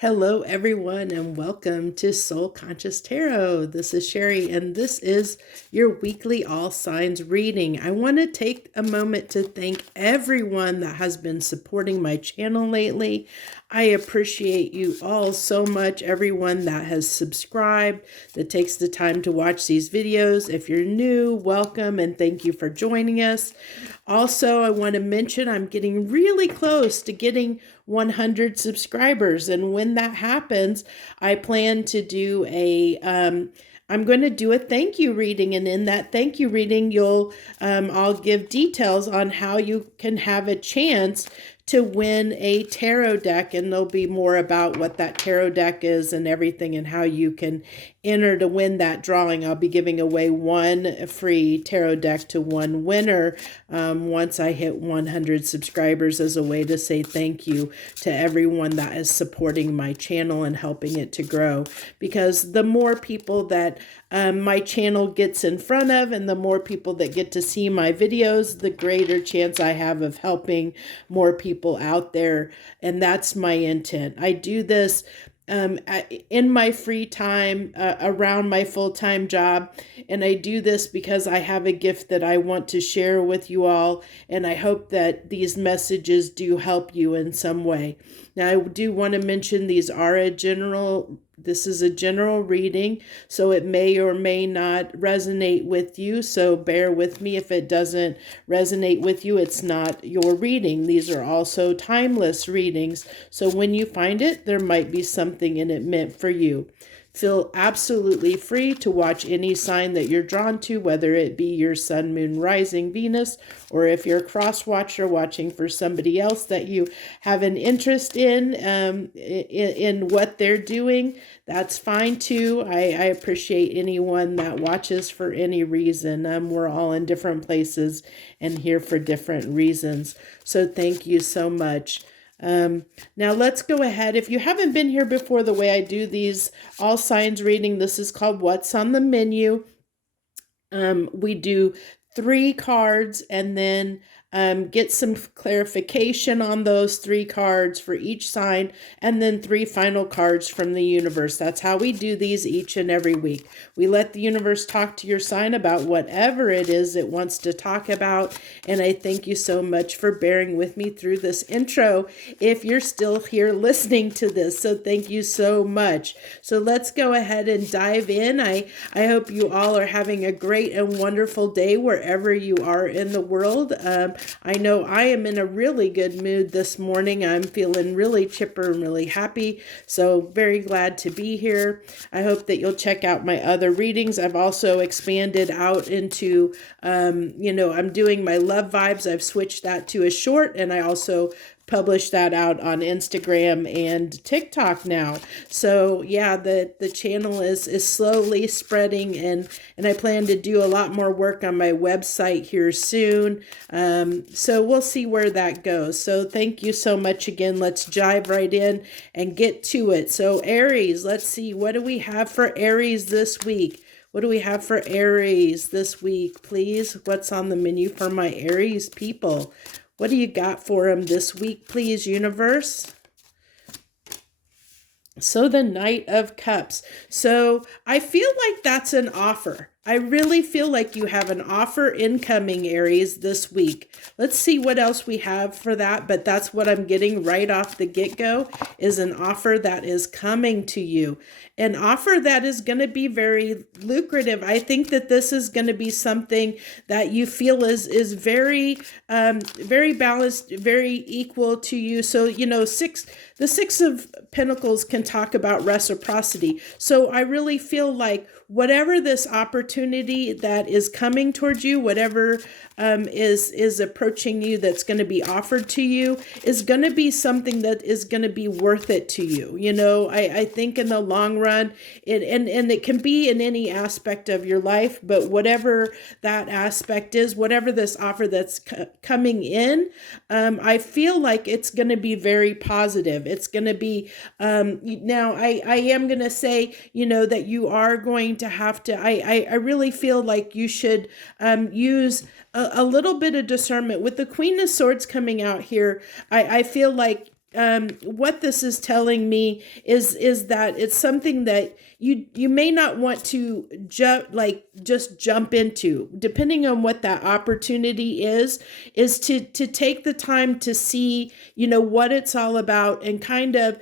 Hello, everyone, and welcome to Soul Conscious Tarot. This is Sherry, and this is your weekly All Signs reading. I want to take a moment to thank everyone that has been supporting my channel lately. I appreciate you all so much, everyone that has subscribed, that takes the time to watch these videos. If you're new, welcome, and thank you for joining us. Also, I want to mention I'm getting really close to getting 100 subscribers. And when that happens, I plan to do I'm going to do a thank you reading. And in that thank you reading, I'll give details on how you can have a chance to win a tarot deck, and there'll be more about what that tarot deck is and everything and how you can enter to win that drawing. I'll be giving away one free tarot deck to one winner once I hit 100 subscribers as a way to say thank you to everyone that is supporting my channel and helping it to grow. Because the more people that my channel gets in front of and the more people that get to see my videos, the greater chance I have of helping more people out there. And that's my intent. I do this in my free time around my full-time job. And I do this because I have a gift that I want to share with you all. And I hope that these messages do help you in some way. Now, I do want to mention this is a general reading, so it may or may not resonate with you. So bear with me if it doesn't resonate with you. It's not your reading. These are also timeless readings. So when you find it, there might be something in it meant for you. Feel absolutely free to watch any sign that you're drawn to, whether it be your sun, moon, rising, Venus, or if you're a cross watcher watching for somebody else that you have an interest in what they're doing, that's fine too. I appreciate anyone that watches for any reason. We're all in different places and here for different reasons. So thank you so much. Now let's go ahead. If you haven't been here before, the way I do these all signs reading, this is called What's on the Menu. We do 3 cards and then get some clarification on those 3 cards for each sign, and then 3 final cards from the universe. That's how we do these each and every week. We let the universe talk to your sign about whatever it is it wants to talk about. And I thank you so much for bearing with me through this intro if you're still here listening to this. So thank you so much. So let's go ahead and dive in. I hope you all are having a great and wonderful day wherever you are in the world. I know I am in a really good mood this morning. I'm feeling really chipper and really happy. So very glad to be here. I hope that you'll check out my other readings. I've also expanded out into, I'm doing my love vibes. I've switched that to a short, and I also publish that out on Instagram and TikTok now. So yeah, the channel is slowly spreading, and I plan to do a lot more work on my website here soon. So we'll see where that goes. So thank you so much again. Let's dive right in and get to it. So Aries, let's see, what do we have for Aries this week? What do we have for Aries this week, please? What's on the menu for my Aries people? What do you got for them this week, please, universe? So the Knight of Cups. So I feel like that's an offer. I really feel like you have an offer incoming, Aries, this week. Let's see what else we have for that, but that's what I'm getting right off the get-go, is an offer that is coming to you. An offer that is going to be very lucrative. I think that this is going to be something that you feel is very, very balanced, very equal to you. So, the Six of Pentacles can talk about reciprocity. So I really feel like whatever this opportunity that is coming towards you, whatever is approaching you that's going to be offered to you, is going to be something that is going to be worth it to you. I think in the long run, and it can be in any aspect of your life, but whatever that aspect is, whatever this offer that's coming in, I feel like it's going to be very positive. It's going to be, now I am going to say, that you are going to have to, I really feel like you should use a little bit of discernment. With the Queen of Swords coming out here, I feel like what this is telling me is that it's something that you may not want to just jump into, depending on what that opportunity is to take the time to see, what it's all about, and kind of,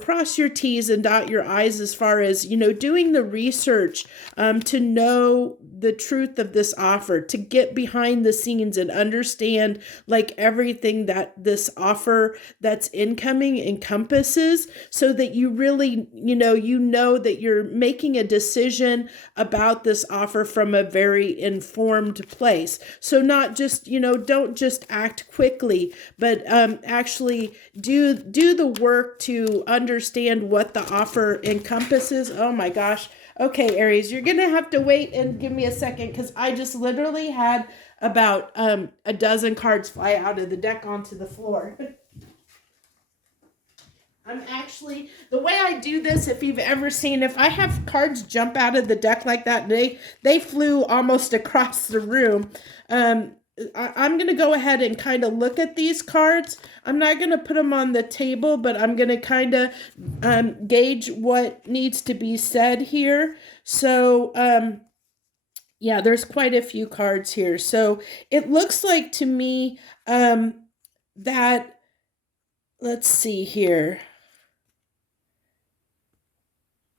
cross your T's and dot your I's as far as, doing the research, to know the truth of this offer, to get behind the scenes and understand like everything that this offer that's incoming encompasses, so that you really, know that you're making a decision about this offer from a very informed place. So not just, don't just act quickly, but actually do the work to understand what the offer encompasses. Oh my gosh. Okay, Aries, you're going to have to wait and give me a second, because I just literally had about a dozen cards fly out of the deck onto the floor. I'm actually, the way I do this, if you've ever seen, if I have cards jump out of the deck like that, they flew almost across the room. I'm going to go ahead and kind of look at these cards. I'm not going to put them on the table, but I'm going to kind of gauge what needs to be said here. So, yeah, there's quite a few cards here. So it looks like to me that, let's see here.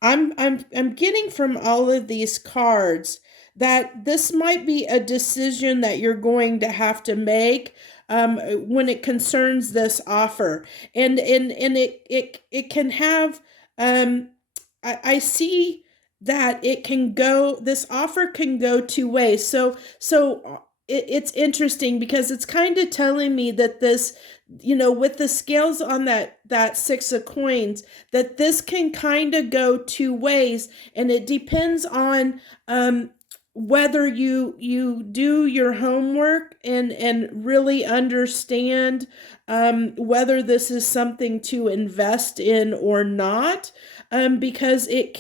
I'm getting from all of these cards that this might be a decision that you're going to have to make when it concerns this offer, and it can have I see that it can go, this offer can go two ways. So it's interesting, because it's kind of telling me that this, with the scales on that 6 of coins, that this can kind of go two ways, and it depends on whether you do your homework and really understand whether this is something to invest in or not, because it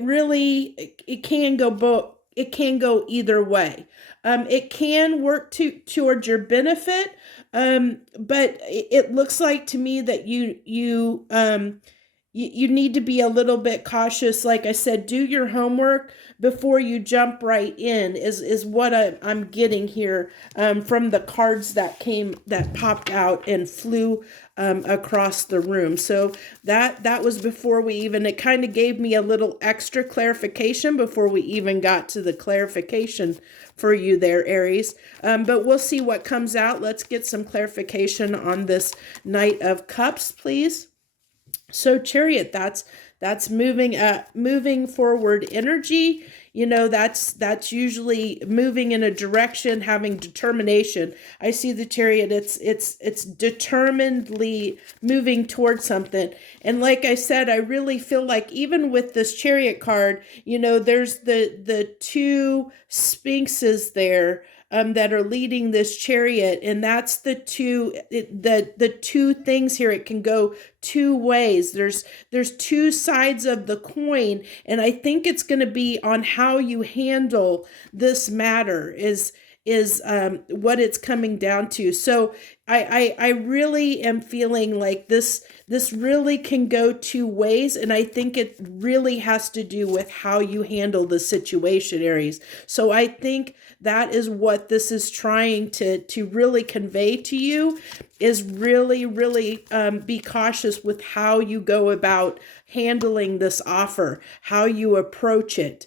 really can go both. It can go either way. It can work towards your benefit, but it looks like to me that you need to be a little bit cautious. Like I said, do your homework before you jump right in, is what I'm getting here from the cards that popped out and flew across the room. So that was before we even, it kind of gave me a little extra clarification before we even got to the clarification for you there, Aries. But we'll see what comes out. Let's get some clarification on this Knight of Cups, please. So Chariot, that's moving forward energy. That's usually moving in a direction, having determination. I see the Chariot, it's determinedly moving towards something. And like I said, I really feel like even with this Chariot card, there's the two sphinxes there that are leading this chariot, and that's the two things here. It can go two ways. There's two sides of the coin, and I think it's going to be on how you handle this matter is what it's coming down to. So I really am feeling like this really can go two ways, and I think it really has to do with how you handle the situation, Aries. So I think that is what this is trying to really convey to you, is really, really be cautious with how you go about handling this offer, how you approach it,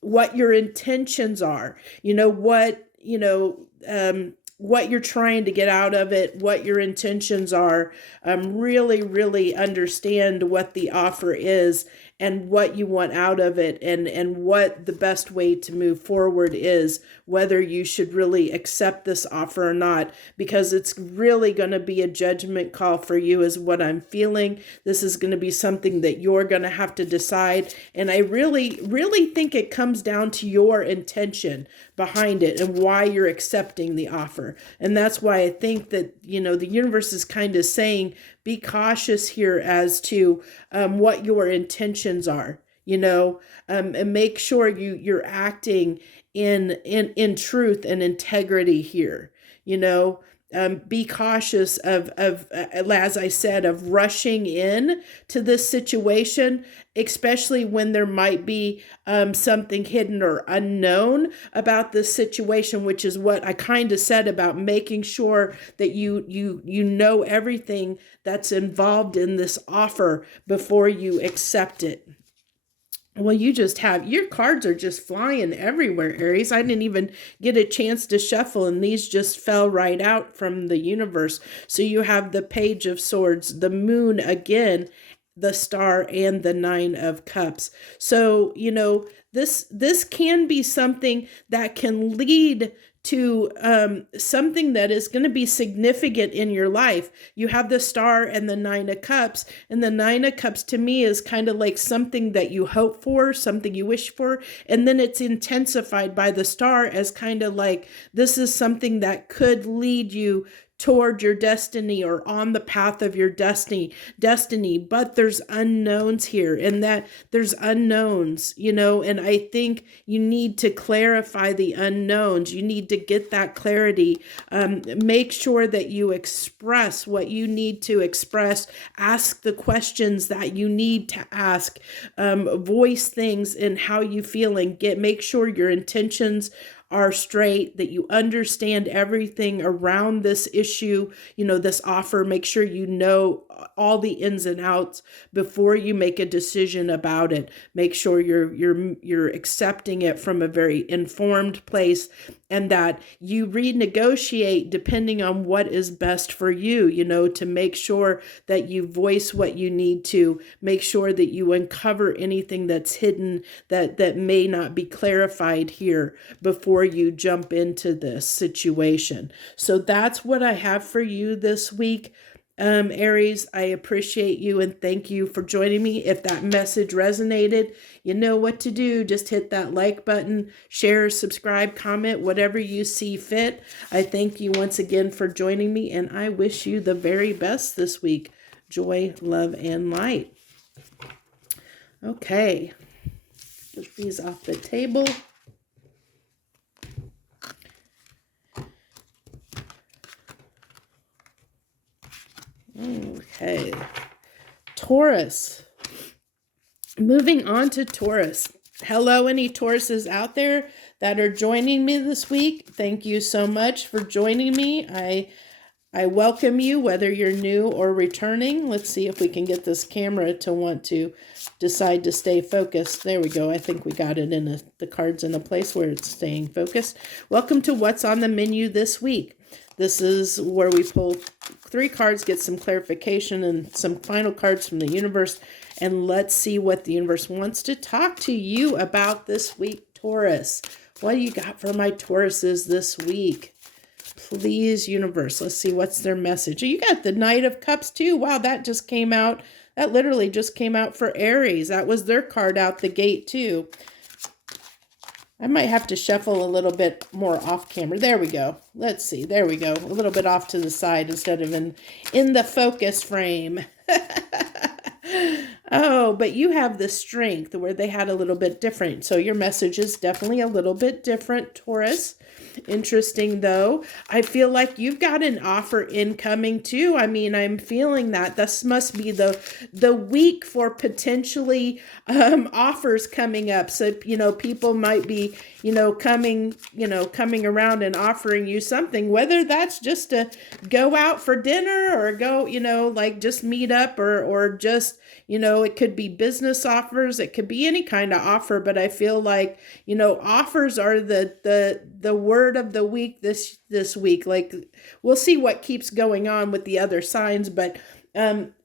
what your intentions are, what you're trying to get out of it, what your intentions are. Really, really understand what the offer is and what you want out of it, and what the best way to move forward is, whether you should really accept this offer or not, because it's really going to be a judgment call for you is what I'm feeling. This is going to be something that you're going to have to decide, and I really, really think it comes down to your intention behind it and why you're accepting the offer. And that's why I think that, the universe is kind of saying, be cautious here as to what your intentions are, and make sure you're acting in truth and integrity here. be cautious of, as I said, of rushing in to this situation, especially when there might be something hidden or unknown about this situation, which is what I kind of said about making sure that you know everything that's involved in this offer before you accept it. Well, you just have, your cards are just flying everywhere, Aries. I didn't even get a chance to shuffle, and these just fell right out from the universe. So you have the Page of Swords, the Moon again, the Star, and the Nine of Cups. So, this can be something that can lead to something that is going to be significant in your life. You have the Star and the Nine of Cups, and the Nine of Cups to me is kind of like something that you hope for, something you wish for, and then it's intensified by the Star as kind of like this is something that could lead you toward your destiny or on the path of your destiny, but there's unknowns here, and that there's unknowns, and I think you need to clarify the unknowns. You need to get that clarity. Make sure that you express what you need to express, ask the questions that you need to ask, voice things in how you feel, and make sure your intentions are straight, that you understand everything around this issue, this offer. Make sure you know all the ins and outs before you make a decision about it. Make sure you're accepting it from a very informed place, and that you renegotiate depending on what is best for you, to make sure that you voice what you need to, make sure that you uncover anything that's hidden that may not be clarified here before you jump into this situation. So that's what I have for you this week. Aries, I appreciate you and thank you for joining me. If that message resonated, you know what to do. Just hit that like button, share, subscribe, comment, whatever you see fit. I thank you once again for joining me, and I wish you the very best this week. Joy, love, and light. Okay, put these off the table. Okay, Taurus. Moving on to Taurus. Hello, any Tauruses out there that are joining me this week. Thank you so much for joining me. I welcome you, whether you're new or returning. Let's see if we can get this camera to want to decide to stay focused. There we go. I think we got it in the cards in a place where it's staying focused. Welcome to What's on the Menu this week. This is where we pull 3 cards, get some clarification and some final cards from the universe, and let's see what the universe wants to talk to you about this week, Taurus. What do you got for my Tauruses this week? Please, universe, let's see what's their message. You got the Knight of Cups too. Wow, that just came out. That literally just came out for Aries. That was their card out the gate too. I might have to shuffle a little bit more off camera. There we go. Let's see. There we go. A little bit off to the side instead of in the focus frame. Oh, but you have the Strength where they had a little bit different. So your message is definitely a little bit different, Taurus. Interesting, though. I feel like you've got an offer incoming, too. I mean, I'm feeling that. This must be the week for potentially offers coming up. So, people might be, coming around and offering you something, whether that's just to go out for dinner or go, just meet up or just, it could be business offers. It could be any kind of offer, but I feel like, offers are the word of the week this week. Like, we'll see what keeps going on with the other signs, but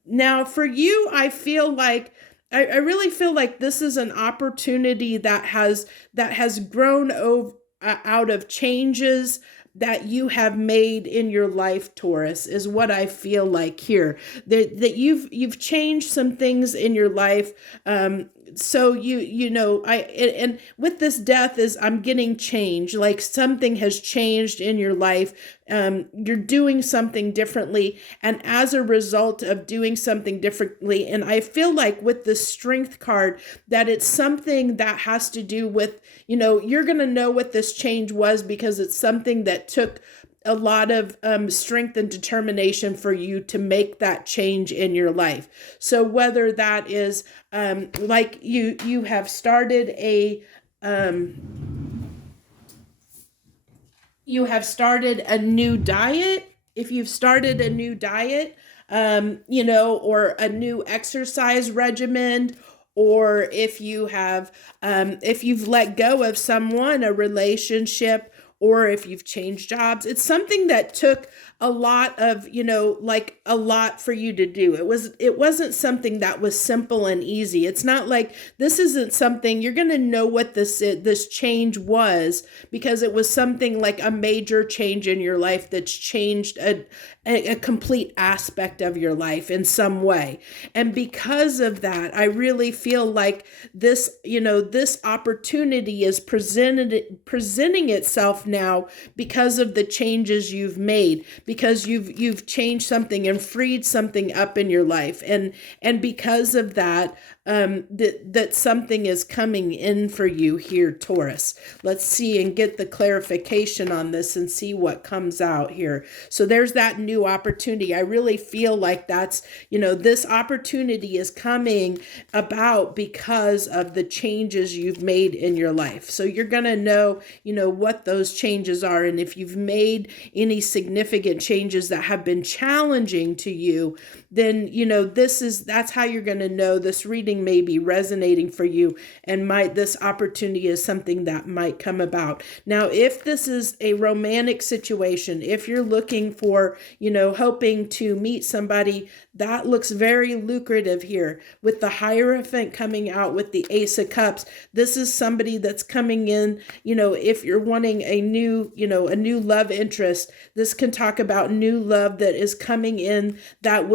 now for you, I feel like I really feel like this is an opportunity that has grown out of changes that you have made in your life, Taurus, is what I feel like here. That you've changed some things in your life. So and with this death is I'm getting change, like something has changed in your life. You're doing something differently. And as a result of doing something differently, and I feel like with the Strength card, that it's something that has to do with, you're going to know what this change was because it's something that took a lot of strength and determination for you to make that change in your life. So whether that is like you have started a new diet. If you've started a new diet, or a new exercise regimen, or if you've let go of someone, a relationship, or if you've changed jobs, it's something that took a lot of, like a lot for you to do. It wasn't something that was simple and easy. It's not like this isn't something you're going to know what this change was, because it was something like a major change in your life that's changed a complete aspect of your life in some way. And because of that, I really feel like this opportunity is presenting itself now because of the changes you've made, because you've changed something and freed something up in your life, and because of that, that something is coming in for you here, Taurus. Let's see and get the clarification on this and see what comes out here. So there's that new opportunity. I really feel like that's, this opportunity is coming about because of the changes you've made in your life. So you're going to know, what those changes are. And if you've made any significant changes that have been challenging to you, then, that's how you're going to know this reading may be resonating for you, and this opportunity is something that might come about. Now, if this is a romantic situation, if you're looking for, hoping to meet somebody, that looks very lucrative here with the Hierophant coming out with the Ace of Cups. This is somebody that's coming in, if you're wanting a new love interest, this can talk about new love that is coming in that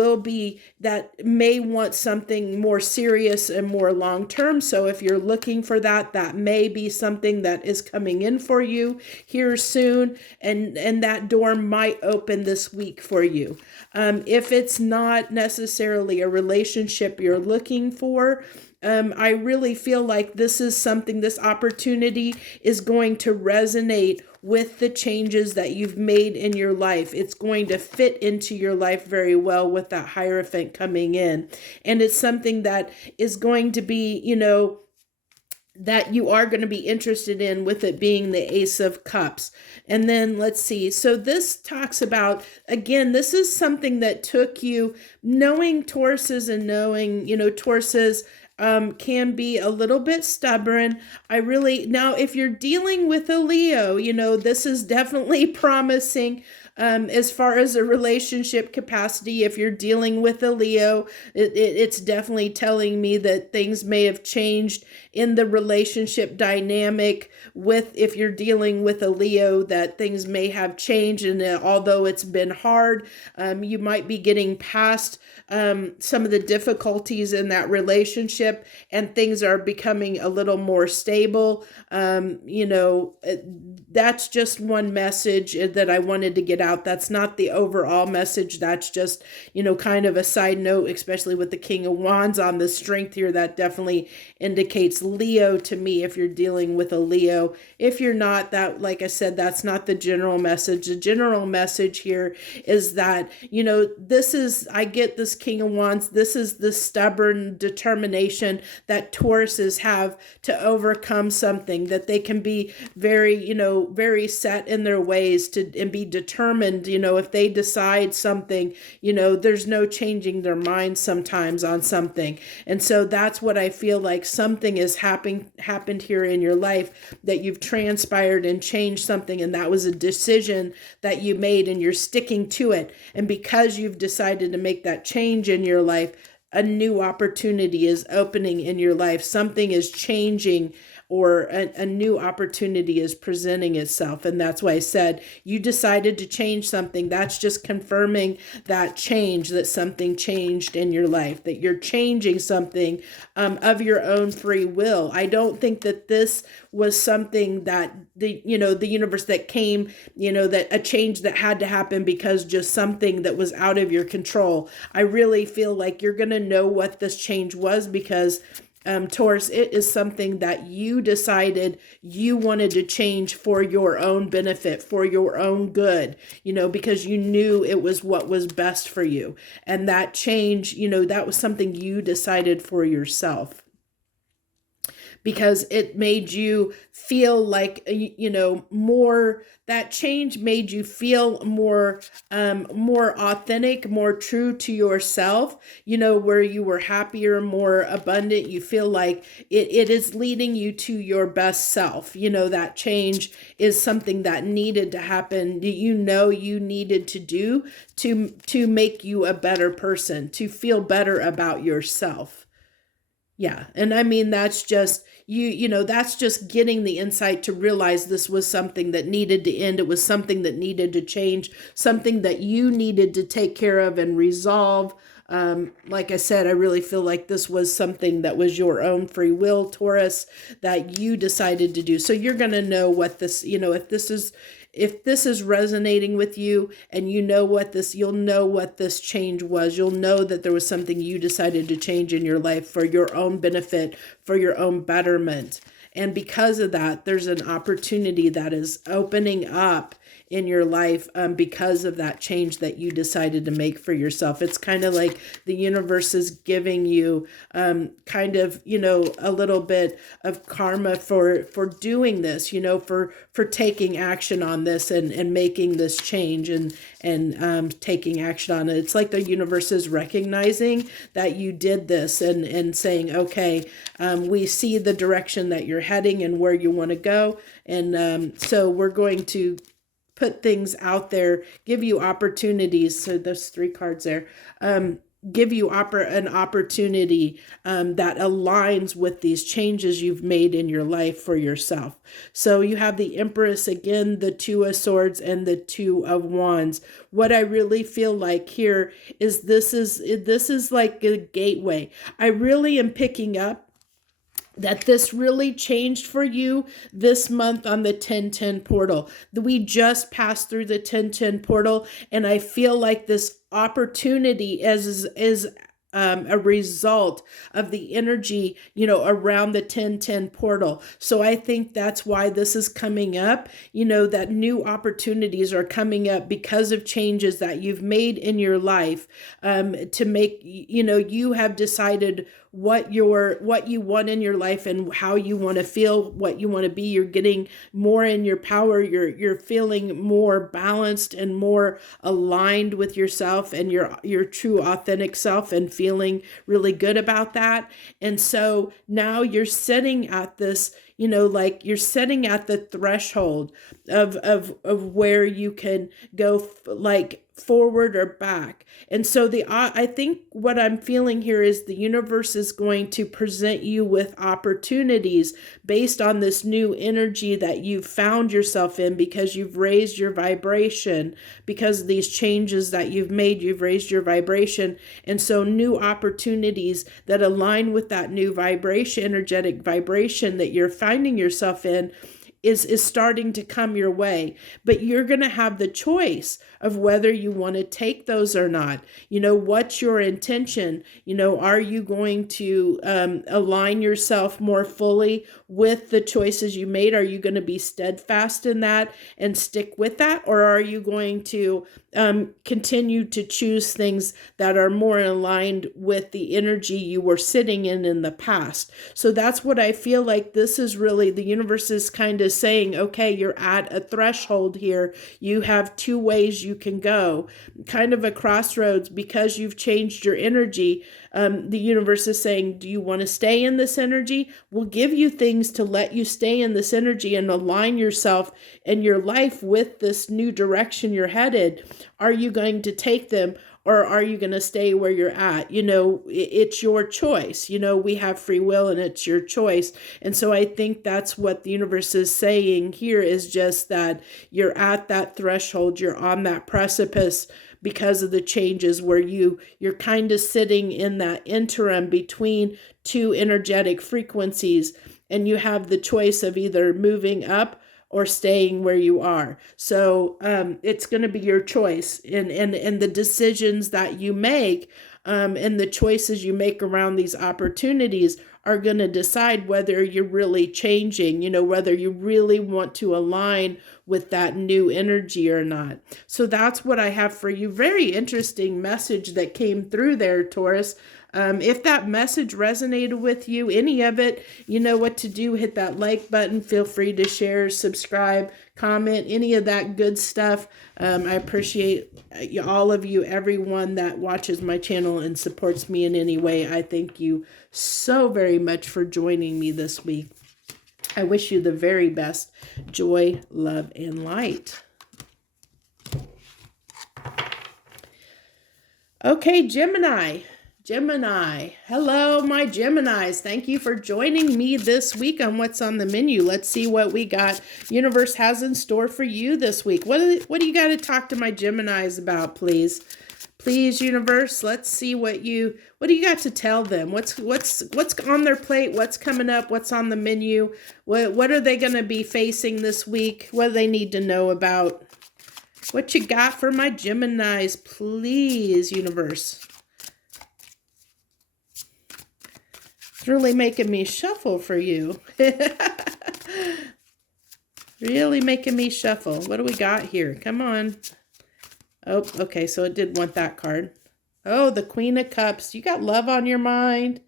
may want something more serious and more long-term. So if you're looking for that may be something that is coming in for you here soon, and that door might open this week for you. If it's not necessarily a relationship you're looking for, I really feel like this opportunity is going to resonate with the changes that you've made in your life. It's going to fit into your life very well with that Hierophant coming in. And it's something that is going to be, that you are going to be interested in, with it being the Ace of Cups. And then let's see. So this talks about, again, this is something that took you knowing Tauruses and knowing, Tauruses can be a little bit stubborn. Now, if you're dealing with a Leo, this is definitely promising. As far as a relationship capacity, if you're dealing with a Leo, it's definitely telling me that things may have changed in the relationship dynamic if you're dealing with a Leo, that things may have changed. And although it's been hard, you might be getting past some of the difficulties in that relationship, and things are becoming a little more stable. That's just one message that I wanted to get out. That's not the overall message. That's just, kind of a side note, especially with the King of Wands on the strength here. That definitely indicates Leo to me if you're dealing with a Leo. If you're not, that, like I said, that's not the general message. The general message here is that, I get this King of Wands. This is the stubborn determination that Tauruses have to overcome something, that they can be very, very set in their ways and be determined. If they decide something, there's no changing their mind sometimes on something. And so that's what I feel like something has happened here in your life, that you've transpired and changed something, and that was a decision that you made and you're sticking to it. And because you've decided to make that change in your life, a new opportunity is opening in your life. Something is changing, or a new opportunity is presenting itself. And that's why I said you decided to change something. That's just confirming that change, that something changed in your life, that you're changing something of your own free will. I don't think that this was something that the universe that came, that a change that had to happen because just something that was out of your control. I really feel like you're going to know what this change was, because Taurus, it is something that you decided you wanted to change for your own benefit, for your own good, because you knew it was what was best for you. And that change, that was something you decided for yourself, because it made you feel like, more, that change made you feel more, more authentic, more true to yourself, where you were happier, more abundant. You feel like it is leading you to your best self. That change is something that needed to happen. You needed to do to make you a better person, to feel better about yourself. Yeah. And I mean, that's just, that's just getting the insight to realize this was something that needed to end. It was something that needed to change, something that you needed to take care of and resolve. Like I said, I really feel like this was something that was your own free will, Taurus, that you decided to do. So you're going to know what this, if this is resonating with you, and you'll know what this change was. You'll know that there was something you decided to change in your life for your own benefit, for your own betterment. And because of that, there's an opportunity that is opening up in your life because of that change that you decided to make for yourself. It's kind of like the universe is giving you kind of, a little bit of karma for doing this, for taking action on this and making this change and taking action on it. It's like the universe is recognizing that you did this and saying, okay, we see the direction that you're heading and where you want to go. And so we're going to put things out there, give you opportunities. So there's 3 cards there. Give you an opportunity that aligns with these changes you've made in your life for yourself. So you have the Empress again, the 2 of Swords, and the 2 of Wands. What I really feel like here is this is like a gateway. I really am picking up that this really changed for you this month on the 1010 portal. We just passed through the 1010 portal, and I feel like this opportunity is a result of the energy, around the 1010 portal. So I think that's why this is coming up, that new opportunities are coming up because of changes that you've made in your life, to make, you have decided what you want in your life and how you want to feel, what you want to be. You're getting more in your power. You're feeling more balanced and more aligned with yourself and your true authentic self, and feeling really good about that. And so now you're sitting at this, like you're sitting at the threshold of where you can go like forward or back. And so I think what I'm feeling here is the universe is going to present you with opportunities based on this new energy that you've found yourself in, because you've raised your vibration, because of these changes that you've made, you've raised your vibration. And so new opportunities that align with that new vibration, energetic vibration that you're finding yourself in, is starting to come your way. But you're going to have the choice of whether you want to take those or not. What's your intention? Are you going to align yourself more fully with the choices you made? Are you going to be steadfast in that and stick with that? Or are you going to continue to choose things that are more aligned with the energy you were sitting in the past? So that's what I feel like this is really, the universe is kind of saying, okay, you're at a threshold here. You have 2 ways you can go, kind of a crossroads, because you've changed your energy. The universe is saying, do you want to stay in this energy? We'll give you things to let you stay in this energy and align yourself and your life with this new direction you're headed. Are you going to take them, or are you going to stay where you're at? It's your choice. We have free will, and it's your choice. And so I think that's what the universe is saying here, is just that you're at that threshold, you're on that precipice because of the changes, where you're kind of sitting in that interim between 2 energetic frequencies, and you have the choice of either moving up or staying where you are. So it's going to be your choice, and the decisions that you make, and the choices you make around these opportunities are going to decide whether you're really changing, whether you really want to align with that new energy or not. So that's what I have for you. Very interesting message that came through there, Taurus. If that message resonated with you, any of it, you know what to do. Hit that like button. Feel free to share, subscribe, comment, any of that good stuff. I appreciate all of you, everyone that watches my channel and supports me in any way. I thank you so very much for joining me this week. I wish you the very best joy, love, and light. Okay, Gemini. Hello, my Geminis. Thank you for joining me this week on What's on the Menu. Let's see what we got. Universe has in store for you this week. What do you got to talk to my Geminis about, please? Please, universe, let's see what do you got to tell them? What's on their plate? What's coming up? What's on the menu? What are they going to be facing this week? What do they need to know about? What you got for my Geminis, please, universe? It's really making me shuffle for you. Really making me shuffle. What do we got here? Come on. Oh, okay, so it did want that card. Oh, the Queen of Cups. You got love on your mind?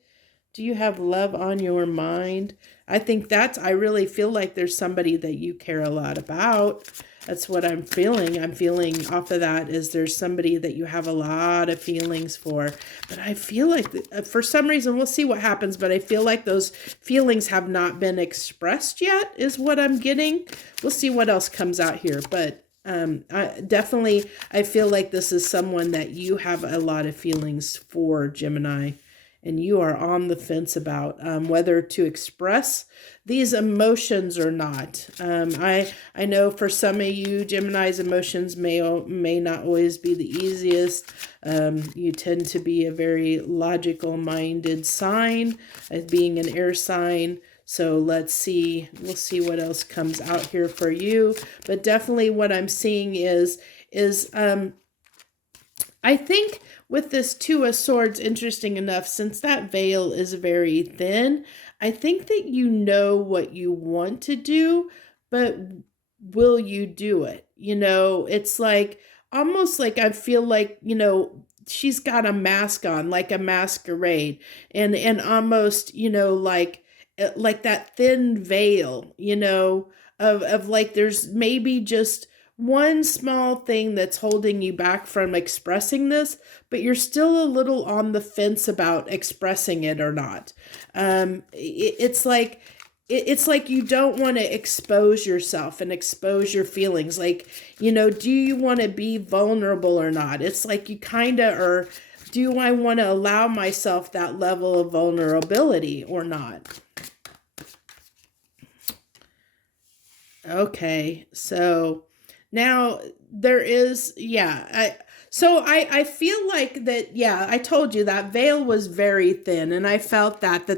Do you have love on your mind? I really feel like there's somebody that you care a lot about. That's what I'm feeling. I'm feeling off of that is there's somebody that you have a lot of feelings for. But I feel like for some reason, we'll see what happens, but I feel like those feelings have not been expressed yet is what I'm getting. We'll see what else comes out here. But I feel like this is someone that you have a lot of feelings for, Gemini, and you are on the fence about whether to express these emotions or not. I know for some of you, Gemini's emotions may not always be the easiest. You tend to be a very logical-minded sign, as being an air sign. So let's see, we'll see what else comes out here for you. But definitely what I'm seeing is I think with this Two of Swords, interesting enough, since that veil is very thin, I think that you know what you want to do, but will you do it? It's like, almost like I feel like, she's got a mask on, like a masquerade, and almost, like that thin veil, of like there's maybe just one small thing that's holding you back from expressing this, but you're still a little on the fence about expressing it or not. It's like you don't want to expose yourself and expose your feelings. Like, do you want to be vulnerable or not? It's like you kind of are, do I want to allow myself that level of vulnerability or not? Okay, so now there is, I feel like that, I told you that veil was very thin, and I felt that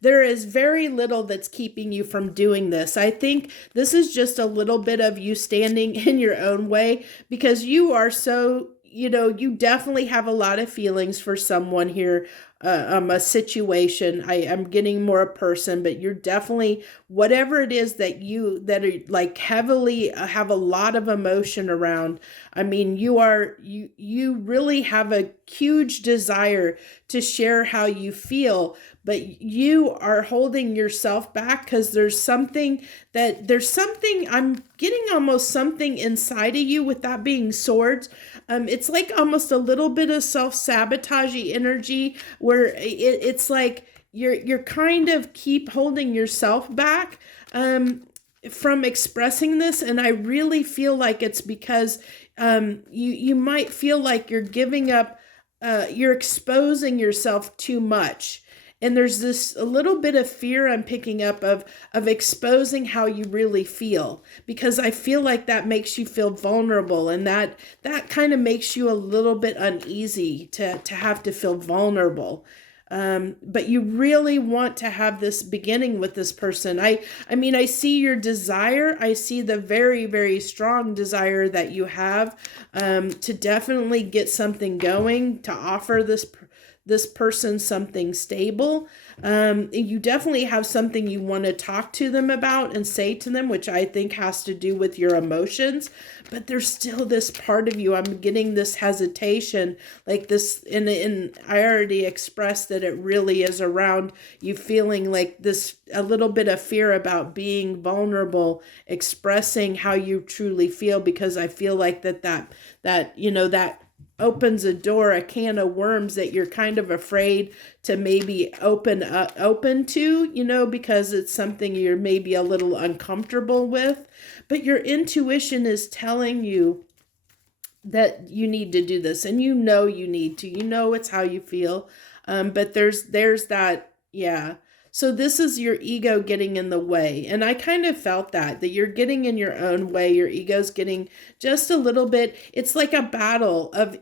there is very little that's keeping you from doing this. I think this is just a little bit of you standing in your own way, because you are so, you definitely have a lot of feelings for someone here, a situation. I'm getting more a person, but you're definitely, whatever it is that are like heavily have a lot of emotion around. I mean, you really have a huge desire to share how you feel, but you are holding yourself back because there's something, I'm getting almost something inside of you with that being swords. It's like almost a little bit of self-sabotagey energy where it's like you're kind of keep holding yourself back from expressing this. And I really feel like it's because you might feel like you're giving up, you're exposing yourself too much. And there's this a little bit of fear I'm picking up of exposing how you really feel, because I feel like that makes you feel vulnerable, and that kind of makes you a little bit uneasy to have to feel vulnerable. But you really want to have this beginning with this person. I mean, I see your desire. I see the very, very strong desire that you have to definitely get something going, to offer this person something stable. You definitely have something you want to talk to them about and say to them, which I think has to do with your emotions. But there's still this part of you, I'm getting this hesitation, like this, and I already expressed that it really is around you feeling like this, a little bit of fear about being vulnerable, expressing how you truly feel, because I feel like that opens a door, a can of worms that you're kind of afraid to maybe open to, because it's something you're maybe a little uncomfortable with. But your intuition is telling you that you need to do this, and you need to, it's how you feel. But there's that, yeah. So this is your ego getting in the way. And I kind of felt that you're getting in your own way. Your ego's getting just a little bit, it's like a battle of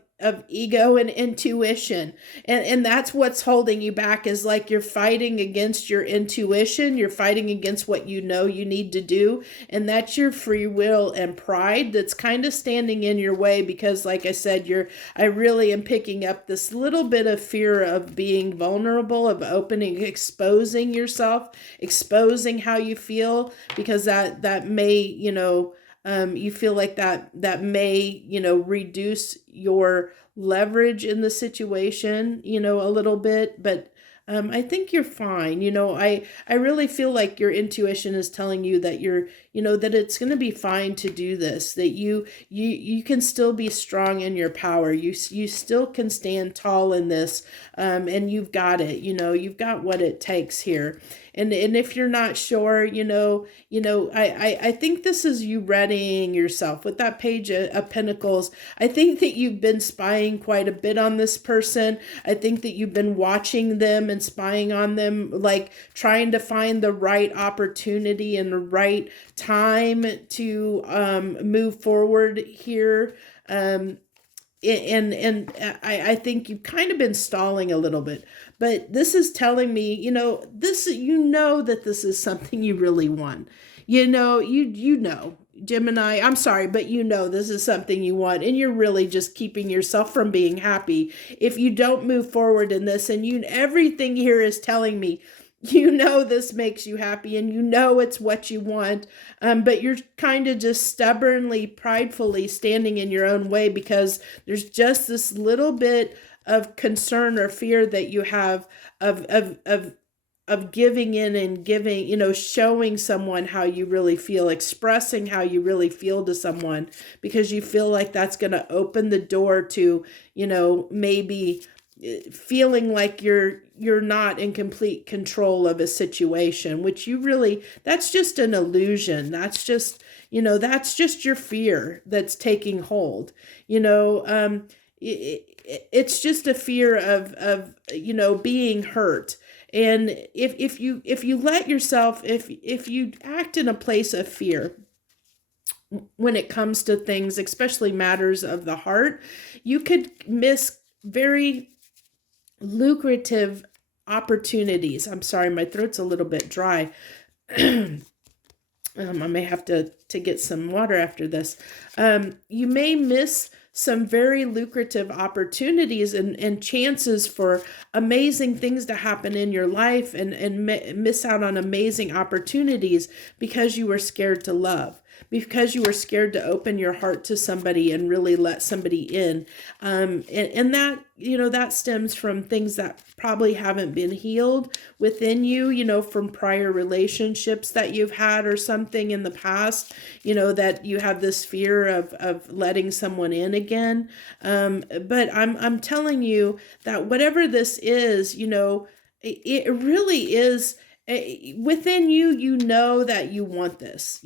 ego and intuition. And that's what's holding you back, is like you're fighting against your intuition. You're fighting against what you need to do. And that's your free will and pride that's kind of standing in your way, because like I said, I really am picking up this little bit of fear of being vulnerable, of opening, exposing yourself, exposing how you feel, because that may, you feel like that may, reduce your leverage in the situation, a little bit. But I think you're fine. I really feel like your intuition is telling you that that it's going to be fine to do this, that you can still be strong in your power. You still can stand tall in this, and you've got it. You've got what it takes here. And if you're not sure, I think this is you readying yourself with that Page of Pentacles. I think that you've been spying quite a bit on this person. I think that you've been watching them and spying on them, like trying to find the right opportunity and the right time to move forward here. And I think you've kind of been stalling a little bit, but this is telling me, that this is something you really want. Gemini, I'm sorry, but this is something you want, and you're really just keeping yourself from being happy if you don't move forward in this. And everything here is telling me, this makes you happy, and it's what you want, but you're kind of just stubbornly, pridefully standing in your own way, because there's just this little bit of concern or fear that you have of giving in and giving, showing someone how you really feel, expressing how you really feel to someone, because you feel like that's going to open the door to, maybe feeling like you're not in complete control of a situation, which that's just an illusion. That's just your fear that's taking hold. It's just a fear of being hurt. And if you let yourself, if you act in a place of fear when it comes to things, especially matters of the heart, you could miss very lucrative opportunities. I'm sorry, my throat's a little bit dry. I may have to get some water after this. You may miss some very lucrative opportunities and chances for amazing things to happen in your life, and miss out on amazing opportunities because you were scared to love, because you were scared to open your heart to somebody and really let somebody in. And that, that stems from things that probably haven't been healed within you, from prior relationships that you've had or something in the past, that you have this fear of letting someone in again. But I'm telling you that whatever this is, it really is within you, that you want this,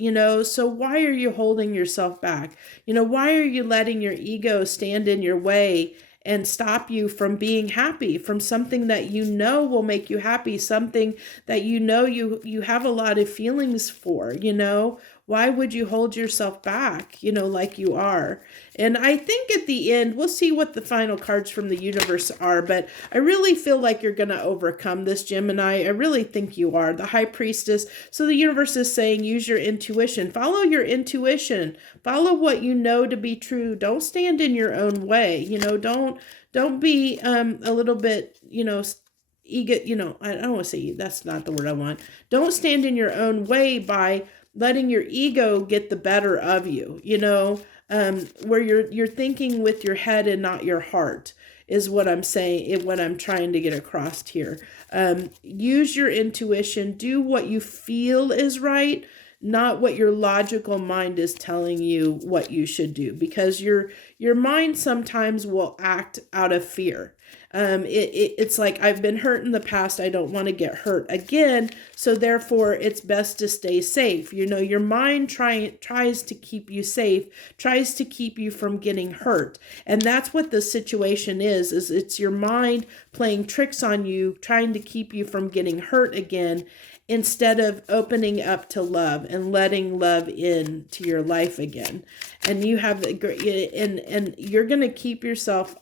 so why are you holding yourself back? Why are you letting your ego stand in your way and stop you from being happy, from something that will make you happy, something that you have a lot of feelings for? Why would you hold yourself back, like you are? And I think at the end, we'll see what the final cards from the universe are, but I really feel like you're going to overcome this, Gemini. I really think you are. The High Priestess. So the universe is saying, use your intuition. Follow your intuition. Follow what you know to be true. Don't stand in your own way. Don't be a little bit, ego, I don't want to say, that's not the word I want. Don't stand in your own way by letting your ego get the better of you, where you're thinking with your head and not your heart is what I'm saying, what I'm trying to get across here. Use your intuition, do what you feel is right, not what your logical mind is telling you what you should do, because your mind sometimes will act out of fear. It's like, I've been hurt in the past, I don't want to get hurt again, so therefore it's best to stay safe. Your mind tries to keep you safe, tries to keep you from getting hurt. And that's what the situation is it's your mind playing tricks on you, trying to keep you from getting hurt again, instead of opening up to love and letting love in to your life again. And you have and you're going to keep yourself,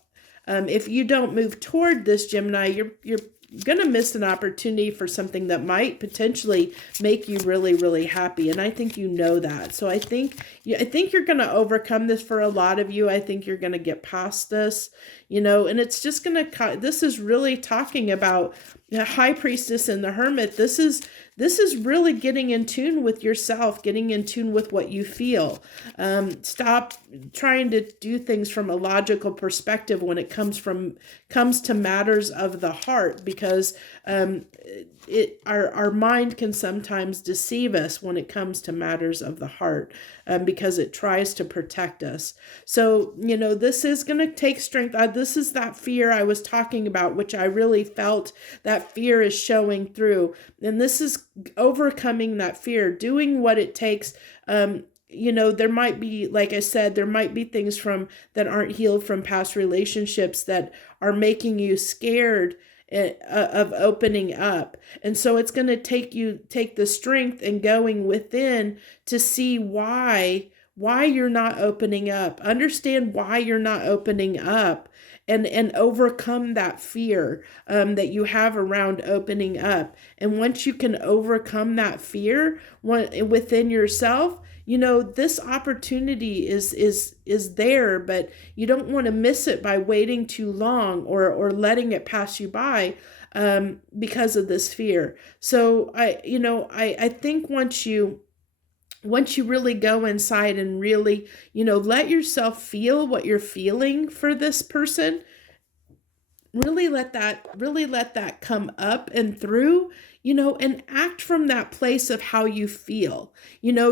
if you don't move toward this, Gemini, you're going to miss an opportunity for something that might potentially make you really, really happy. And I think you know that. So I think you're going to overcome this for a lot of you. I think you're going to get past this, and it's just going to, this is really talking about the High Priestess and the Hermit. This is really getting in tune with yourself, getting in tune with what you feel. Stop trying to do things from a logical perspective when it comes to matters of the heart, because our mind can sometimes deceive us when it comes to matters of the heart, because it tries to protect us. So, this is going to take strength. This is that fear I was talking about, which I really felt that fear is showing through. And this is overcoming that fear, doing what it takes. There might be, like I said, there might be things that aren't healed from past relationships that are making you scared of opening up. And so it's going to take the strength and going within to see why you're not opening up. Understand why you're not opening up, and overcome that fear that you have around opening up. And once you can overcome that fear within yourself, this opportunity is there, but you don't want to miss it by waiting too long or letting it pass you by because of this fear. So I think once you really go inside and really, let yourself feel what you're feeling for this person, really let that come up and through, and act from that place of how you feel,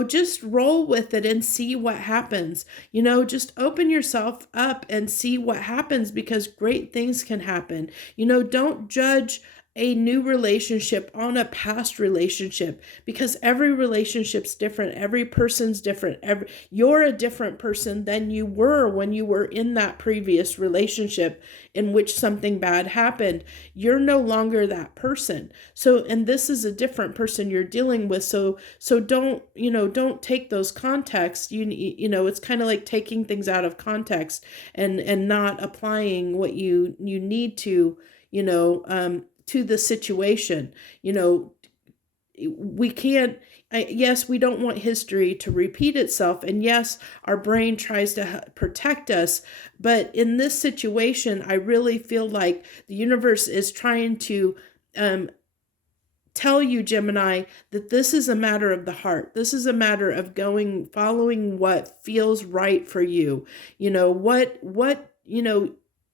just roll with it and see what happens, just open yourself up and see what happens, because great things can happen. Don't judge a new relationship on a past relationship, because every relationship's different. Every person's different. You're a different person than you were when you were in that previous relationship in which something bad happened. You're no longer that person. So, and this is a different person you're dealing with. So don't take those contexts. It's kind of like taking things out of context and not applying what you need to the situation. We can't, yes, we don't want history to repeat itself. And yes, our brain tries to protect us. But in this situation, I really feel like the universe is trying to tell you, Gemini, that this is a matter of the heart. This is a matter of following what feels right for you.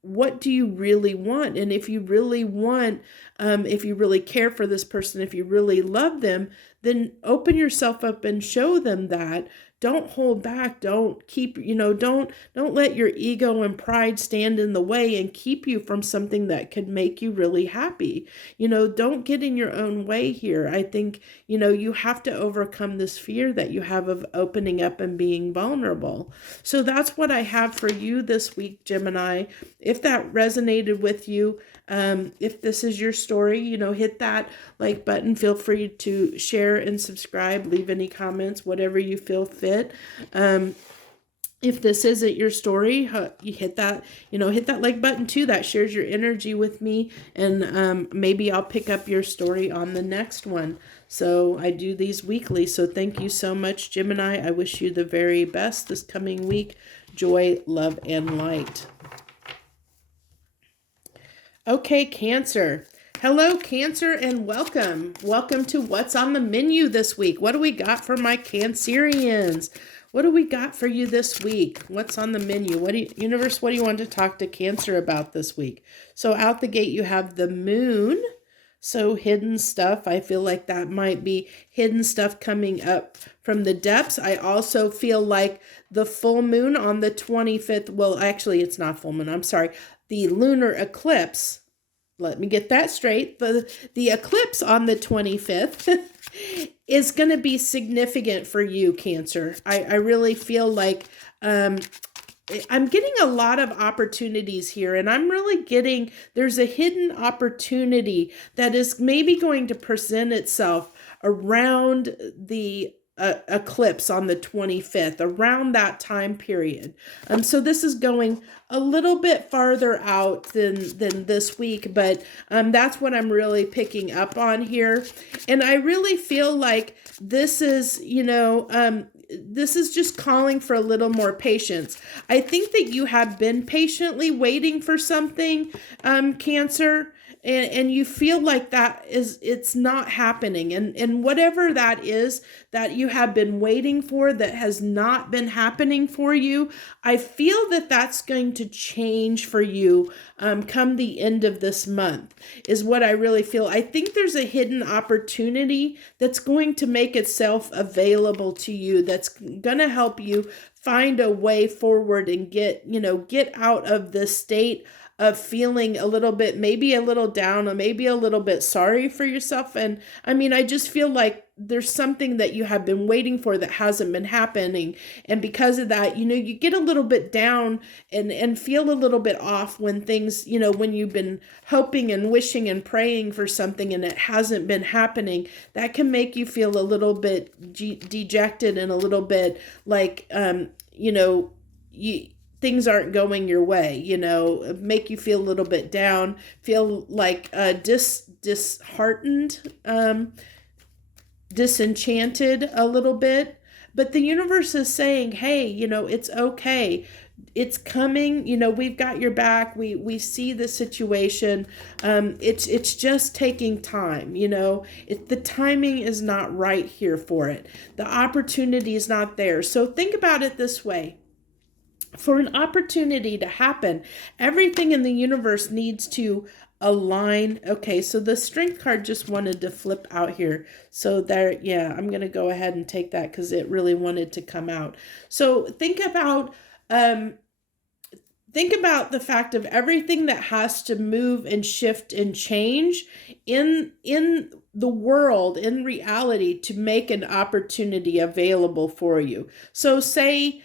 What do you really want? And if you really want, if you really care for this person, if you really love them, then open yourself up and show them that. Don't hold back. Don't keep, don't let your ego and pride stand in the way and keep you from something that could make you really happy. Don't get in your own way here. I think, you have to overcome this fear that you have of opening up and being vulnerable. So that's what I have for you this week, Gemini. If that resonated with you, If this is your story, hit that like button. Feel free to share and subscribe, leave any comments, whatever you feel fit. If this isn't your story, you hit that like button too. That shares your energy with me, and maybe I'll pick up your story on the next one. So I do these weekly. So thank you so much, Gemini. I wish you the very best this coming week. Joy, love, and light. Okay, Cancer. Hello, Cancer, and welcome. Welcome to What's on the Menu this week. What do we got for my Cancerians? What do we got for you this week? What's on the menu? Universe, what do you want to talk to Cancer about this week? So out the gate, you have the moon. So hidden stuff. I feel like that might be hidden stuff coming up from the depths. I also feel like the full moon on the 25th. Well, actually, it's not full moon. I'm sorry. The lunar eclipse. Let me get that straight. The eclipse on the 25th is going to be significant for you, Cancer. I really feel like I'm getting a lot of opportunities here, and I'm really getting, there's a hidden opportunity that is maybe going to present itself around the eclipse on the 25th, around that time period. So this is going a little bit farther out than this week, but that's what I'm really picking up on here. And I really feel like this is, this is just calling for a little more patience. I think that you have been patiently waiting for something, Cancer, and you feel like it's not happening. And whatever that is that you have been waiting for that has not been happening for you, I feel that that's going to change for you come the end of this month, is what I really feel. I think there's a hidden opportunity that's going to make itself available to you, that's going to help you find a way forward and get out of this state of feeling a little bit, maybe a little down, or maybe a little bit sorry for yourself. And I mean, I just feel like there's something that you have been waiting for that hasn't been happening. And because of that, you get a little bit down and feel a little bit off when things, when you've been hoping and wishing and praying for something and it hasn't been happening. That can make you feel a little bit dejected and a little bit like, things aren't going your way, make you feel a little bit down, feel like disheartened, disenchanted a little bit. But the universe is saying, hey, it's okay. It's coming, we've got your back. We see the situation. It's just taking time, the timing is not right here for it. The opportunity is not there. So think about it this way. For an opportunity to happen, everything in the universe needs to align. Okay, so the Strength card just wanted to flip out here. So there, yeah, I'm going to go ahead and take that because it really wanted to come out. So think about the fact of everything that has to move and shift and change in the world, in reality, to make an opportunity available for you. So say,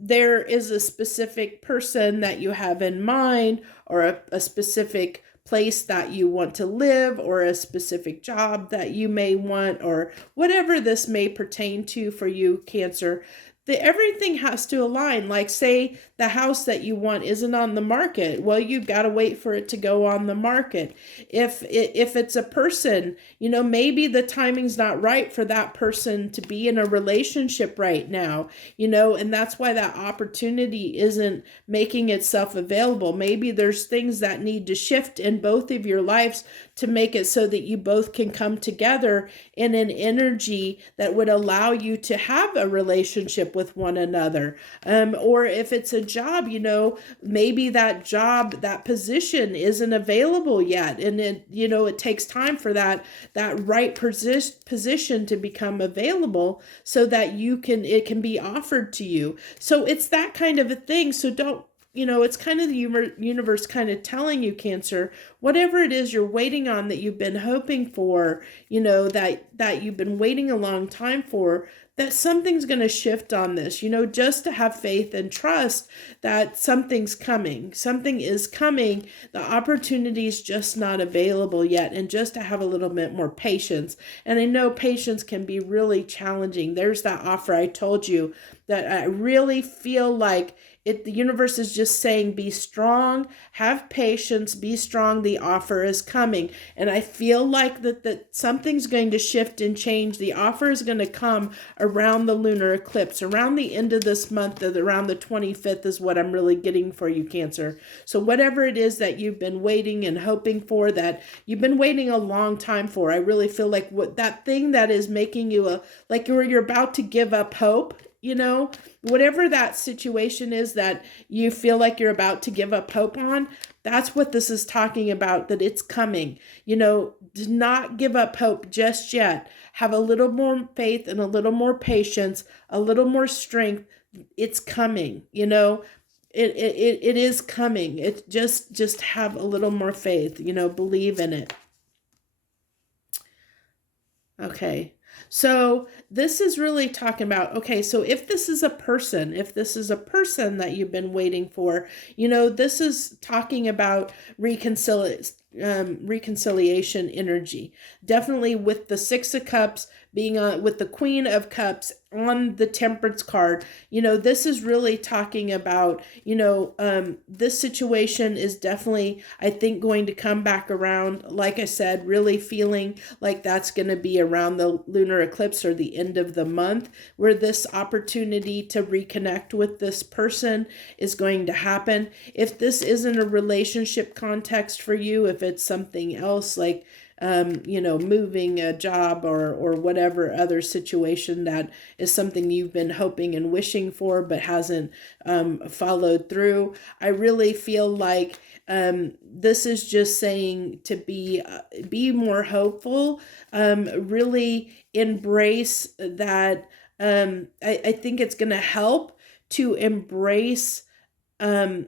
there is a specific person that you have in mind, or a specific place that you want to live, or a specific job that you may want, or whatever this may pertain to for you, Cancer. Everything has to align. Like say the house that you want isn't on the market. Well, you've got to wait for it to go on the market. If it's a person, maybe the timing's not right for that person to be in a relationship right now, and that's why that opportunity isn't making itself available. Maybe there's things that need to shift in both of your lives to make it so that you both can come together in an energy that would allow you to have a relationship with one another. Or if it's a job, maybe that job, that position isn't available yet. And it takes time for that right position to become available so that it can be offered to you. So it's that kind of a thing. So it's kind of the universe kind of telling you, Cancer, whatever it is you're waiting on, that you've been hoping for, that you've been waiting a long time for, that something's going to shift on this, just to have faith and trust that something's coming. Something is coming. The opportunity's just not available yet, and just to have a little bit more patience. And I know patience can be really challenging. There's that offer I told you that I really feel like the universe is just saying, be strong, have patience, be strong. The offer is coming. And I feel like that something's going to shift and change. The offer is going to come around the lunar eclipse, around the end of this month, around the 25th is what I'm really getting for you, Cancer. So whatever it is that you've been waiting and hoping for, that you've been waiting a long time for, I really feel like what that thing that is making you like you're about to give up hope, whatever that situation is that you feel like you're about to give up hope on, that's what this is talking about, that it's coming. Do not give up hope just yet. Have a little more faith and a little more patience, a little more strength. It's coming, it is coming. It just have a little more faith, believe in it. Okay. So this is really talking about, okay, so if this is a person that you've been waiting for, this is talking about reconciliation energy. Definitely with the Six of Cups being on, with the Queen of Cups on the Temperance card, this is really talking about, this situation is definitely, I think, going to come back around. Like I said, really feeling like that's going to be around the lunar eclipse or the end of the month, where this opportunity to reconnect with this person is going to happen. If this isn't a relationship context for you, if it's something else like moving a job or whatever other situation that is something you've been hoping and wishing for but hasn't followed through, I really feel like this is just saying to be more hopeful, really embrace that. I think it's going to help to embrace the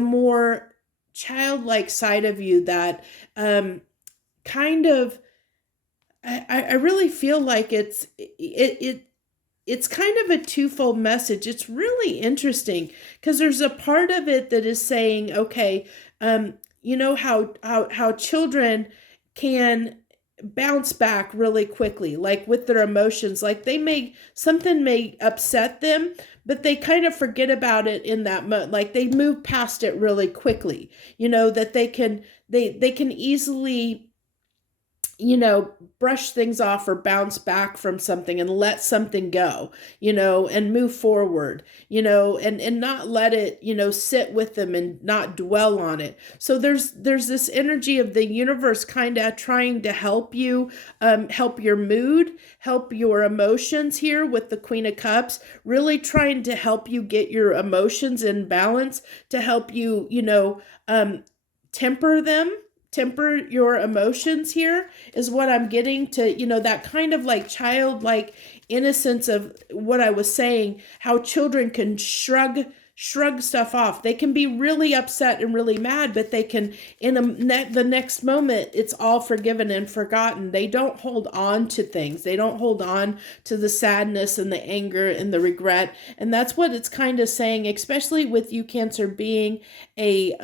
more childlike side of you that kind of, I really feel like it's kind of a twofold message. It's really interesting because there's a part of it that is saying, okay, how children can bounce back really quickly, like with their emotions, like something may upset them, but they kind of forget about it in that moment. Like they move past it really quickly, that they can easily, brush things off or bounce back from something and let something go, and move forward, and not let it, sit with them and not dwell on it. So there's this energy of the universe kind of trying to help you, help your mood, help your emotions here with the Queen of Cups, really trying to help you get your emotions in balance, to help you, temper your emotions here is what I'm getting to, that kind of like childlike innocence of what I was saying, how children can shrug stuff off. They can be really upset and really mad, but they can, the next moment, it's all forgiven and forgotten. They don't hold on to things. They don't hold on to the sadness and the anger and the regret. And that's what it's kind of saying, especially with you, Cancer, being a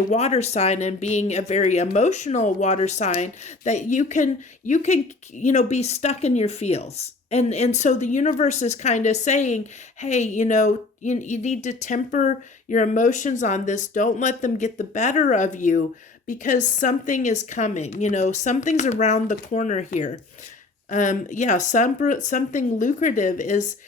water sign and being a very emotional water sign, that you can, be stuck in your feels. And so the universe is kind of saying, hey, you need to temper your emotions on this. Don't let them get the better of you, because something is coming. Something's around the corner here. Something lucrative is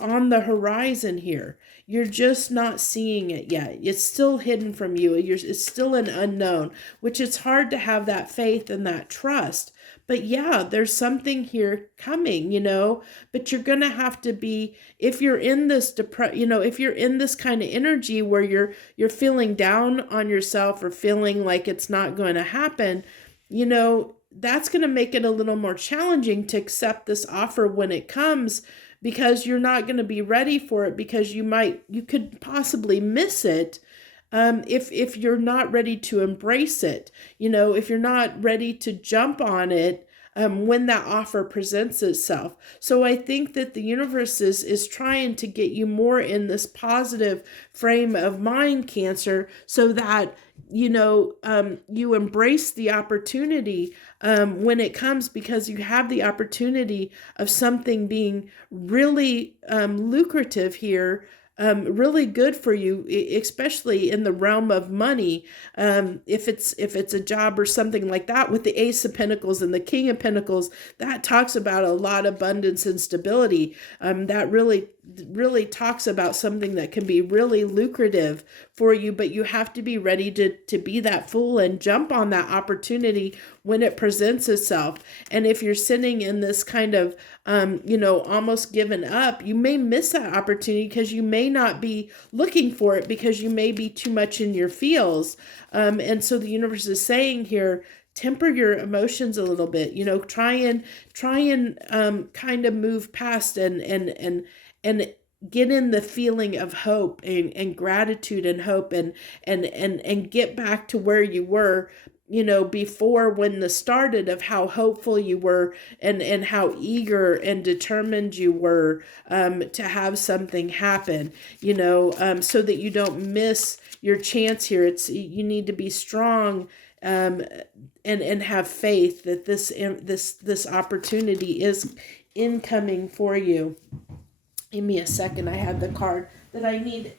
on the horizon here. You're just not seeing it yet. It's still hidden from you. It's still an unknown, which it's hard to have that faith and that trust. But yeah, there's something here coming, but you're going to have to be, if you're in this if you're in this kind of energy where you're feeling down on yourself or feeling like it's not going to happen, that's going to make it a little more challenging to accept this offer when it comes, because you're not going to be ready for it, because you could possibly miss it. If you're not ready to embrace it, if you're not ready to jump on it, when that offer presents itself. So I think that the universe is trying to get you more in this positive frame of mind, Cancer, so that you embrace the opportunity when it comes, because you have the opportunity of something being really lucrative here, really good for you, especially in the realm of money. If it's a job or something like that, with the Ace of Pentacles and the King of Pentacles, that talks about a lot of abundance and stability. That really talks about something that can be really lucrative for you, but you have to be ready to be that fool and jump on that opportunity when it presents itself. And if you're sitting in this kind of almost given up, you may miss that opportunity because you may not be looking for it, because you may be too much in your feels. And so the universe is saying here, temper your emotions a little bit, try and kind of move past and get in the feeling of hope and gratitude and hope, and get back to where you were, before, when this started, of how hopeful you were, and how eager and determined you were to have something happen, so that you don't miss your chance here. You need to be strong, and have faith that this opportunity is incoming for you. Give me a second. I had the card that I need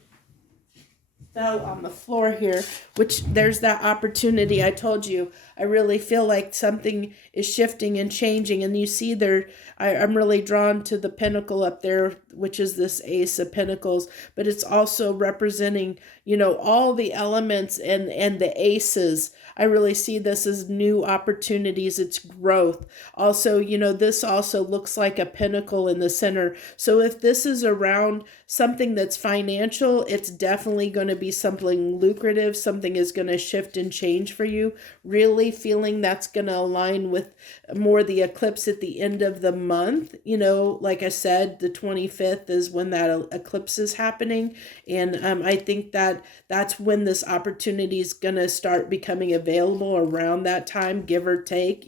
fell on the floor here, which there's that opportunity. I told you, I really feel like something is shifting and changing. And you see there, I'm really drawn to the pentacle up there, which is this Ace of Pentacles, but it's also representing, all the elements and the aces. I really see this as new opportunities. It's growth. Also, this also looks like a pentacle in the center. So if this is around something that's financial, it's definitely going to be something lucrative. Something is going to shift and change for you. Really feeling that's going to align with more the eclipse at the end of the month. Like I said, the 25th is when that eclipse is happening. And I think that's when this opportunity is going to start becoming available, around that time, give or take.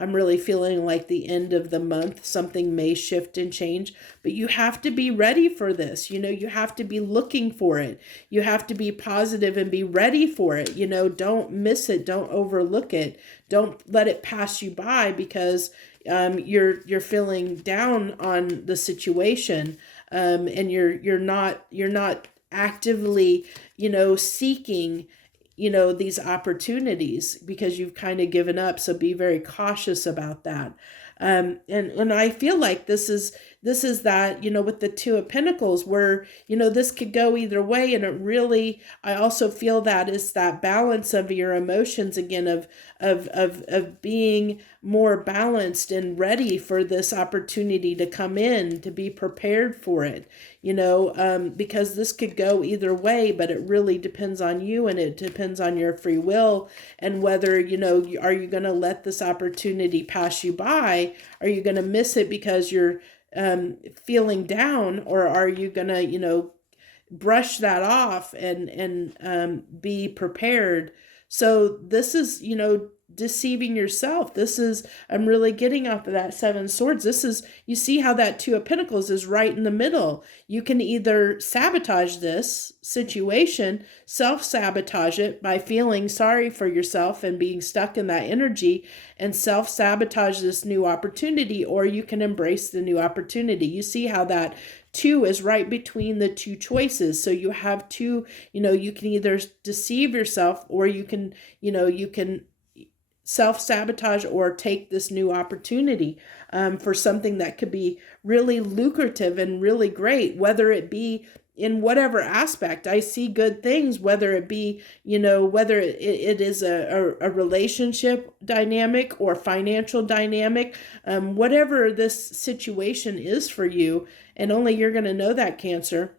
I'm really feeling like the end of the month, something may shift and change, but you have to be ready for this. You have to be looking for it. You have to be positive and be ready for it. Don't miss it. Don't overlook it. Don't let it pass you by because you're feeling down on the situation, and you're not actively, seeking, these opportunities, because you've kind of given up. So be very cautious about that. And I feel like this is that, with the Two of Pentacles, where, this could go either way. And it really, I also feel that is that balance of your emotions again, of being more balanced and ready for this opportunity to come in, to be prepared for it, because this could go either way, but it really depends on you, and it depends on your free will, and whether, are you going to let this opportunity pass you by? Are you going to miss it because you're feeling down, or are you going to, brush that off and be prepared? So this is, deceiving yourself. I'm really getting off of that Seven of Swords. You see how that Two of Pentacles is right in the middle. You can either sabotage this situation, self-sabotage it by feeling sorry for yourself and being stuck in that energy and self-sabotage this new opportunity, or you can embrace the new opportunity. You see how that Two is right between the two choices. So you have two, you can either deceive yourself, or you can self-sabotage or take this new opportunity for something that could be really lucrative and really great, whether it be in whatever aspect. I see good things, whether it be, whether it is a relationship dynamic or financial dynamic, whatever this situation is for you, and only you're going to know that, Cancer.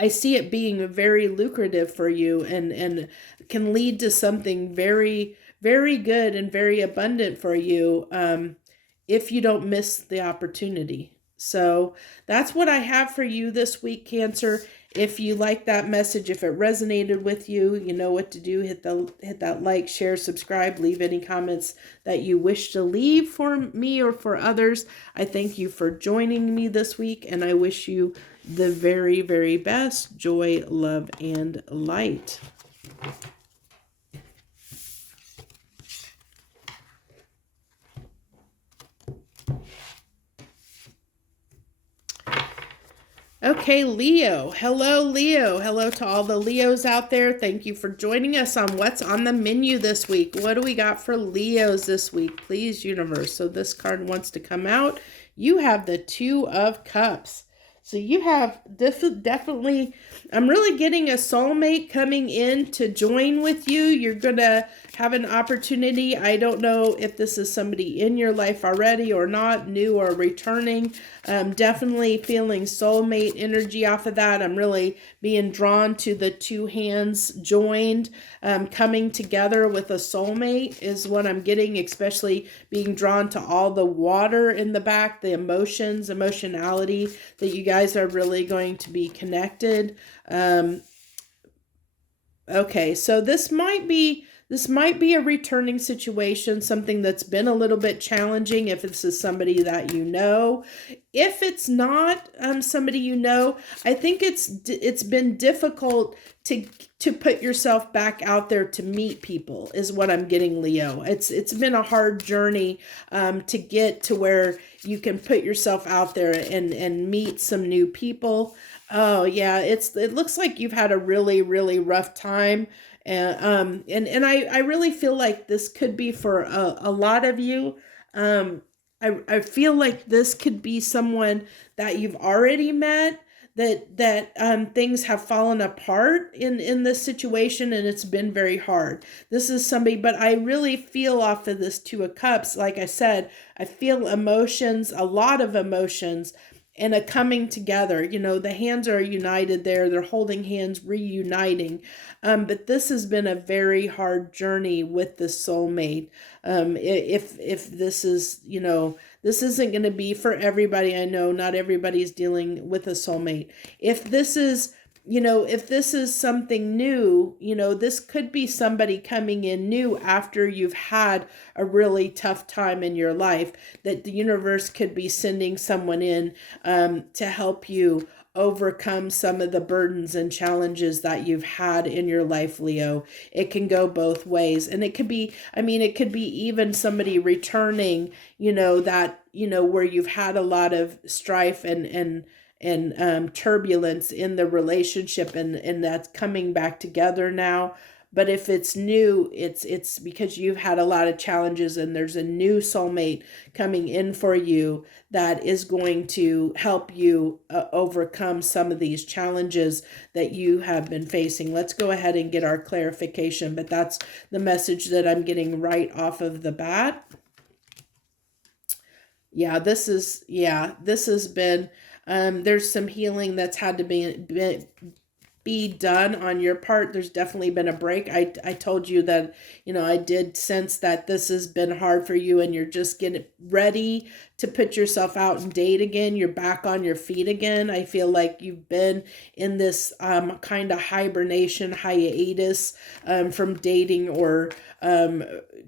I see it being very lucrative for you, and can lead to something very, very good and very abundant for you, if you don't miss the opportunity. So that's what I have for you this week, Cancer. If you like that message, if it resonated with you, you know what to do. Hit that like, share, subscribe, leave any comments that you wish to leave for me or for others. I thank you for joining me this week, and I wish you the very, very best. Joy, love, and light. Okay, Leo. Hello, Leo. Hello to all the Leos out there. Thank you for joining us on What's on the Menu this week. What do we got for Leos this week? Please, universe. So this card wants to come out. You have the Two of Cups. So you have definitely, I'm really getting a soulmate coming in to join with you. You're going to have an opportunity. I don't know if this is somebody in your life already or not, new or returning. Definitely feeling soulmate energy off of that. I'm really being drawn to the two hands joined, coming together with a soulmate is what I'm getting, especially being drawn to all the water in the back, the emotions, emotionality, that you guys are really going to be connected. Okay, so this might be a returning situation, something that's been a little bit challenging if this is somebody that you know. If it's not somebody you know, I think it's been difficult to put yourself back out there to meet people is what I'm getting, Leo. It's been a hard journey to get to where you can put yourself out there and meet some new people. Oh yeah, it looks like you've had a really, really rough time. And I really feel like this could be for a lot of you. I feel like this could be someone that you've already met, that things have fallen apart in this situation, and it's been very hard. This is somebody, but I really feel off of this Two of Cups, like I said, I feel emotions, a lot of emotions, and a coming together. You know, the hands are united there. They're holding hands, reuniting. But this has been a very hard journey with the soulmate. If this is, you know, this isn't going to be for everybody. I know not everybody's dealing with a soulmate. If this is, you know, if this is something new, you know, this could be somebody coming in new after you've had a really tough time in your life, that the universe could be sending someone in to help you overcome some of the burdens and challenges that you've had in your life, Leo. It can go both ways. And it could be, I mean, it could be even somebody returning, you know, that, you know, where you've had a lot of strife and turbulence in the relationship, and that's coming back together now. But if it's new, it's because you've had a lot of challenges, and there's a new soulmate coming in for you that is going to help you overcome some of these challenges that you have been facing. Let's go ahead and get our clarification, but that's the message that I'm getting right off of the bat. Yeah, this has been, there's some healing that's had to be done on your part. There's definitely been a break. I told you that, you know, I did sense that this has been hard for you, and you're just getting ready to put yourself out and date again. You're back on your feet again. I feel like you've been in this kind of hibernation, hiatus from dating, or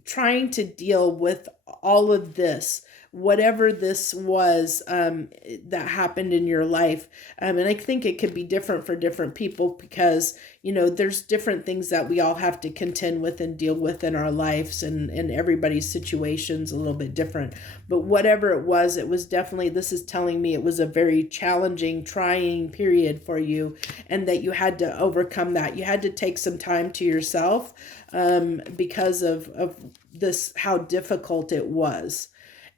trying to deal with all of this, whatever this was that happened in your life. And I think it could be different for different people, because, you know, there's different things that we all have to contend with and deal with in our lives, and everybody's situation's a little bit different. But whatever it was definitely, this is telling me it was a very challenging, trying period for you, and that you had to overcome that. You had to take some time to yourself because of this, how difficult it was.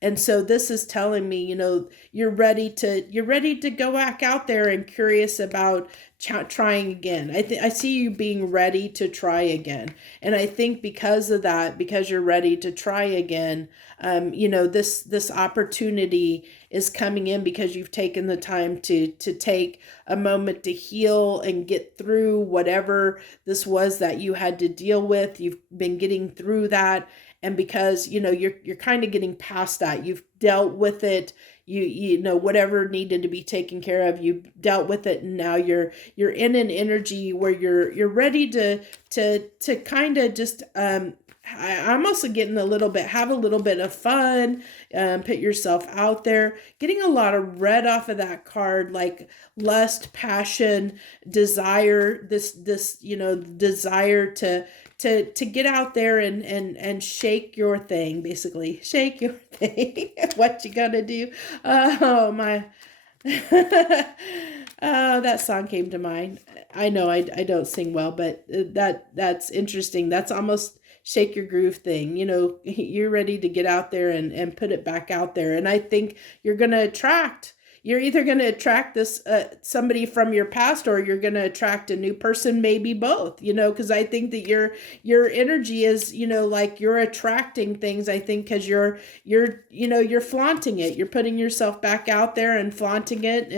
And so this is telling me, you know, you're ready to go back out there and curious about trying again. I see you being ready to try again. And I think because of that, because you're ready to try again, you know, this opportunity is coming in because you've taken the time to take a moment to heal and get through whatever this was that you had to deal with. You've been getting through that. And because, you're kind of getting past that, you've dealt with it, you know, whatever needed to be taken care of, you dealt with it. And now you're in an energy where you're ready to kind of just, I'm also getting have a little bit of fun, put yourself out there, getting a lot of red off of that card, like lust, passion, desire, this, desire to get out there and shake your thing, basically. Shake your thing. What you gonna do? Oh, my. Oh, that song came to mind. I know I don't sing well, but that's interesting. That's almost shake your groove thing. You're ready to get out there and put it back out there. And I think you're either going to attract this somebody from your past, or you're going to attract a new person, maybe both, because I think that your energy is, like you're attracting things, I think, because you're flaunting it. You're putting yourself back out there and flaunting it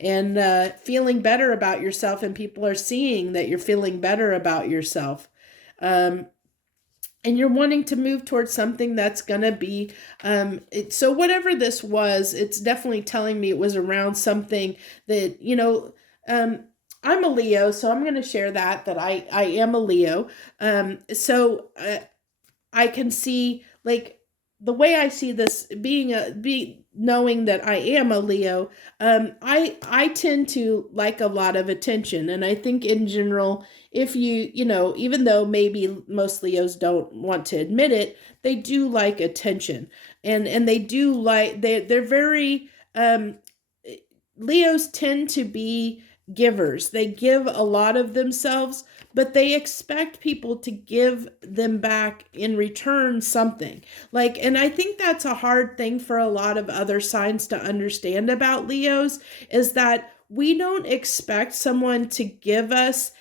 and feeling better about yourself, and people are seeing that you're feeling better about yourself. And you're wanting to move towards something that's going to be, so whatever this was, it's definitely telling me it was around something that, I'm a Leo, so I'm going to share that I am a Leo. So I can see, like, the way I see this knowing that I am a Leo, I tend to like a lot of attention. And I think in general, if even though maybe most Leos don't want to admit it, they do like attention. And they do like, they're very, Leos tend to be givers. They give a lot of themselves, but they expect people to give them back in return something. And I think that's a hard thing for a lot of other signs to understand about Leos, is that we don't expect someone to give us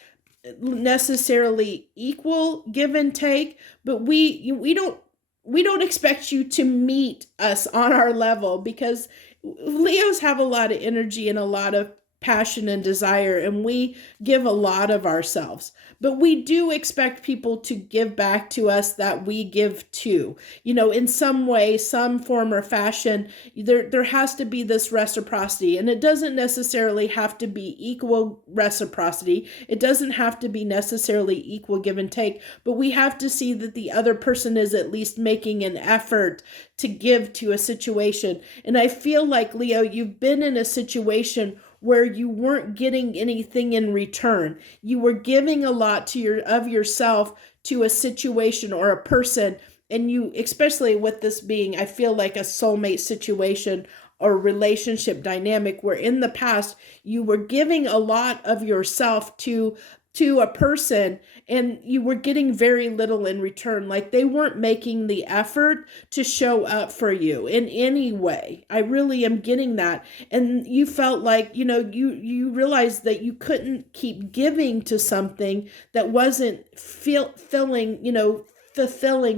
necessarily equal give and take, but we don't expect you to meet us on our level, because Leos have a lot of energy and a lot of passion and desire, and we give a lot of ourselves, but we do expect people to give back to us that we give to, in some way, some form or fashion. There has to be this reciprocity, and it doesn't necessarily have to be equal reciprocity. It doesn't have to be necessarily equal give and take, but we have to see that the other person is at least making an effort to give to a situation. And I feel like, Leo, you've been in a situation where you weren't getting anything in return. You were giving a lot of yourself to a situation or a person, and you, especially with this being, I feel like, a soulmate situation or relationship dynamic, where in the past you were giving a lot of yourself to a person, and you were getting very little in return. Like, they weren't making the effort to show up for you in any way. I really am getting that. And you felt like, you realized that you couldn't keep giving to something that wasn't fulfilling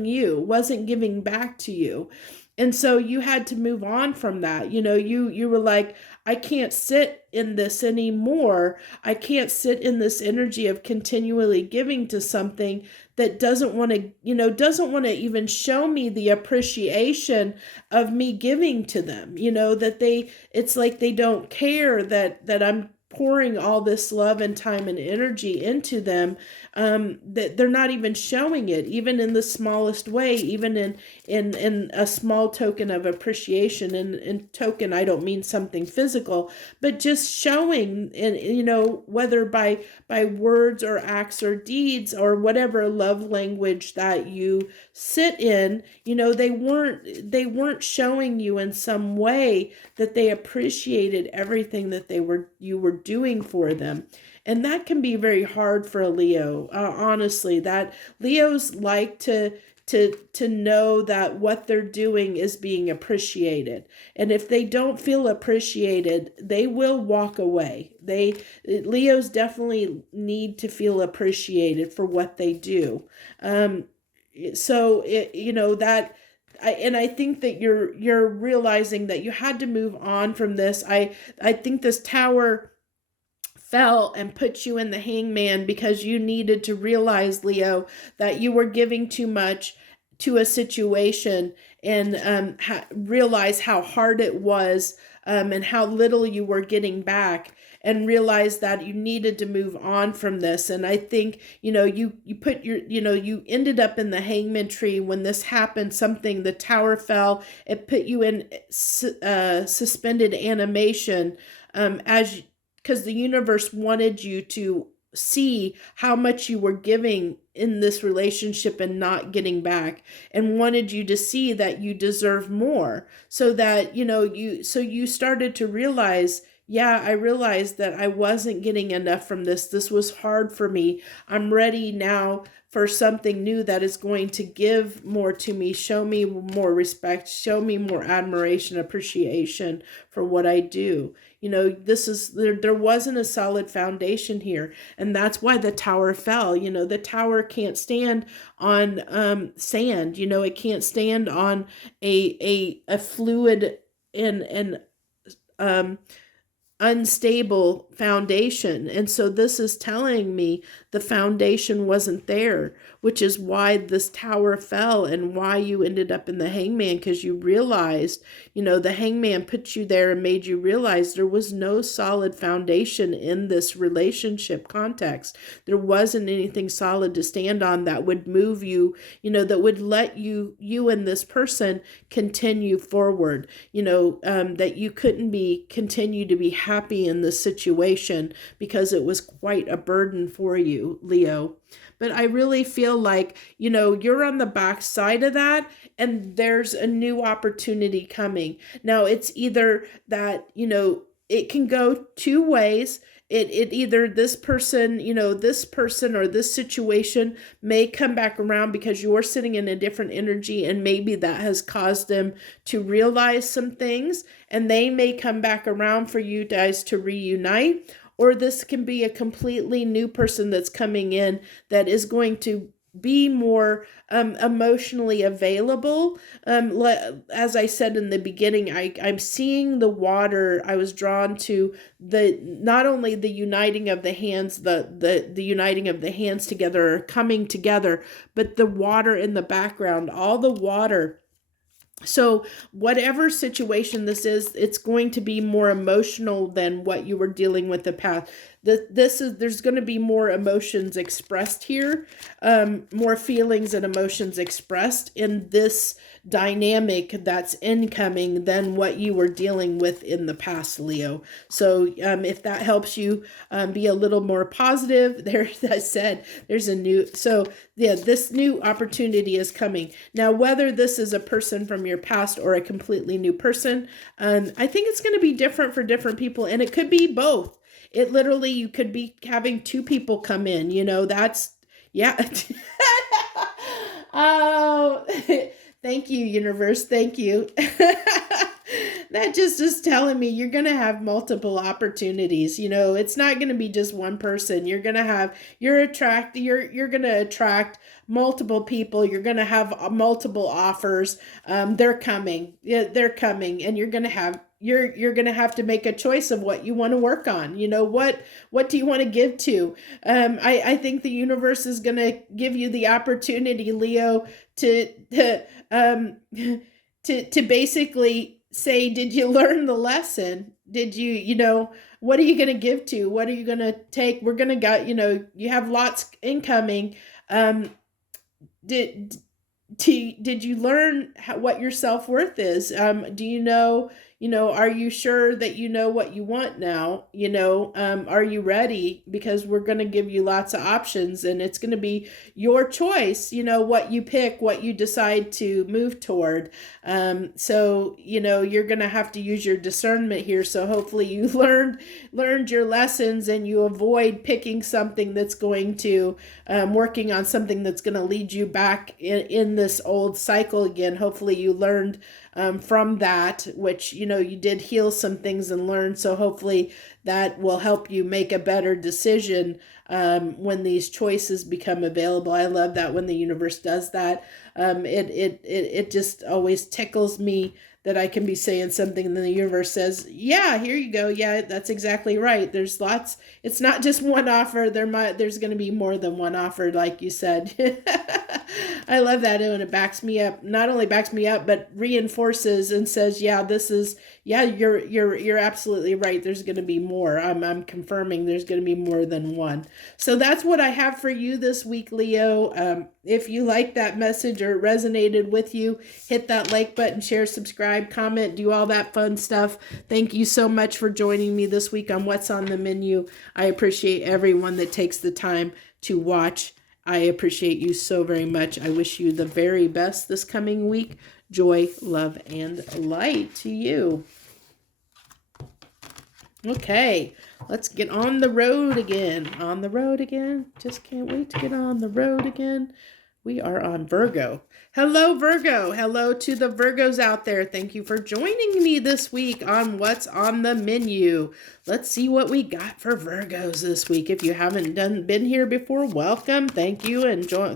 you, wasn't giving back to you. And so you had to move on from that. You were like, I can't sit in this anymore. I can't sit in this energy of continually giving to something that doesn't want to even show me the appreciation of me giving to them. It's like they don't care that I'm pouring all this love and time and energy into them, that they're not even showing it, even in the smallest way, even in a small token of appreciation. And token, I don't mean something physical, but just showing, and whether by words or acts or deeds or whatever love language that you sit in, they weren't showing you in some way that they appreciated everything that you were doing for them. And that can be very hard for a Leo. Honestly, that Leos like to know that what they're doing is being appreciated. And if they don't feel appreciated, they will walk away. Leos definitely need to feel appreciated for what they do. So and I think that you're realizing that you had to move on from this. I think this Tower fell and put you in the hangman because you needed to realize, Leo, that you were giving too much to a situation, and realize how hard it was, and how little you were getting back, and realize that you needed to move on from this. And I think, you put your, you ended up in the hangman tree when this happened. Something, the Tower fell, it put you in suspended animation, as because the universe wanted you to see how much you were giving in this relationship and not getting back, and wanted you to see that you deserve more, so that you started to realize, yeah, I realized that I wasn't getting enough from this was hard for me. I'm ready now for something new that is going to give more to me, show me more respect, show me more admiration, appreciation for what I do. There wasn't a solid foundation here, and that's why the Tower fell. The Tower can't stand on sand. It can't stand on a fluid and unstable foundation. And so this is telling me the foundation wasn't there, which is why this Tower fell and why you ended up in the hangman, because you realized, the hangman put you there and made you realize there was no solid foundation in this relationship context. There wasn't anything solid to stand on that would move you, that would let you and this person continue forward, that you couldn't continue to be happy in this situation because it was quite a burden for you, Leo. But I really feel like, you're on the back side of that, and there's a new opportunity coming. Now, it's either that, it can go two ways. It either this person or this situation may come back around because you're sitting in a different energy, and maybe that has caused them to realize some things, and they may come back around for you guys to reunite. Or this can be a completely new person that's coming in that is going to be more emotionally available. As I said in the beginning, I'm seeing the water. I was drawn to not only the uniting of the hands, the uniting of the hands together, or coming together, but the water in the background, all the water. So whatever situation this is, it's going to be more emotional than what you were dealing with the past. There's going to be more emotions expressed here, more feelings and emotions expressed in this dynamic that's incoming than what you were dealing with in the past, Leo. So if that helps you be a little more positive, I said there's this new opportunity is coming. Now, whether this is a person from your past or a completely new person, I think it's going to be different for different people, and it could be both. It literally, you could be having two people come in, that's, yeah. Oh, thank you, universe. Thank you. That just is telling me you're going to have multiple opportunities. It's not going to be just one person. You're going to attract multiple people. You're going to have multiple offers. They're coming. Yeah, they're coming, and you're going to have to make a choice of what you want to work on. What do you want to give to? I think the universe is going to give you the opportunity, Leo, to basically say, did you learn the lesson? Did you, what are you going to give to? What are you going to take? We're going to go, you have lots incoming. Did you learn what your self-worth is? Do you know, are you sure that you know what you want now? Are you ready? Because we're going to give you lots of options, and it's going to be your choice, what you pick, what you decide to move toward. So, you're going to have to use your discernment here. So hopefully you learned your lessons, and you avoid picking something that's going to, working on something that's going to lead you back in this old cycle again. Hopefully you learned from that, which, you know, you did heal some things and learn. So hopefully that will help you make a better decision when these choices become available. I love that when the universe does that. It just always tickles me that I can be saying something and then the universe says, yeah, here you go. Yeah, that's exactly right. There's lots. It's not just one offer. There's going to be more than one offer, like you said. I love that when it backs me up. Not only backs me up, but reinforces and says, yeah, you're absolutely right. There's going to be more. I'm confirming there's going to be more than one. So that's what I have for you this week, Leo. If you like that message or it resonated with you, hit that like button, share, subscribe, comment, do all that fun stuff. Thank you so much for joining me this week on What's on the Menu. I appreciate everyone that takes the time to watch. I appreciate you so very much. I wish you the very best this coming week. Joy, love, and light to you. Okay, let's get on the road again. On the road again. Just can't wait to get on the road again. We are on Virgo. Hello, Virgo. Hello to the Virgos out there. Thank you for joining me this week on What's on the Menu. Let's see what we got for Virgos this week. If you haven't been here before, welcome. Thank you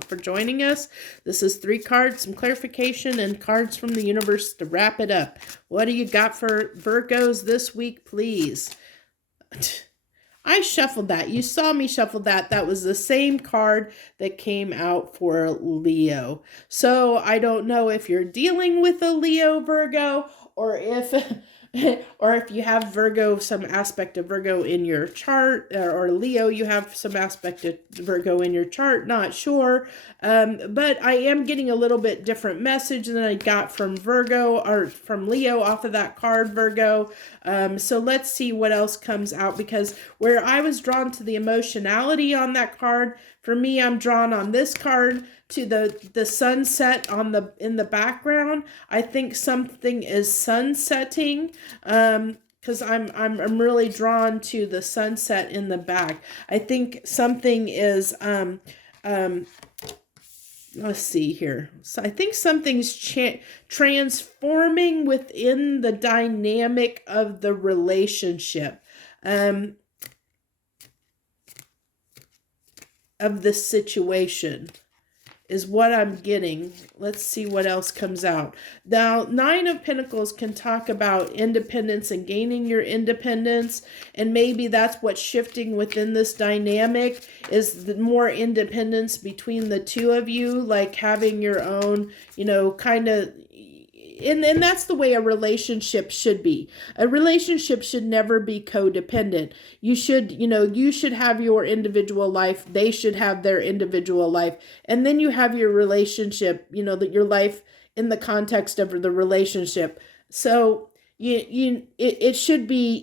for joining us. This is 3 cards, some clarification, and cards from the universe to wrap it up. What do you got for Virgos this week, please? I shuffled that. You saw me shuffle that. That was the same card that came out for Leo. So I don't know if you're dealing with a Leo Virgo or if you have Virgo, some aspect of Virgo in your chart, or Leo, you have some aspect of Virgo in your chart, not sure. But I am getting a little bit different message than I got from Virgo or from Leo off of that card, Virgo. So let's see what else comes out, because where I was drawn to the emotionality on that card, for me, I'm drawn on this card to the sunset in the background. I think something is sunsetting, because I'm really drawn to the sunset in the back. I think something is let's see here. So I think something's transforming within the dynamic of the relationship. Of the situation is what I'm getting. Let's see what else comes out. Now, 9 of Pentacles can talk about independence and gaining your independence, and maybe that's what's shifting within this dynamic, is the more independence between the two of you, like having your own, you know, kind of. And that's the way a relationship should be. A relationship should never be codependent. You should have your individual life. They should have their individual life. And then you have your relationship, your life in the context of the relationship. So it should be,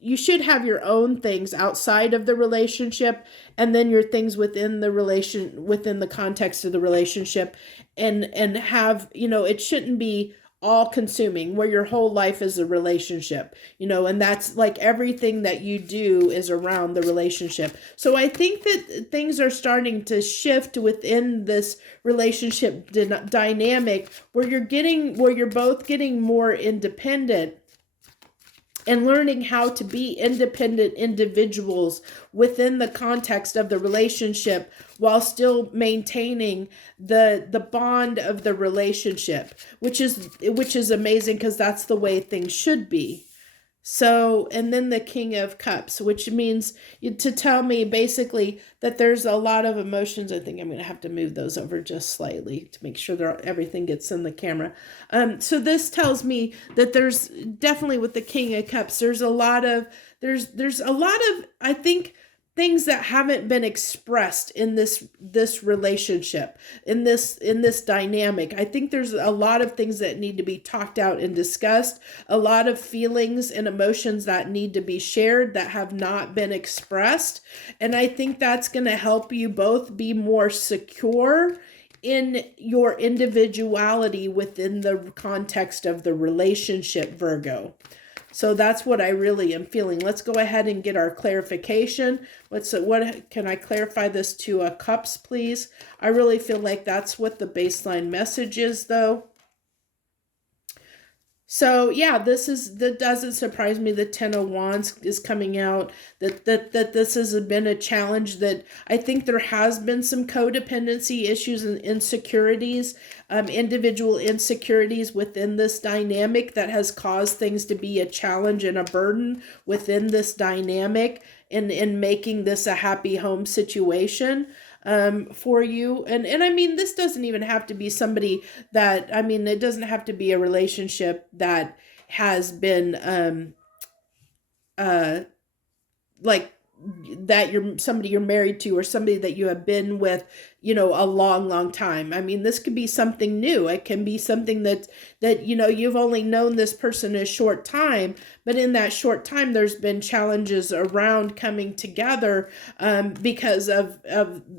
you should have your own things outside of the relationship, and then your things within the context of the relationship, and have, it shouldn't be all consuming where your whole life is a relationship, and that's like everything that you do is around the relationship. So I think that things are starting to shift within this relationship dynamic where you're both getting more independent and learning how to be independent individuals within the context of the relationship while still maintaining the bond of the relationship, which is amazing, because that's the way things should be. So, and then the King of Cups, which means to tell me basically that there's a lot of emotions. I think I'm going to have to move those over just slightly to make sure everything gets in the camera. So this tells me that there's definitely, with the King of Cups, there's a lot of, I think, things that haven't been expressed in this relationship, in this dynamic. I think there's a lot of things that need to be talked out and discussed, a lot of feelings and emotions that need to be shared that have not been expressed. And I think that's going to help you both be more secure in your individuality within the context of the relationship, Virgo. So that's what I really am feeling. Let's go ahead and get our clarification. What can I clarify this to Cups, please? I really feel like that's what the baseline message is, though. So yeah, that doesn't surprise me. The Ten of Wands is coming out. That this has been a challenge. That I think there has been some codependency issues and insecurities, individual insecurities within this dynamic that has caused things to be a challenge and a burden within this dynamic, in making this a happy home situation for you. And I mean, this doesn't even have to be somebody that, I mean, it doesn't have to be a relationship that has been like that you're somebody you're married to, or somebody that you have been with, a long time. I mean, this could be something new. It can be something that you've only known this person a short time, but in that short time there's been challenges around coming together, because of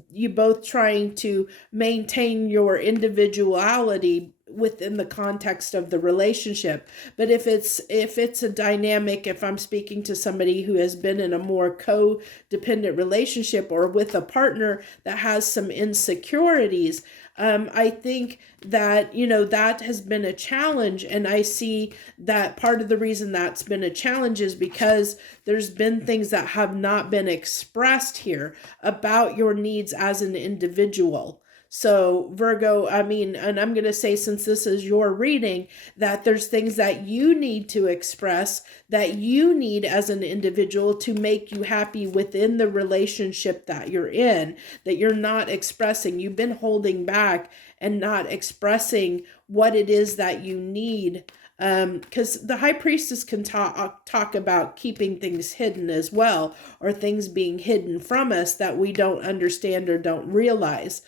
you both trying to maintain your individuality within the context of the relationship. But if it's a dynamic, if I'm speaking to somebody who has been in a more codependent relationship, or with a partner that has some insecurities, I think that that has been a challenge. And I see that part of the reason that's been a challenge is because there's been things that have not been expressed here about your needs as an individual. So Virgo, I mean, and I'm going to say, since this is your reading, that there's things that you need to express, that you need as an individual to make you happy within the relationship that you're in, that you're not expressing. You've been holding back and not expressing what it is that you need. Because the high priestess can talk about keeping things hidden as well, or things being hidden from us that we don't understand or don't realize.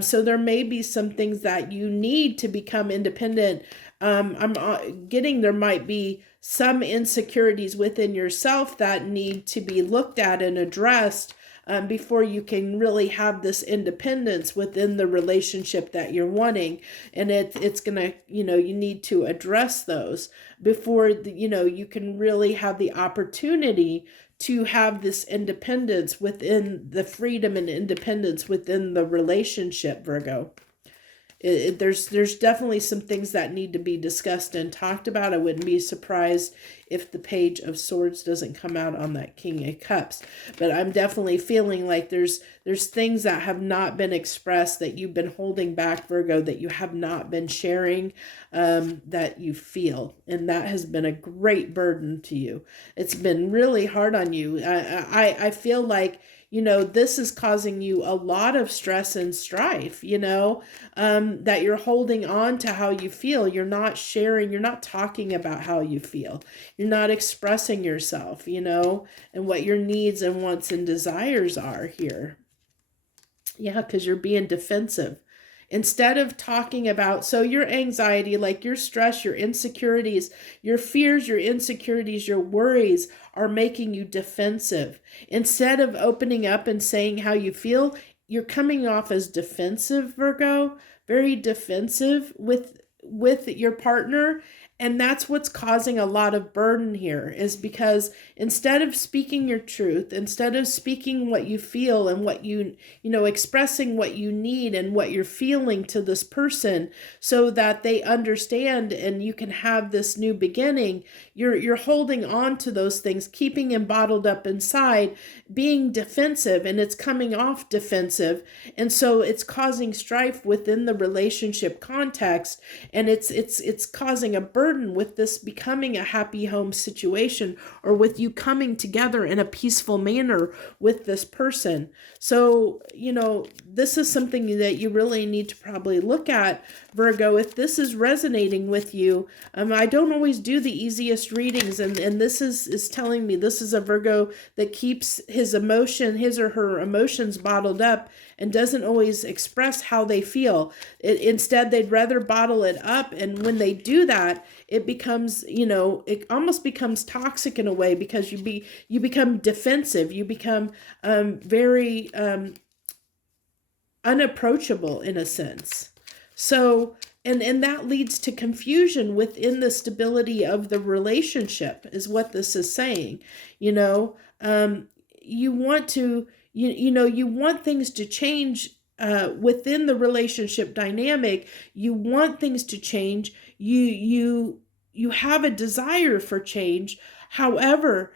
So there may be some things that you need to become independent. I'm getting there might be some insecurities within yourself that need to be looked at and addressed, before you can really have this independence within the relationship that you're wanting. And it's gonna, you need to address those before you can really have the opportunity to have this independence within the freedom and independence within the relationship, Virgo. There's definitely some things that need to be discussed and talked about. I wouldn't be surprised if the Page of Swords doesn't come out on that King of Cups, but I'm definitely feeling like there's things that have not been expressed, that you've been holding back, Virgo, that you have not been sharing, that you feel, and that has been a great burden to you. It's been really hard on you. I feel like this is causing you a lot of stress and strife, that you're holding on to how you feel. You're not sharing, you're not talking about how you feel. You're not expressing yourself, and what your needs and wants and desires are here. Yeah, because you're being defensive. Instead of talking about, so your anxiety, like your stress, your insecurities, your fears, your insecurities, your worries are making you defensive. Instead of opening up and saying how you feel, you're coming off as defensive, Virgo, very defensive with your partner. And that's what's causing a lot of burden here, is because instead of speaking your truth, instead of speaking what you feel and what expressing what you need and what you're feeling to this person so that they understand and you can have this new beginning, you're holding on to those things, keeping them bottled up inside, being defensive, and it's coming off defensive. And so it's causing strife within the relationship context, and it's causing a burden with this becoming a happy home situation, or with you coming together in a peaceful manner with this person. So, this is something that you really need to probably look at, Virgo, if this is resonating with you. I don't always do the easiest readings, and this is telling me this is a Virgo that keeps his or her emotions bottled up and doesn't always express how they feel. Instead, they'd rather bottle it up, and when they do that, it becomes, it almost becomes toxic in a way, because you become defensive, you become very unapproachable in a sense. So, and that leads to confusion within the stability of the relationship, is what this is saying. You want to, you want things to change within the relationship dynamic. You want things to change. You you have a desire for change. However,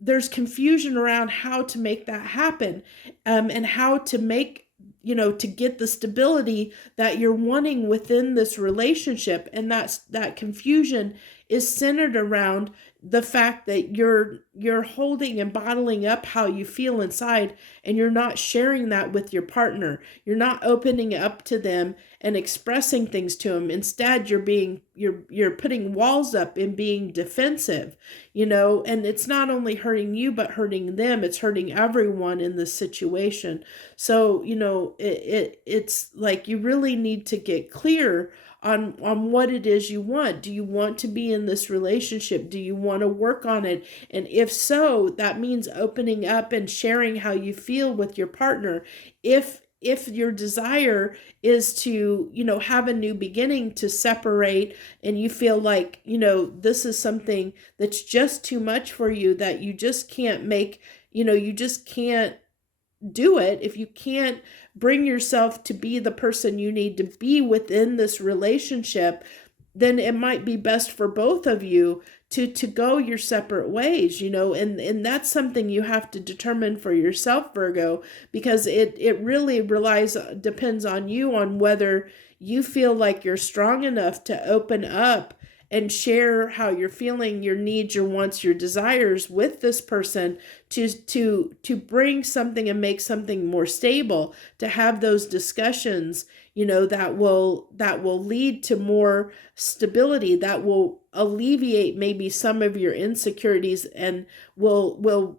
there's confusion around how to make that happen, and how to make, to get the stability that you're wanting within this relationship. And that confusion is centered around the fact that you're holding and bottling up how you feel inside, and you're not sharing that with your partner. You're not opening up to them and expressing things to them. Instead, you're putting walls up and being defensive, and it's not only hurting you but hurting them. It's hurting everyone in this situation. So, it's like you really need to get clear on what it is you want. Do you want to be in this relationship? Do you want to work on it? And if so, that means opening up and sharing how you feel with your partner. If your desire is to, have a new beginning, to separate, and you feel like, this is something that's just too much for you, that you just can't make, you just can't do it, if you can't bring yourself to be the person you need to be within this relationship, then it might be best for both of you to go your separate ways, and that's something you have to determine for yourself, Virgo, because it really depends on you, on whether you feel like you're strong enough to open up and share how you're feeling, your needs, your wants, your desires with this person, to bring something and make something more stable, to have those discussions, that will lead to more stability, that will alleviate maybe some of your insecurities, and will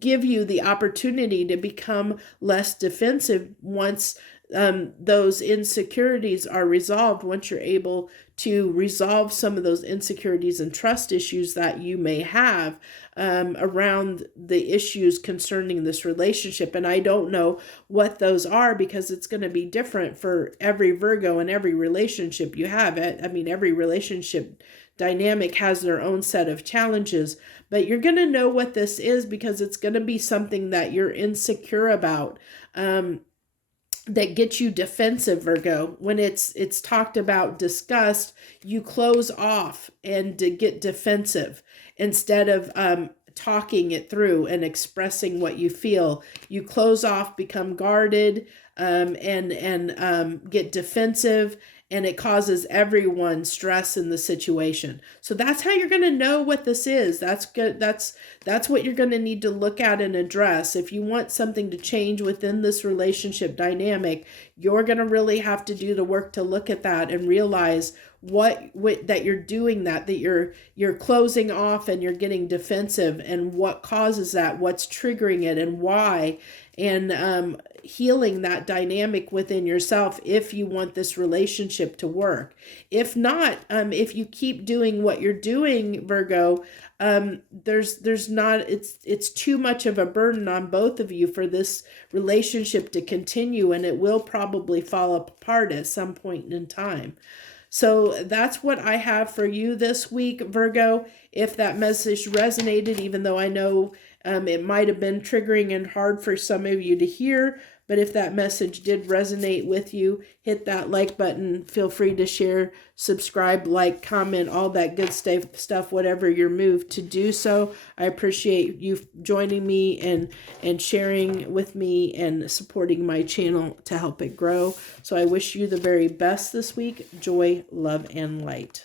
give you the opportunity to become less defensive once those insecurities are resolved, once you're able to resolve some of those insecurities and trust issues that you may have around the issues concerning this relationship. And I don't know what those are, because it's going to be different for every Virgo and every relationship you have. I mean, every relationship dynamic has their own set of challenges, but you're going to know what this is, because it's going to be something that you're insecure about, that gets you defensive, Virgo. When it's talked about, discussed, you close off and to get defensive instead of talking it through and expressing what you feel. You close off, become guarded, and get defensive, and it causes everyone stress in the situation. So that's how you're going to know what this is. That's good. That's what you're going to need to look at and address. If you want something to change within this relationship dynamic, you're going to really have to do the work to look at that and realize what that you're doing, that you're closing off and you're getting defensive, and what causes that, what's triggering it, and why, and healing that dynamic within yourself if you want this relationship to work. If not, if you keep doing what you're doing, Virgo, there's not, it's too much of a burden on both of you for this relationship to continue, and it will probably fall apart at some point in time. So that's what I have for you this week, Virgo. If that message resonated, even though I know it might have been triggering and hard for some of you to hear, but if that message did resonate with you, hit that like button. Feel free to share, subscribe, like, comment, all that good stuff, whatever you're moved to do so. I appreciate you joining me and sharing with me and supporting my channel to help it grow. So I wish you the very best this week. Joy, love, and light.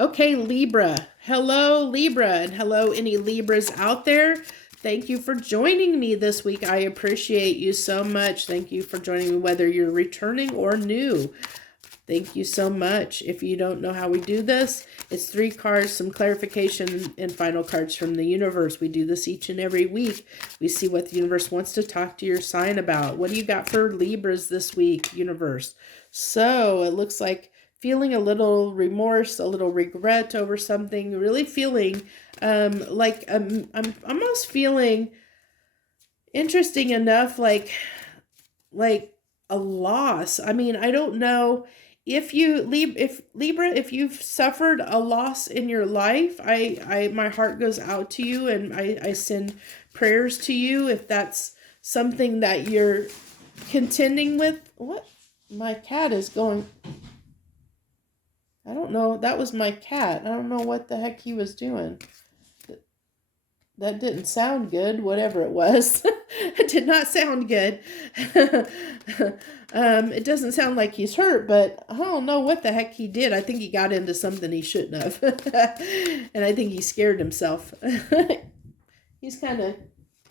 Okay, Libra. Hello, Libra, and hello, any Libras out there. Thank you for joining me this week. I appreciate you so much. Thank you for joining me, whether you're returning or new. Thank you so much. If you don't know how we do this, it's 3 cards, some clarification, and final cards from the universe. We do this each and every week. We see what the universe wants to talk to your sign about. What do you got for Libras this week, universe? So it looks like feeling a little remorse, a little regret over something, really feeling like I'm almost feeling, interesting enough, like a loss. I mean, I don't know if Libra, if you've suffered a loss in your life, my heart goes out to you, and I send prayers to you if that's something that you're contending with, what? My cat is going, I don't know, that was my cat. I don't know what the heck he was doing. That didn't sound good, whatever it was. It did not sound good. It doesn't sound like he's hurt, but I don't know what the heck he did. I think he got into something he shouldn't have. And I think he scared himself. He's kind of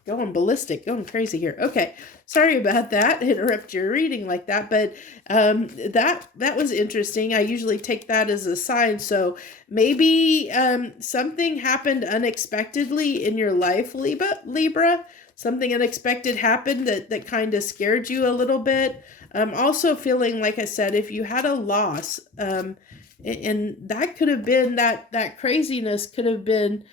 going ballistic, going crazy here. Okay, sorry about that. Interrupt your reading like that, but that was interesting. I usually take that as a sign. So maybe something happened unexpectedly in your life, Libra. Something unexpected happened that kind of scared you a little bit. Also feeling, like I said, if you had a loss, and that could have been that craziness could have been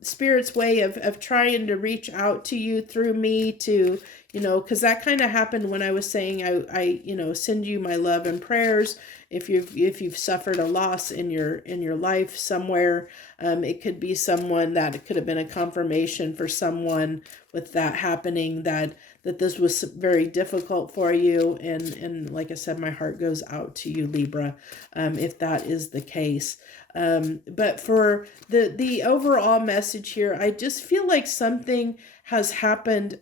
Spirit's way of trying to reach out to you through me to, because that kind of happened when I was saying I send you my love and prayers. If you've suffered a loss in your life somewhere, it could be someone that it could have been a confirmation for someone with that happening that this was very difficult for you. And like I said, my heart goes out to you, Libra, if that is the case. But for the overall message here, I just feel like something has happened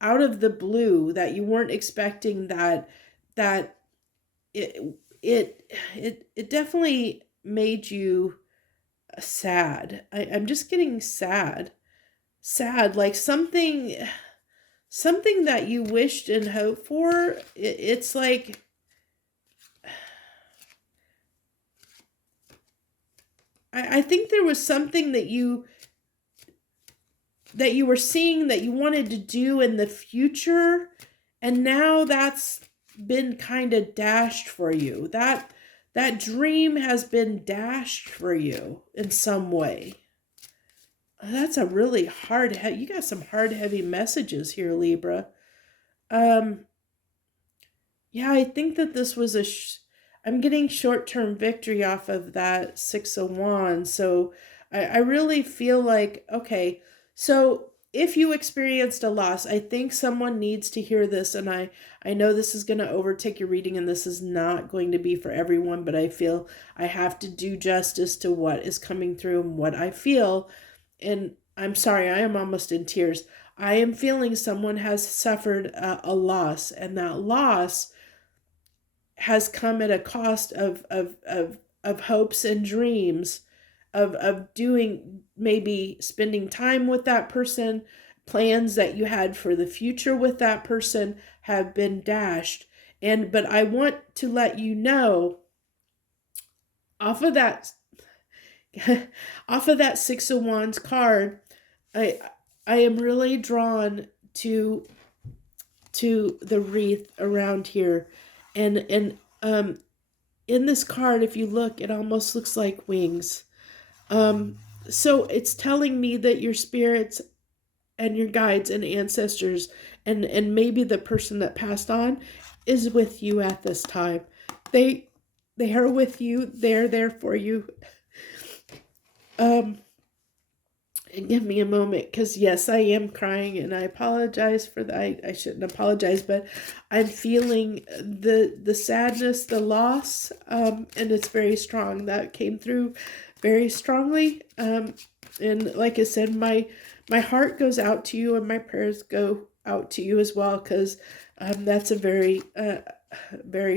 out of the blue that you weren't expecting, that it definitely made you sad. I'm just getting sad, like something that you wished and hoped for. It's like, I think there was something that you were seeing that you wanted to do in the future, and now that's been kind of dashed for you. That dream has been dashed for you in some way. That's a really hard, you got some hard, heavy messages here, Libra. Yeah, I think that this was I'm getting short-term victory off of that Six of Wands. So I really feel like, okay, so if you experienced a loss, I think someone needs to hear this. And I know this is going to overtake your reading, and this is not going to be for everyone, but I feel I have to do justice to what is coming through and what I feel. And I'm sorry, I am almost in tears. I am feeling someone has suffered a loss, and that loss has come at a cost of hopes and dreams, of doing, maybe spending time with that person, plans that you had for the future with that person have been dashed. But I want to let you know, off of that Six of Wands card, I am really drawn to the wreath around here. And in this card, if you look, it almost looks like wings. So it's telling me that your spirits and your guides and ancestors and maybe the person that passed on is with you at this time. They are with you. They're there for you. And give me a moment, because yes, I am crying, and I apologize for that. I shouldn't apologize, but I'm feeling the sadness, the loss, and it's very strong. That came through very strongly. And like I said, my heart goes out to you, and my prayers go out to you as well, because that's a very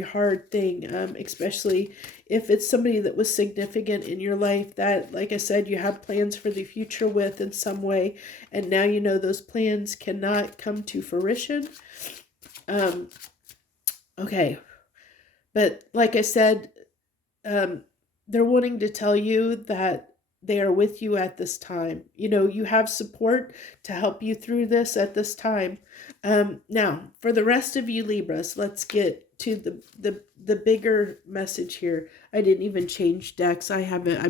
hard thing, especially if it's somebody that was significant in your life that, like I said, you had plans for the future with in some way, and now you know those plans cannot come to fruition. Okay, but like I said, they're wanting to tell you that they are with you at this time. You have support to help you through this at this time. Now, for the rest of you Libras, let's get to the bigger message here. I didn't even change decks. I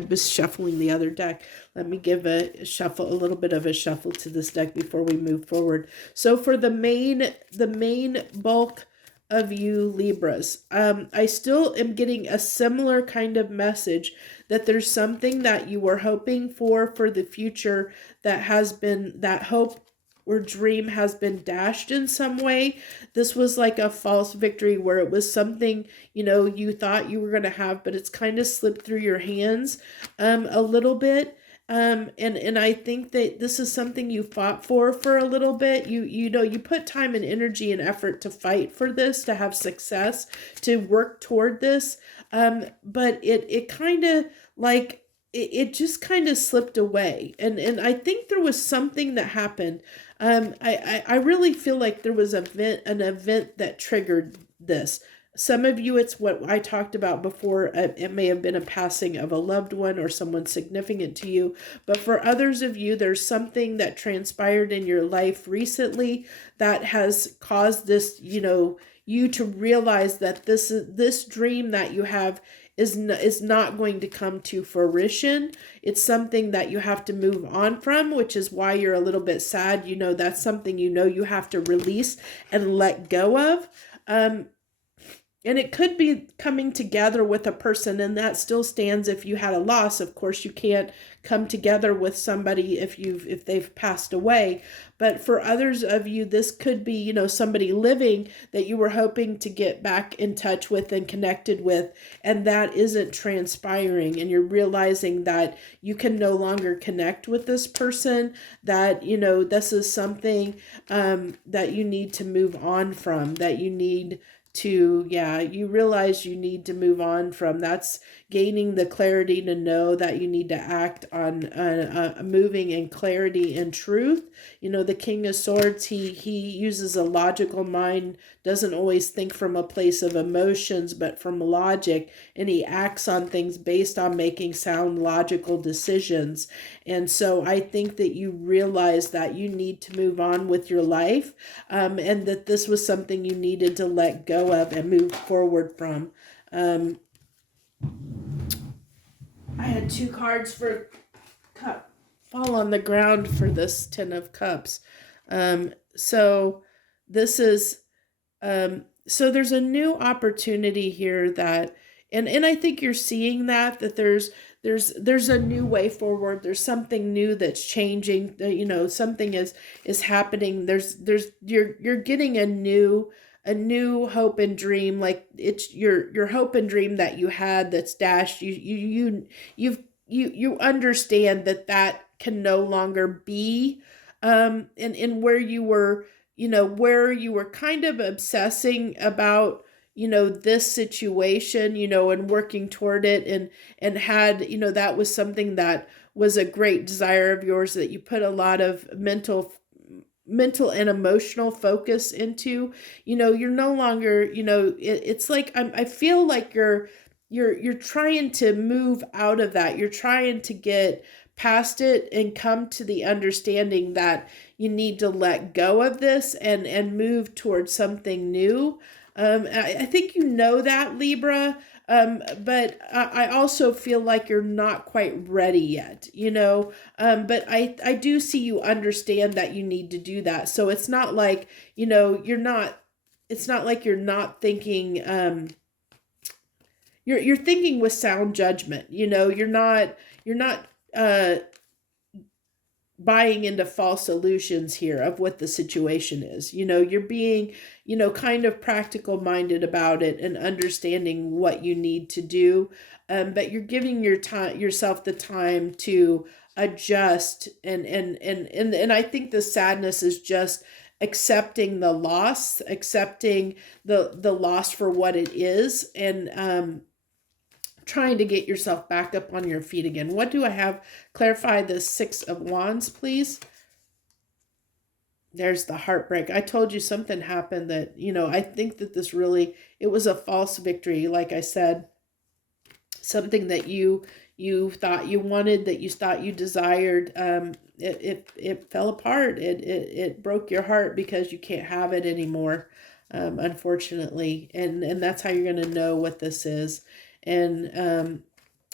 was shuffling the other deck. Let me give a little bit of a shuffle to this deck before we move forward. So for the main bulk of you Libras, I still am getting a similar kind of message, that there's something that you were hoping for the future that has been, that hope or dream has been dashed in some way. This was like a false victory where it was something, you thought you were going to have, but it's kind of slipped through your hands a little bit. And I think that this is something you fought for a little bit. You put time and energy and effort to fight for this, to have success, to work toward this. But it kind of like, it just kind of slipped away. And I think there was something that happened. I really feel like there was an event that triggered this. Some of you, it's what I talked about before. It may have been a passing of a loved one or someone significant to you. But for others of you, there's something that transpired in your life recently that has caused this, you to realize that this dream that you have is not going to come to fruition. It's something that you have to move on from, which is why you're a little bit sad. That's something you have to release and let go of. And it could be coming together with a person, and that still stands if you had a loss. Of course, you can't come together with somebody if they've passed away. But for others of you, this could be, somebody living that you were hoping to get back in touch with and connected with, and that isn't transpiring. And you're realizing that you can no longer connect with this person, that, this is something that you need to move on from, that you need you realize you need to move on from. That's gaining the clarity to know that you need to act on moving in clarity and truth. The King of Swords, he uses a logical mind, doesn't always think from a place of emotions, but from logic, and he acts on things based on making sound logical decisions. And so I think that you realize that you need to move on with your life, and that this was something you needed to let go of and move forward from. I had 2 cards for cup fall on the ground for this 10 of Cups. So this is, so there's a new opportunity here that, and I think you're seeing that there's a new way forward. There's something new that's changing. Something is happening. You're getting a new hope and dream. Like it's your hope and dream that you had that's dashed. You understand that can no longer be, and where you were, where you were kind of obsessing about, this situation, and working toward it, and had, that was something that was a great desire of yours that you put a lot of mental and emotional focus into. You're no longer, it's like, I feel like you're trying to move out of that. You're trying to get past it and come to the understanding that you need to let go of this and move towards something new. I think that, Libra, but I also feel like you're not quite ready yet, but I do see you understand that you need to do that. So it's not like, it's not like you're not thinking, you're thinking with sound judgment, you're not buying into false illusions here of what the situation is. You're being, kind of practical minded about it and understanding what you need to do. But you're giving yourself the time to adjust. And I think the sadness is just accepting the loss, accepting the loss for what it is, and, trying to get yourself back up on your feet again. What do I have? Clarify the 6 of Wands, please. There's the heartbreak. I told you something happened that, I think that it was a false victory. Like I said, something that you thought you wanted, that you thought you desired, it fell apart. It broke your heart because you can't have it anymore, unfortunately. And that's how you're going to know what this is. And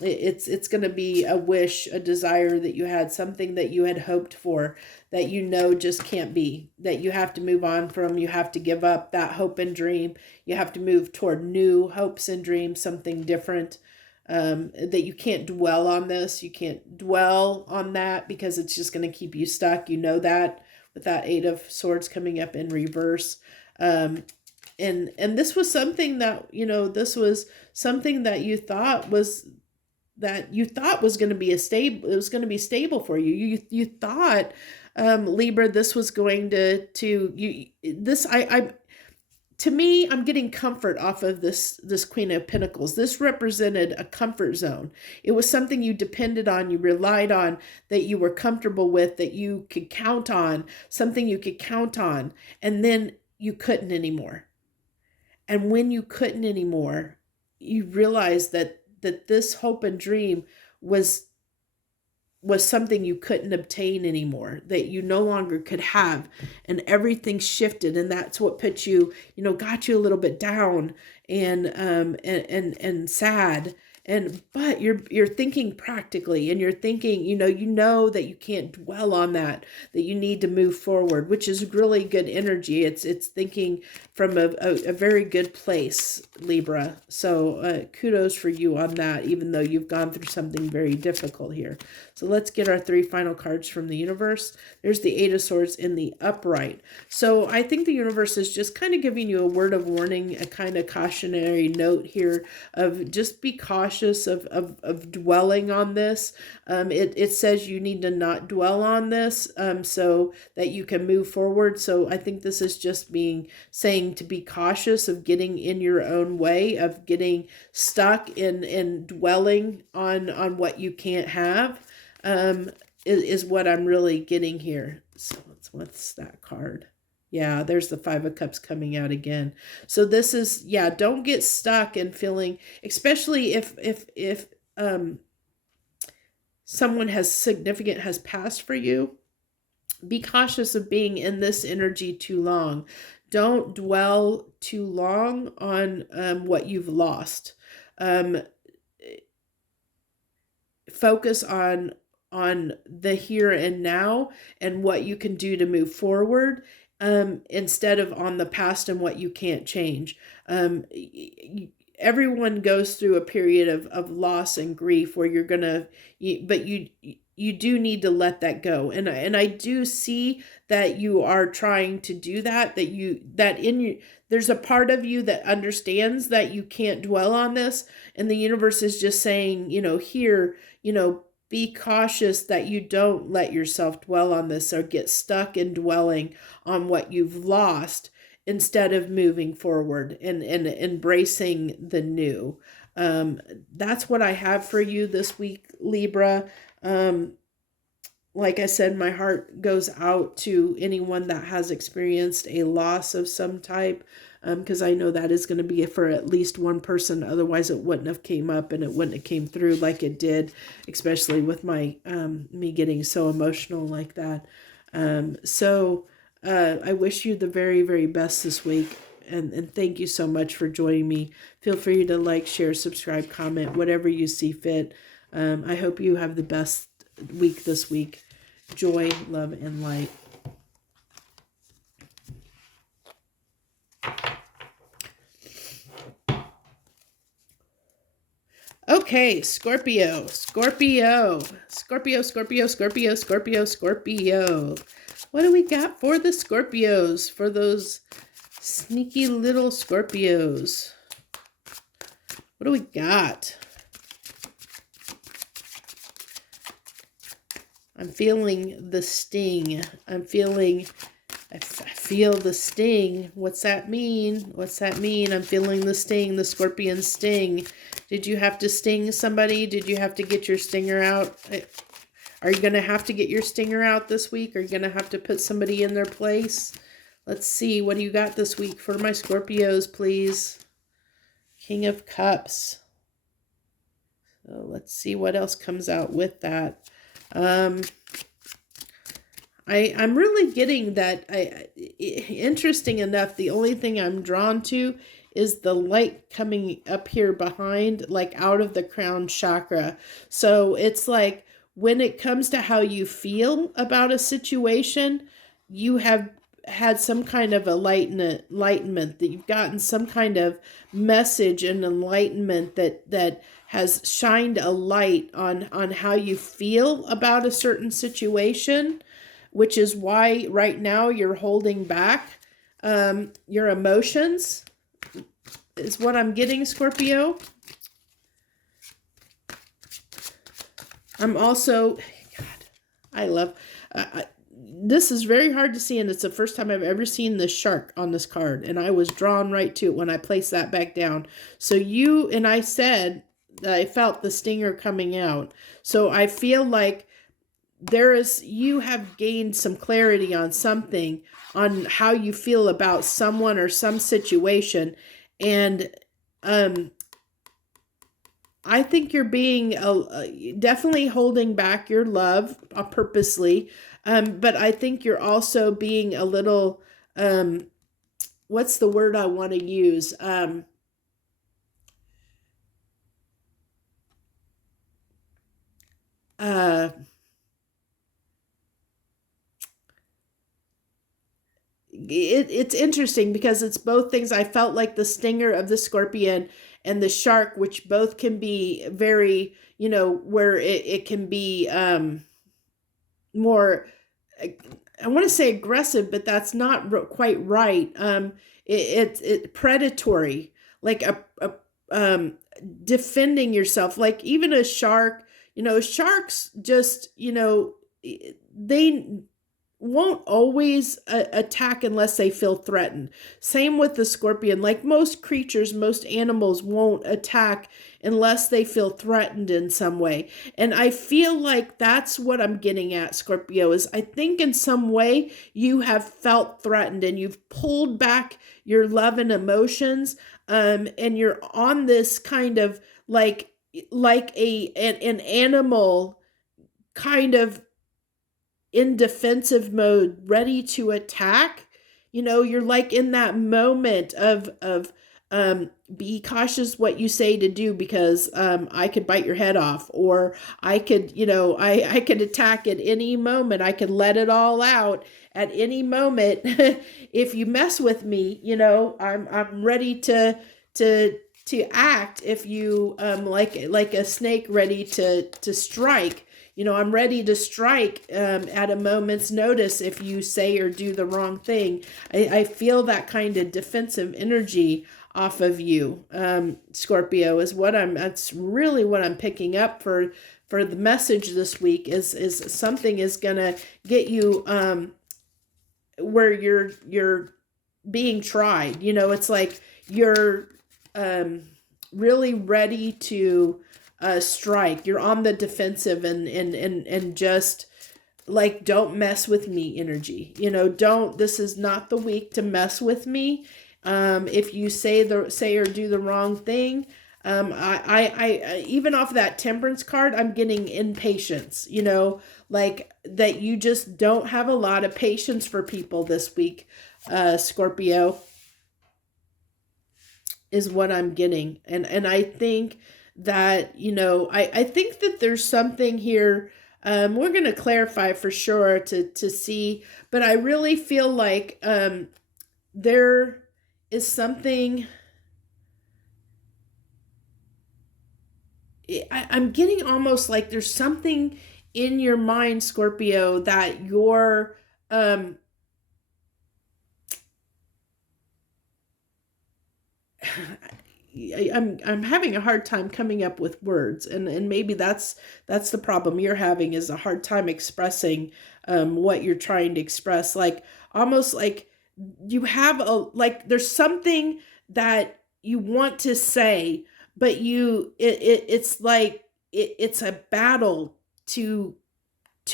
it's going to be a wish, a desire that you had, something that you had hoped for, that just can't be, that you have to move on from. You have to give up that hope and dream. You have to move toward new hopes and dreams, something different, that you can't dwell on this. You can't dwell on that because it's just going to keep you stuck. That with that Eight of Swords coming up in reverse. And this was something that, this was something that you thought was going to be it was going to be stable for you. You thought, Libra, this was going to to me, I'm getting comfort off of this Queen of Pentacles. This represented a comfort zone. It was something you depended on, you relied on, that you were comfortable with, that you could count on, something you could count on, and then you couldn't anymore. And when you couldn't anymore, you realized that this hope and dream was something you couldn't obtain anymore, that you no longer could have, and everything shifted, and that's what put you, got you a little bit down and sad. But you're thinking practically, and you're thinking, you know that you can't dwell on that you need to move forward, which is really good energy. It's thinking from a very good place, Libra. So kudos for you on that, even though you've gone through something very difficult here. So let's get our 3 final cards from the universe. There's the Eight of Swords in the upright. So I think the universe is just kind of giving you a word of warning, a kind of cautionary note here of just be cautious of dwelling on this. It says you need to not dwell on this so that you can move forward. So I think this is just saying to be cautious of getting in your own way, of getting stuck in dwelling on what you can't have, is what I'm really getting here. So what's that card? Yeah, there's the Five of Cups coming out again. So this is, don't get stuck in feeling, especially if someone has passed for you. Be cautious of being in this energy too long. Don't dwell too long on what you've lost. Focus on the here and now and what you can do to move forward, instead of on the past and what you can't change. Everyone goes through a period of loss and grief where you do need to let that go. And I do see that you are trying to do that, there's a part of you that understands that you can't dwell on this. And the universe is just saying, here, be cautious that you don't let yourself dwell on this or get stuck in dwelling on what you've lost, instead of moving forward and embracing the new. That's what I have for you this week, Libra. Like I said, my heart goes out to anyone that has experienced a loss of some type, because I know that is going to be for at least one person. Otherwise, it wouldn't have came up and it wouldn't have came through like it did, especially with my me getting so emotional like that. So I wish you the very, very best this week. And thank you so much for joining me. Feel free to like, share, subscribe, comment, whatever you see fit. I hope you have the best week this week. Joy, love, and light. Okay, Scorpio. What do we got for the Scorpios? For those sneaky little Scorpios. What do we got? I'm feeling the sting. I feel the sting. What's that mean? I'm feeling the sting, the scorpion sting. Did you have to sting somebody? Did you have to get your stinger out? Are you going to have to get your stinger out this week? Are you going to have to put somebody in their place? Let's see. What do you got this week for my Scorpios, please? King of Cups. So let's see what else comes out with that. I'm really getting that. Interesting enough, the only thing I'm drawn to is the light coming up here behind, like out of the crown chakra. So it's like when it comes to how you feel about a situation, you have had some kind of enlightenment, that you've gotten some kind of message and enlightenment that has shined a light on how you feel about a certain situation. which is why right now you're holding back your emotions, is what I'm getting, Scorpio. I'm also, God, I love, this is very hard to see, and it's the first time I've ever seen the shark on this card, and I was drawn right to it when I placed that back down. So you, and I said, I felt the stinger coming out. So I feel like you have gained some clarity on something, on how you feel about someone or some situation. And I think you're being definitely holding back your love purposely. But I think you're also being a little, what's the word I want to use? It's interesting because it's both things. I felt like the stinger of the scorpion and the shark, which both can be very, where it can be more, I want to say aggressive, but that's not quite right. It's predatory, like defending yourself, like even a shark. Sharks just, they won't always attack unless they feel threatened. Same with the scorpion. Like most creatures, most animals won't attack unless they feel threatened in some way. And I feel like that's what I'm getting at, Scorpio, is I think in some way you have felt threatened and you've pulled back your love and emotions, and you're on this kind of like an animal kind of in defensive mode, ready to attack. You're like in that moment of be cautious what you say to do, because I could bite your head off, or I could, I could attack at any moment. I could let it all out at any moment. If you mess with me, I'm ready to act. If you like a snake ready to strike. I'm ready to strike at a moment's notice if you say or do the wrong thing. I feel that kind of defensive energy off of you, Scorpio, that's really what I'm picking up for the message this week, is something is gonna get you where you're being tried. It's like you're really ready to strike. You're on the defensive and just like, don't mess with me energy. This is not the week to mess with me. If you say or do the wrong thing, I even off that temperance card, I'm getting impatience, like that you just don't have a lot of patience for people this week, Scorpio, is what I'm getting. And I think that, I think that there's something here. We're going to clarify for sure to see, but I really feel like there is something. I'm getting almost like there's something in your mind, Scorpio, that you're I'm having a hard time coming up with words, and maybe that's the problem you're having, is a hard time expressing what you're trying to express. Like almost like you have there's something that you want to say, but it's like it's a battle to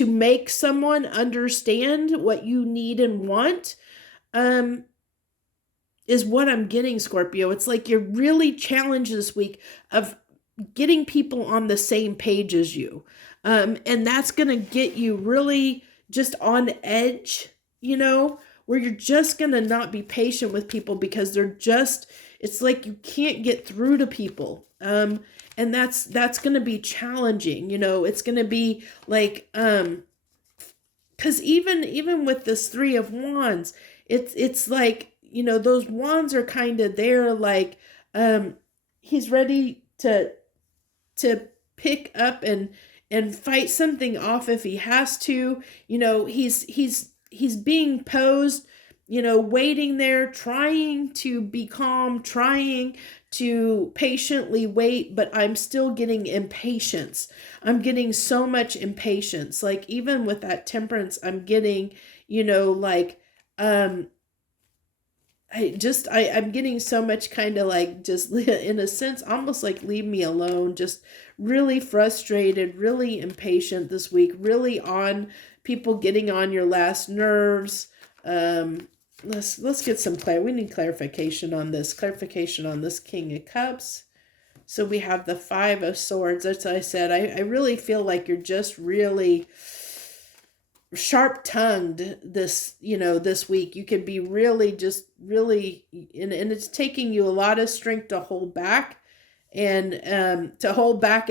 make someone understand what you need and want. Is what I'm getting, Scorpio. It's like you're really challenged this week of getting people on the same page as you. And that's going to get you really just on edge, where you're just going to not be patient with people because it's like you can't get through to people. And that's going to be challenging. It's going to be like, cause even with this 3 of Wands, it's like, those wands are kind of there, like he's ready to pick up and and fight something off if he has to. You know, he's being posed, you know, waiting there, trying to be calm, trying to patiently wait, but I'm still getting impatience. I'm getting so much impatience. Like even with that temperance, I'm getting, you know, like I'm getting so much kind of like just in a sense almost like leave me alone, just really frustrated, really impatient this week, really on people getting on your last nerves. Let's get some we need clarification on this King of Cups. So we have the Five of Swords. As I said, I really feel like you're just really sharp-tongued this, you know, this week. You can be really just really, and it's taking you a lot of strength to hold back and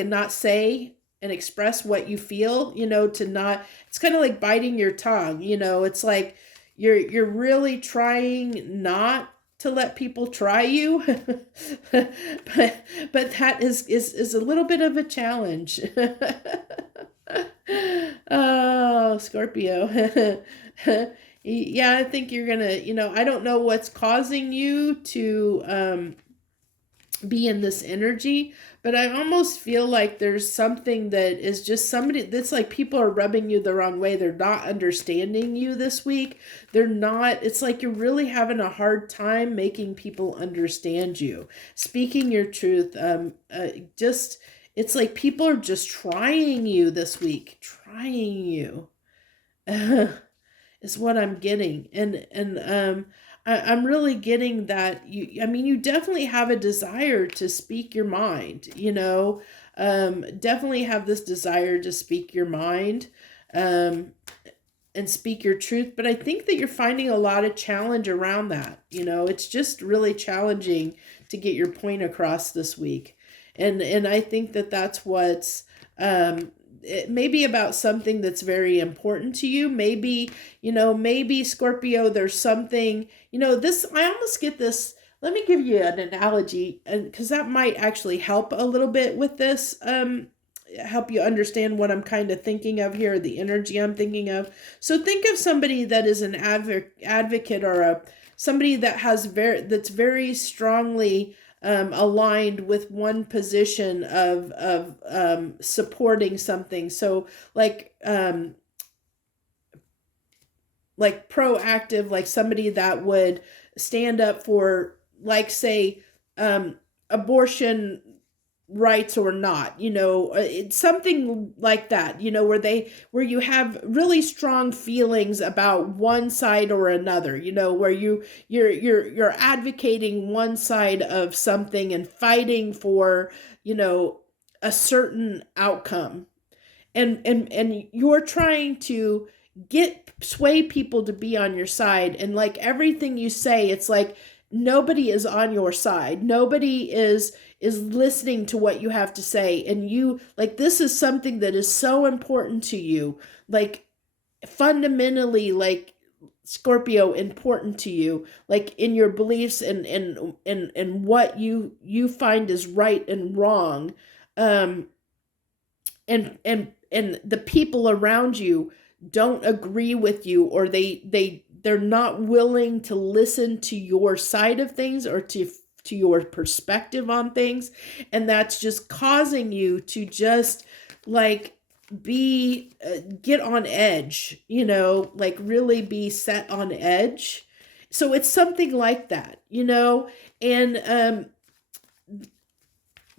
not say and express what you feel, you know, to not, it's kind of like biting your tongue, you know, it's like you're really trying not to let people try you. but that is a little bit of a challenge. Oh, Scorpio. Yeah, I think you're gonna, you know, I don't know what's causing you to be in this energy, but I almost feel like there's something that is just somebody that's like people are rubbing you the wrong way. They're not understanding you this week. They're not, it's like you're really having a hard time making people understand you. Speaking your truth, it's like people are just trying you this week. Trying you. Is what I'm getting. And I'm really getting that you definitely have a desire to speak your mind, you know, definitely have this desire to speak your mind, and speak your truth. But I think that you're finding a lot of challenge around that. You know, it's just really challenging to get your point across this week. And I think that that's what's, it may be about something that's very important to you. Maybe, you know, maybe Scorpio, there's something, you know, this, I almost get this. Let me give you an analogy, and because that might actually help a little bit with this, help you understand what I'm kind of thinking of here, the energy I'm thinking of. So think of somebody that is an advocate, or somebody that that's very strongly aligned with one position of supporting something. So like proactive, like somebody that would stand up for, like, say, abortion rights or not, you know, it's something like that, you know, where you have really strong feelings about one side or another, you know, where you're advocating one side of something and fighting for, you know, a certain outcome, and you're trying to sway people to be on your side, and like everything you say, it's like nobody is on your side, nobody is listening to what you have to say, and you, like, this is something that is so important to you, like fundamentally, like Scorpio, important to you, like in your beliefs and what you find is right and wrong, and the people around you don't agree with you, or they're not willing to listen to your side of things, or to your perspective on things, and that's just causing you to just like be get on edge, you know, like really be set on edge. So it's something like that, you know, and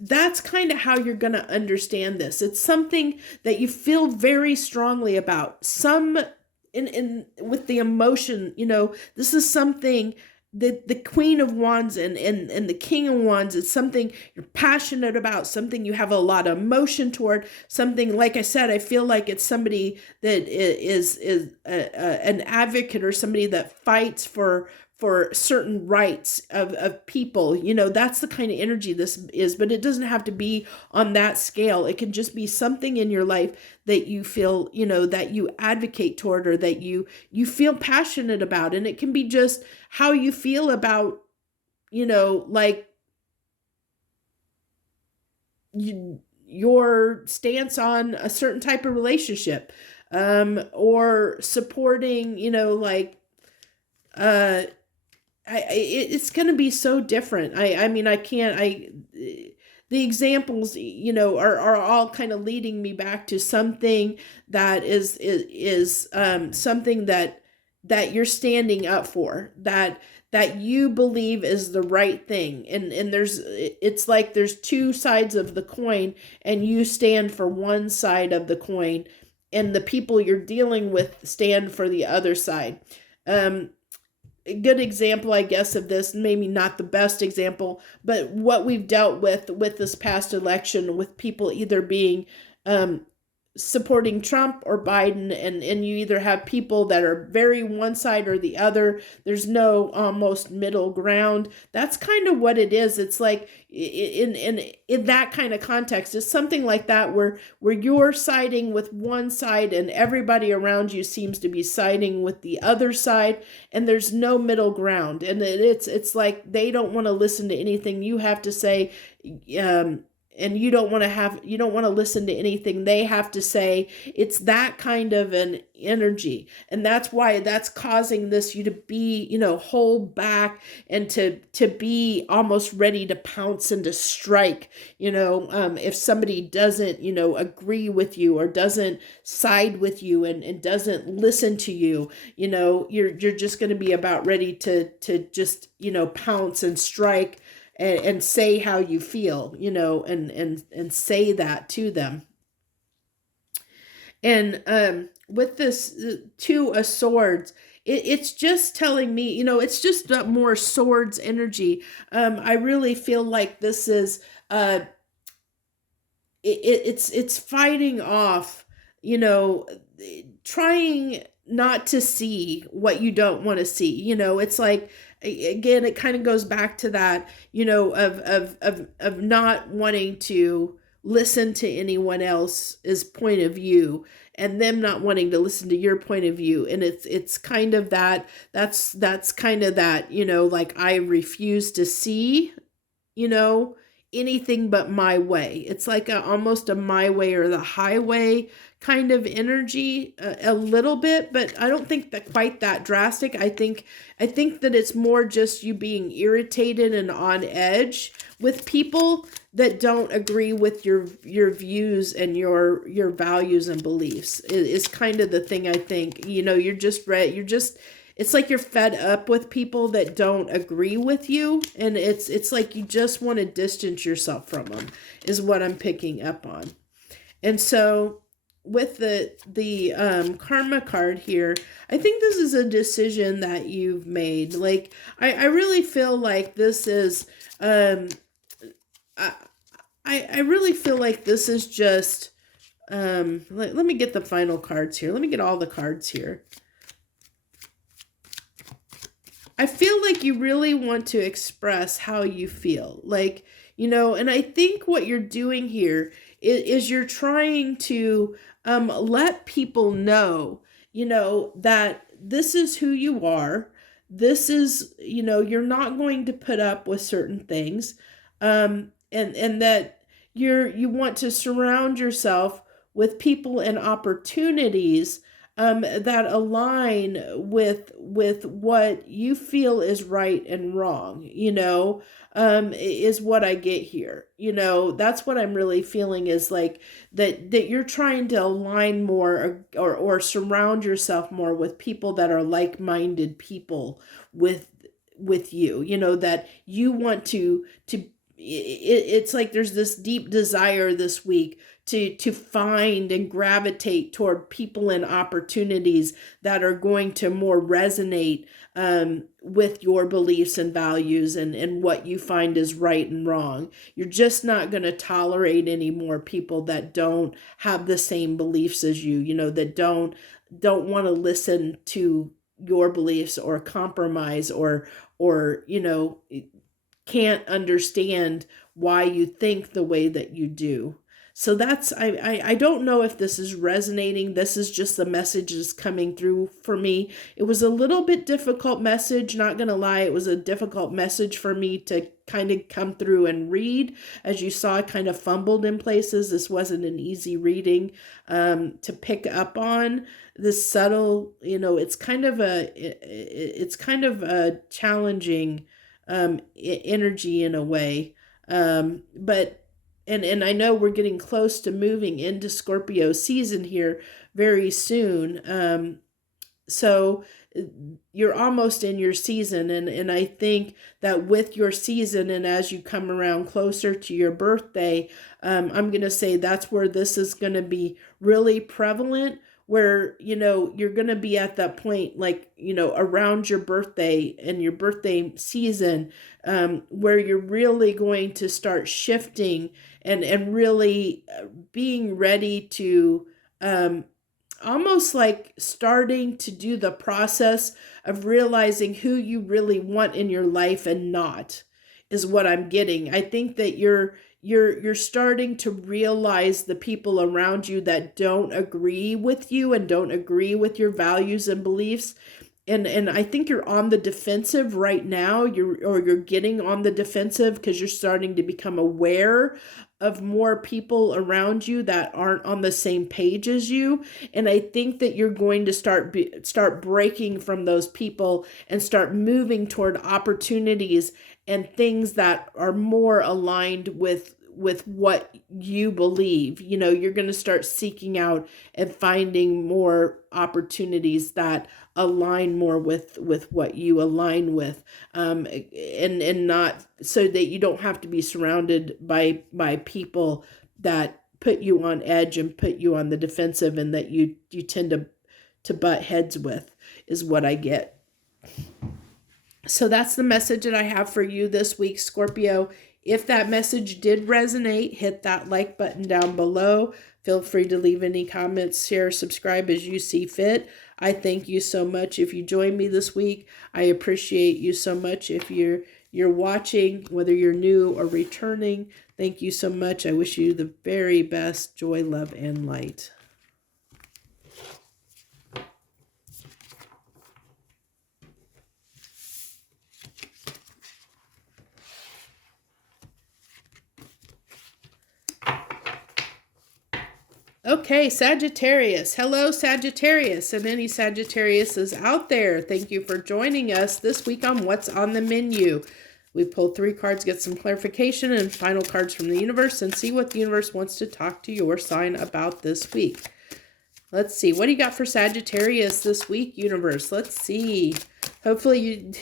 that's kind of how you're going to understand this. It's something that you feel very strongly about, in with the emotion, you know, this is something that the Queen of Wands and the King of Wands, it's something you're passionate about, something you have a lot of emotion toward, something, like I said, I feel like it's somebody that is an advocate, or somebody that fights for certain rights of people, you know, that's the kind of energy this is. But it doesn't have to be on that scale. It can just be something in your life that you feel, you know, that you advocate toward, or that you feel passionate about. And it can be just how you feel about, you know, like your stance on a certain type of relationship, or supporting, it's going to be so different. I mean, the examples, are all kind of leading me back to something that is something that you're standing up for, that you believe is the right thing. And it's like there's two sides of the coin, and you stand for one side of the coin, and the people you're dealing with stand for the other side. A good example, I guess, of this, maybe not the best example, but what we've dealt with this past election, with people either being supporting Trump or Biden, and you either have people that are very one side or the other. There's no almost middle ground. That's kind of what it is. It's like in that kind of context, it's something like that, where you're siding with one side and everybody around you seems to be siding with the other side, and there's no middle ground. And it's like they don't want to listen to anything you have to say. And you don't want to listen to anything they have to say. It's that kind of an energy. And that's why that's causing you to be, hold back, and to be almost ready to pounce and to strike, if somebody doesn't, agree with you, or doesn't side with you, and doesn't listen to you, you're just going to be about ready to just, pounce and strike, and say how you feel, and say that to them. And with this Two of Swords, it's just telling me, it's just more swords energy. I really feel like this is, it's fighting off, trying not to see what you don't want to see. It's like, again, it kind of goes back to that, of not wanting to listen to anyone else's point of view, and them not wanting to listen to your point of view. And it's kind of that's kind of that, like, I refuse to see, anything but my way. It's like almost a my way or the highway kind of energy, a little bit, but I don't think that quite that drastic. I think that it's more just you being irritated and on edge with people that don't agree with your views and your values and beliefs, is kind of the thing. I think, it's like you're fed up with people that don't agree with you, and it's like you just want to distance yourself from them, is what I'm picking up on. And so with the karma card here, I think this is a decision that you've made. Like, I really feel like this is I really feel like this is just let me get the final cards here. Let me get all the cards here. I feel like you really want to express how you feel. Like, and I think what you're doing here is you're trying to let people know, that this is who you are. This is, you're not going to put up with certain things. And that you want to surround yourself with people and opportunities that align with what you feel is right and wrong, is what I get here. That's what I'm really feeling, is like that you're trying to align more, or surround yourself more with people that are like-minded people with you, that you want to it's like there's this deep desire this week to find and gravitate toward people and opportunities that are going to more resonate with your beliefs and values, and what you find is right and wrong. You're just not going to tolerate any more people that don't have the same beliefs as you, that don't want to listen to your beliefs, or compromise, or can't understand why you think the way that you do. So that's, I don't know if this is resonating. This is just the messages coming through for me. It was a little bit difficult message, not going to lie. It was a difficult message for me to kind of come through and read. As you saw, I kind of fumbled in places. This wasn't an easy reading to pick up on. This subtle, it's kind of a challenging energy in a way. But and I know we're getting close to moving into Scorpio season here very soon. So you're almost in your season. And I think that with your season and as you come around closer to your birthday, I'm going to say that's where this is going to be really prevalent, where, you're going to be at that point, like, around your birthday and your birthday season, where you're really going to start shifting and really being ready to, almost like starting to do the process of realizing who you really want in your life and not, is what I'm getting. I think that you're starting to realize the people around you that don't agree with you and don't agree with your values and beliefs. And I think you're on the defensive right now. You're getting on the defensive because you're starting to become aware of more people around you that aren't on the same page as you. And I think that you're going to start breaking from those people and start moving toward opportunities and things that are more aligned with what you believe. You're going to start seeking out and finding more opportunities that align more with what you align with, and not so that you don't have to be surrounded by people that put you on edge and put you on the defensive, and that you tend to butt heads with, is what I get. So that's the message that I have for you this week, Scorpio. If that message did resonate, hit that like button down below. Feel free to leave any comments, share, subscribe as you see fit. I thank you so much if you joined me this week. I appreciate you so much if you're watching, whether you're new or returning. Thank you so much. I wish you the very best joy, love, and light. Okay, Sagittarius. Hello, Sagittarius, and any Sagittariuses out there. Thank you for joining us this week on What's on the Menu. We pulled 3 cards, get some clarification and final cards from the universe, and see what the universe wants to talk to your sign about this week. Let's see. What do you got for Sagittarius this week, universe? Let's see. Hopefully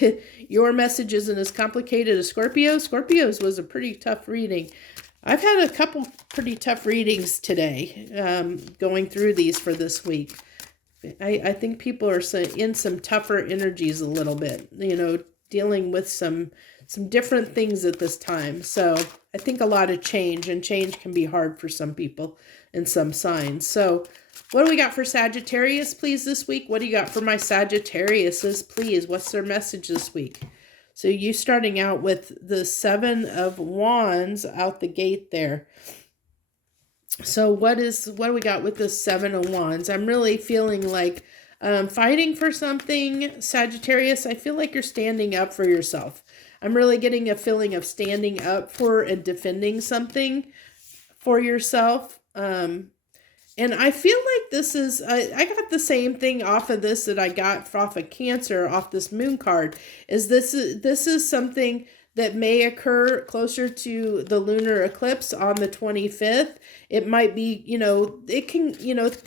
your message isn't as complicated as Scorpio. Scorpio's was a pretty tough reading. I've had a couple pretty tough readings today, going through these for this week. I think people are in some tougher energies a little bit, dealing with some different things at this time. So I think a lot of change, and change can be hard for some people and some signs. So what do we got for Sagittarius, please, this week? What do you got for my Sagittariuses, please? What's their message this week? So you starting out with the 7 of Wands out the gate there. So what do we got with the 7 of Wands? I'm really feeling like fighting for something, Sagittarius. I feel like you're standing up for yourself. I'm really getting a feeling of standing up for and defending something for yourself. And I feel like this is, I got the same thing off of this that I got off of Cancer, off this moon card, is this is something that may occur closer to the lunar eclipse on the 25th. It might be, it can,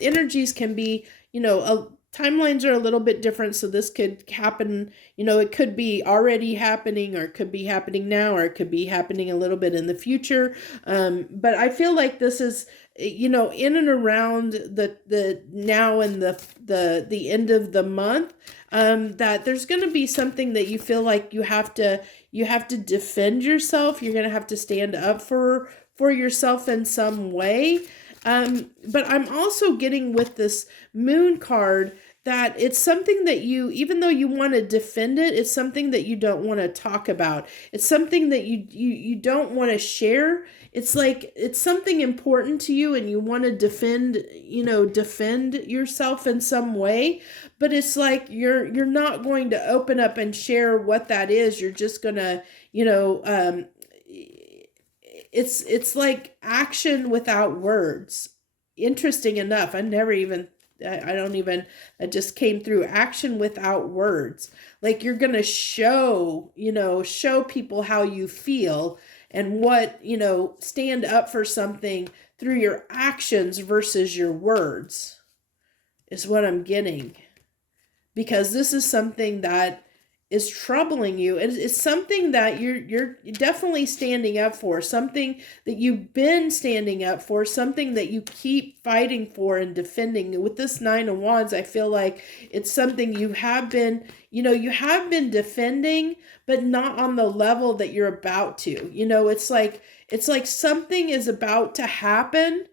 energies can be, timelines are a little bit different. So this could happen, it could be already happening, or it could be happening now, or it could be happening a little bit in the future. But I feel like this is, in and around the now and the end of the month, that there's going to be something that you feel like you have to defend yourself. You're going to have to stand up for yourself in some way. But I'm also getting with this moon card that it's something that you, even though you want to defend it, it's something that you don't want to talk about. It's something that you don't want to share. It's like it's something important to you and you want to defend yourself in some way, but it's like you're not going to open up and share what that is. You're just going to, it's like action without words. Interesting enough, I don't even, that just came through, action without words. Like you're going to show people how you feel and what, stand up for something through your actions versus your words is what I'm getting. Because this is something that is troubling you. It's something that you're definitely standing up for, something that you've been standing up for, something that you keep fighting for and defending. With this Nine of Wands, I feel like it's something you have been defending, but not on the level that you're about to. It's like something is about to happen,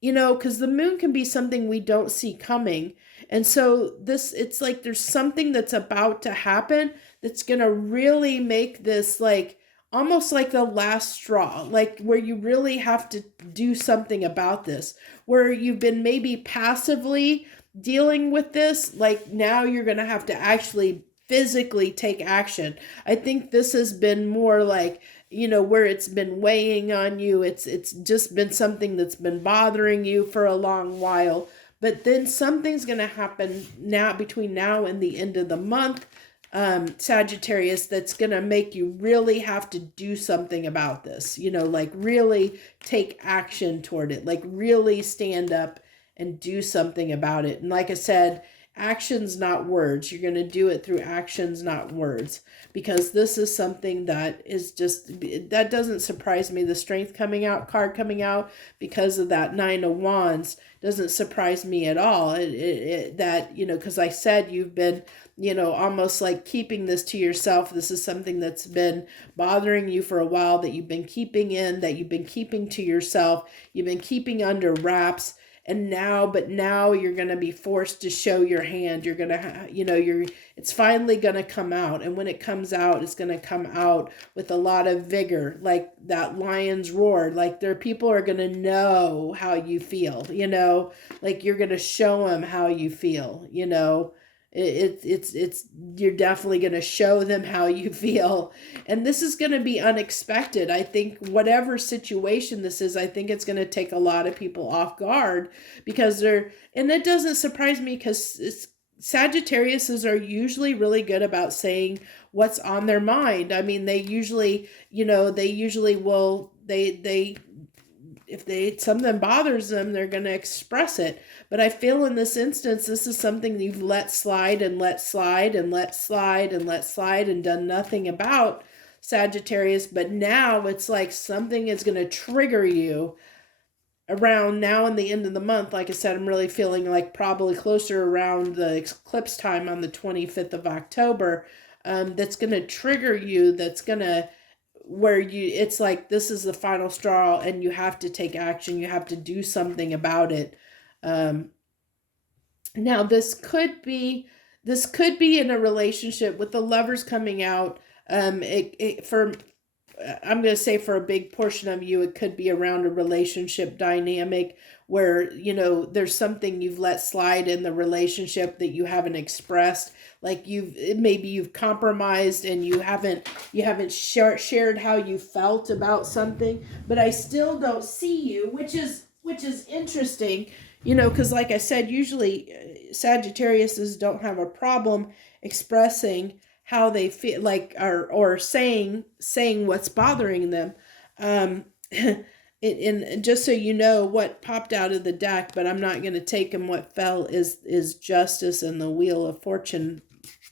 because the moon can be something we don't see coming. And so it's like there's something that's about to happen that's going to really make this like almost like the last straw, like where you really have to do something about this, where you've been maybe passively dealing with this. Like now you're going to have to actually physically take action. I think this has been more like, where it's been weighing on you. It's just been something that's been bothering you for a long while. But then something's going to happen now between now and the end of the month, Sagittarius, that's going to make you really have to do something about this, like really take action toward it, like really stand up and do something about it. And like I said, actions, not words. You're going to do it through actions, not words, because this is something that is just, that doesn't surprise me. The Strength card coming out because of that Nine of Wands doesn't surprise me at all. That, because I said you've been, almost like keeping this to yourself. This is something that's been bothering you for a while, that you've been keeping in, that you've been keeping to yourself. You've been keeping under wraps. And now you're going to be forced to show your hand. You're going to, it's finally going to come out. And when it comes out, it's going to come out with a lot of vigor, like that lion's roar. Like people are going to know how you feel, like you're going to show them how you feel, you're definitely going to show them how you feel. And this is going to be unexpected. I think whatever situation this is, I think it's going to take a lot of people off guard, because and it doesn't surprise me, because Sagittariuses are usually really good about saying what's on their mind. I mean, they usually will, if something bothers them, they're going to express it. But I feel in this instance, this is something you've let slide and let slide and let slide and let slide and done nothing about, Sagittarius. But now it's like something is going to trigger you around now and the end of the month. Like I said, I'm really feeling like probably closer around the eclipse time on the 25th of October. That's going to trigger you. That's going to, where it's like this is the final straw and you have to take action. You have to do something about it. Now this could be in a relationship with the Lovers coming out. I'm going to say for a big portion of you, it could be around a relationship dynamic where, there's something you've let slide in the relationship that you haven't expressed. Like maybe you've compromised and you haven't shared how you felt about something, but I still don't see you, which is interesting, because like I said, usually Sagittariuses don't have a problem expressing how they feel, like, or saying what's bothering them. And just so you know what popped out of the deck, but I'm not going to take them. What fell is Justice and the Wheel of Fortune,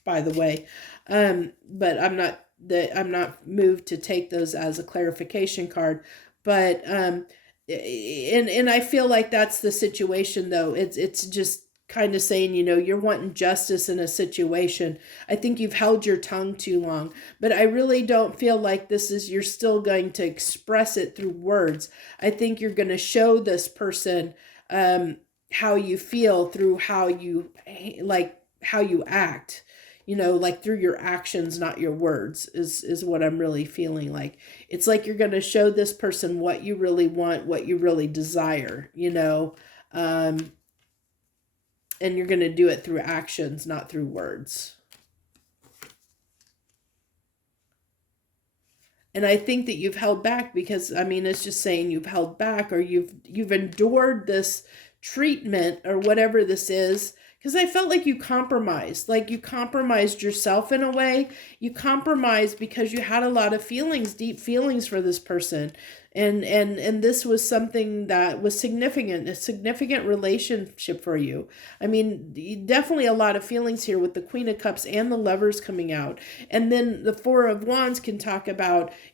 by the way. But I'm not moved to take those as a clarification card. But and I feel like that's the situation, though. It's just kind of saying, you're wanting justice in a situation. I think you've held your tongue too long, but I really don't feel like you're still going to express it through words. I think you're going to show this person how you feel through how you act, like through your actions, not your words, is what I'm really feeling like. It's like you're going to show this person what you really want, what you really desire, and you're going to do it through actions, not through words. And I think that you've held back because, it's just saying you've held back, or you've endured this treatment or whatever this is, because I felt like you compromised. Like you compromised yourself in a way. You compromised because you had a lot of feelings, deep feelings for this person. And this was something that was significant, a significant relationship for you. Definitely a lot of feelings here with the Queen of Cups and the Lovers coming out. And then the Four of Wands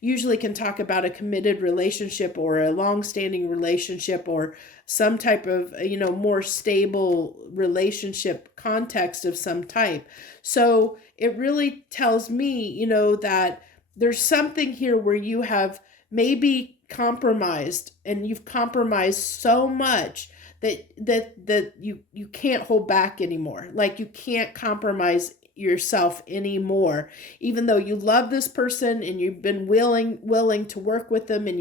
usually can talk about a committed relationship or a long-standing relationship or some type of, more stable relationship context of some type. So it really tells me, that there's something here where you have maybe compromised, and you've compromised so much that you can't hold back anymore. Like you can't compromise yourself anymore, even though you love this person and you've been willing to work with them, and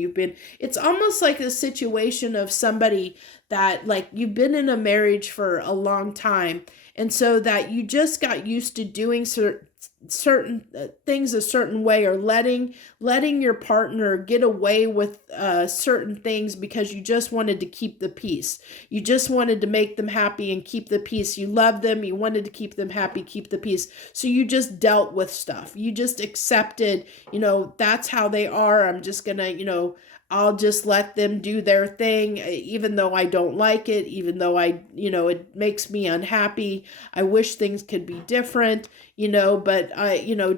it's almost like a situation of somebody that, like, you've been in a marriage for a long time, and so that you just got used to doing certain things a certain way, or letting your partner get away with certain things because you just wanted to keep the peace. You just wanted to make them happy and keep the peace. You love them, you wanted to keep them happy, keep the peace. So you just dealt with stuff. You just accepted, that's how they are. I'm just gonna, I'll just let them do their thing, even though I don't like it, even though it makes me unhappy. I wish things could be different, but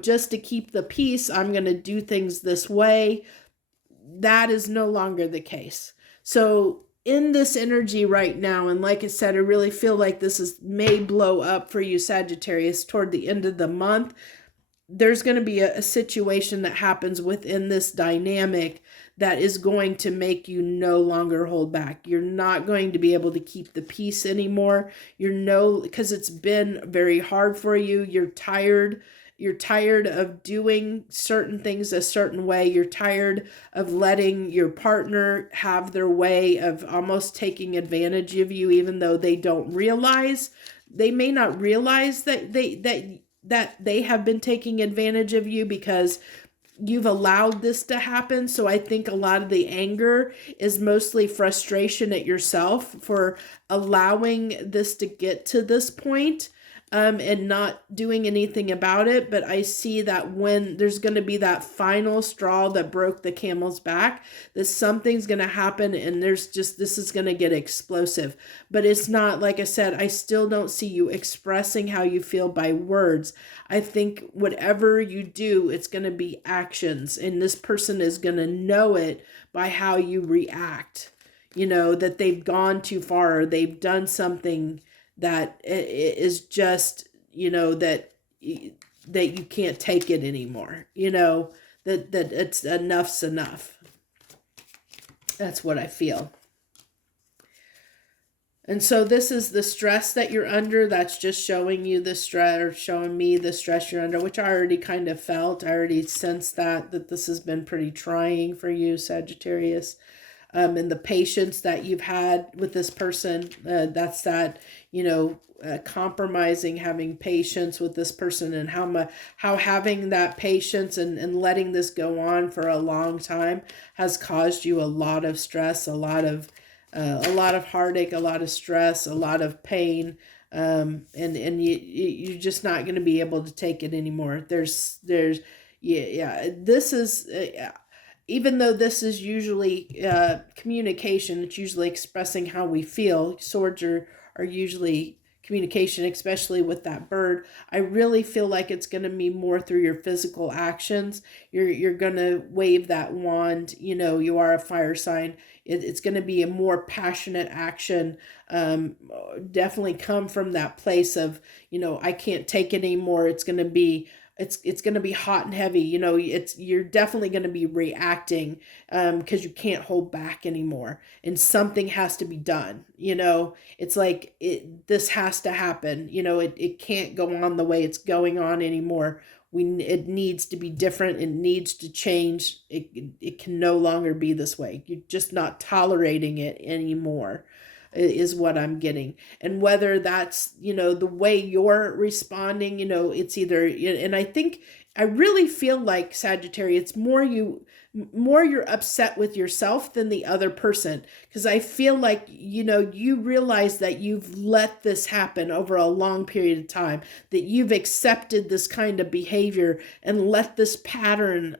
just to keep the peace, I'm going to do things this way. That is no longer the case. So in this energy right now, and like I said, I really feel like this may blow up for you, Sagittarius, toward the end of the month. There's going to be a situation that happens within this dynamic that is going to make you no longer hold back. You're not going to be able to keep the peace anymore. Because it's been very hard for you. You're tired of doing certain things a certain way. You're tired of letting your partner have their way, of almost taking advantage of you, even though they may not realize that they have been taking advantage of you because you've allowed this to happen. So I think a lot of the anger is mostly frustration at yourself for allowing this to get to this point, and not doing anything about it. But I see that when there's going to be that final straw that broke the camel's back, that something's going to happen, and this is going to get explosive. But it's not, like I said, I still don't see you expressing how you feel by words. I think whatever you do, it's going to be actions, and this person is going to know it by how you react, that they've gone too far, or they've done something that is just, that you can't take it anymore, that it's enough's enough. That's what I feel. And so this is the stress that you're under. That's just showing you the stress, or showing me the stress you're under, which I already kind of felt. I already sensed that this has been pretty trying for you, Sagittarius. And the patience that you've had with this person, that's that, compromising, having patience with this person, and how having that patience and letting this go on for a long time has caused you a lot of stress, a lot of heartache, a lot of stress, a lot of pain, and you're just not going to be able to take it anymore. This is. Even though this is usually communication, it's usually expressing how we feel. Swords are usually communication, especially with that bird. I really feel like it's going to be more through your physical actions. You're going to wave that wand. You are a fire sign. It's going to be a more passionate action. Definitely come from that place of, I can't take it anymore. It's going to be it's going to be hot and heavy. You know, you're definitely going to be reacting because you can't hold back anymore, and something has to be done. You know, it's like this has to happen. You know, it can't go on the way it's going on anymore. It needs to be different. It needs to change. It can no longer be this way. You're just not tolerating it anymore, is what I'm getting. And whether that's, you know, the way you're responding, you know, it's either, and I really feel like, Sagittarius, it's more you're upset with yourself than the other person. Because I feel like, you know, you realize that you've let this happen over a long period of time, that you've accepted this kind of behavior and let this pattern,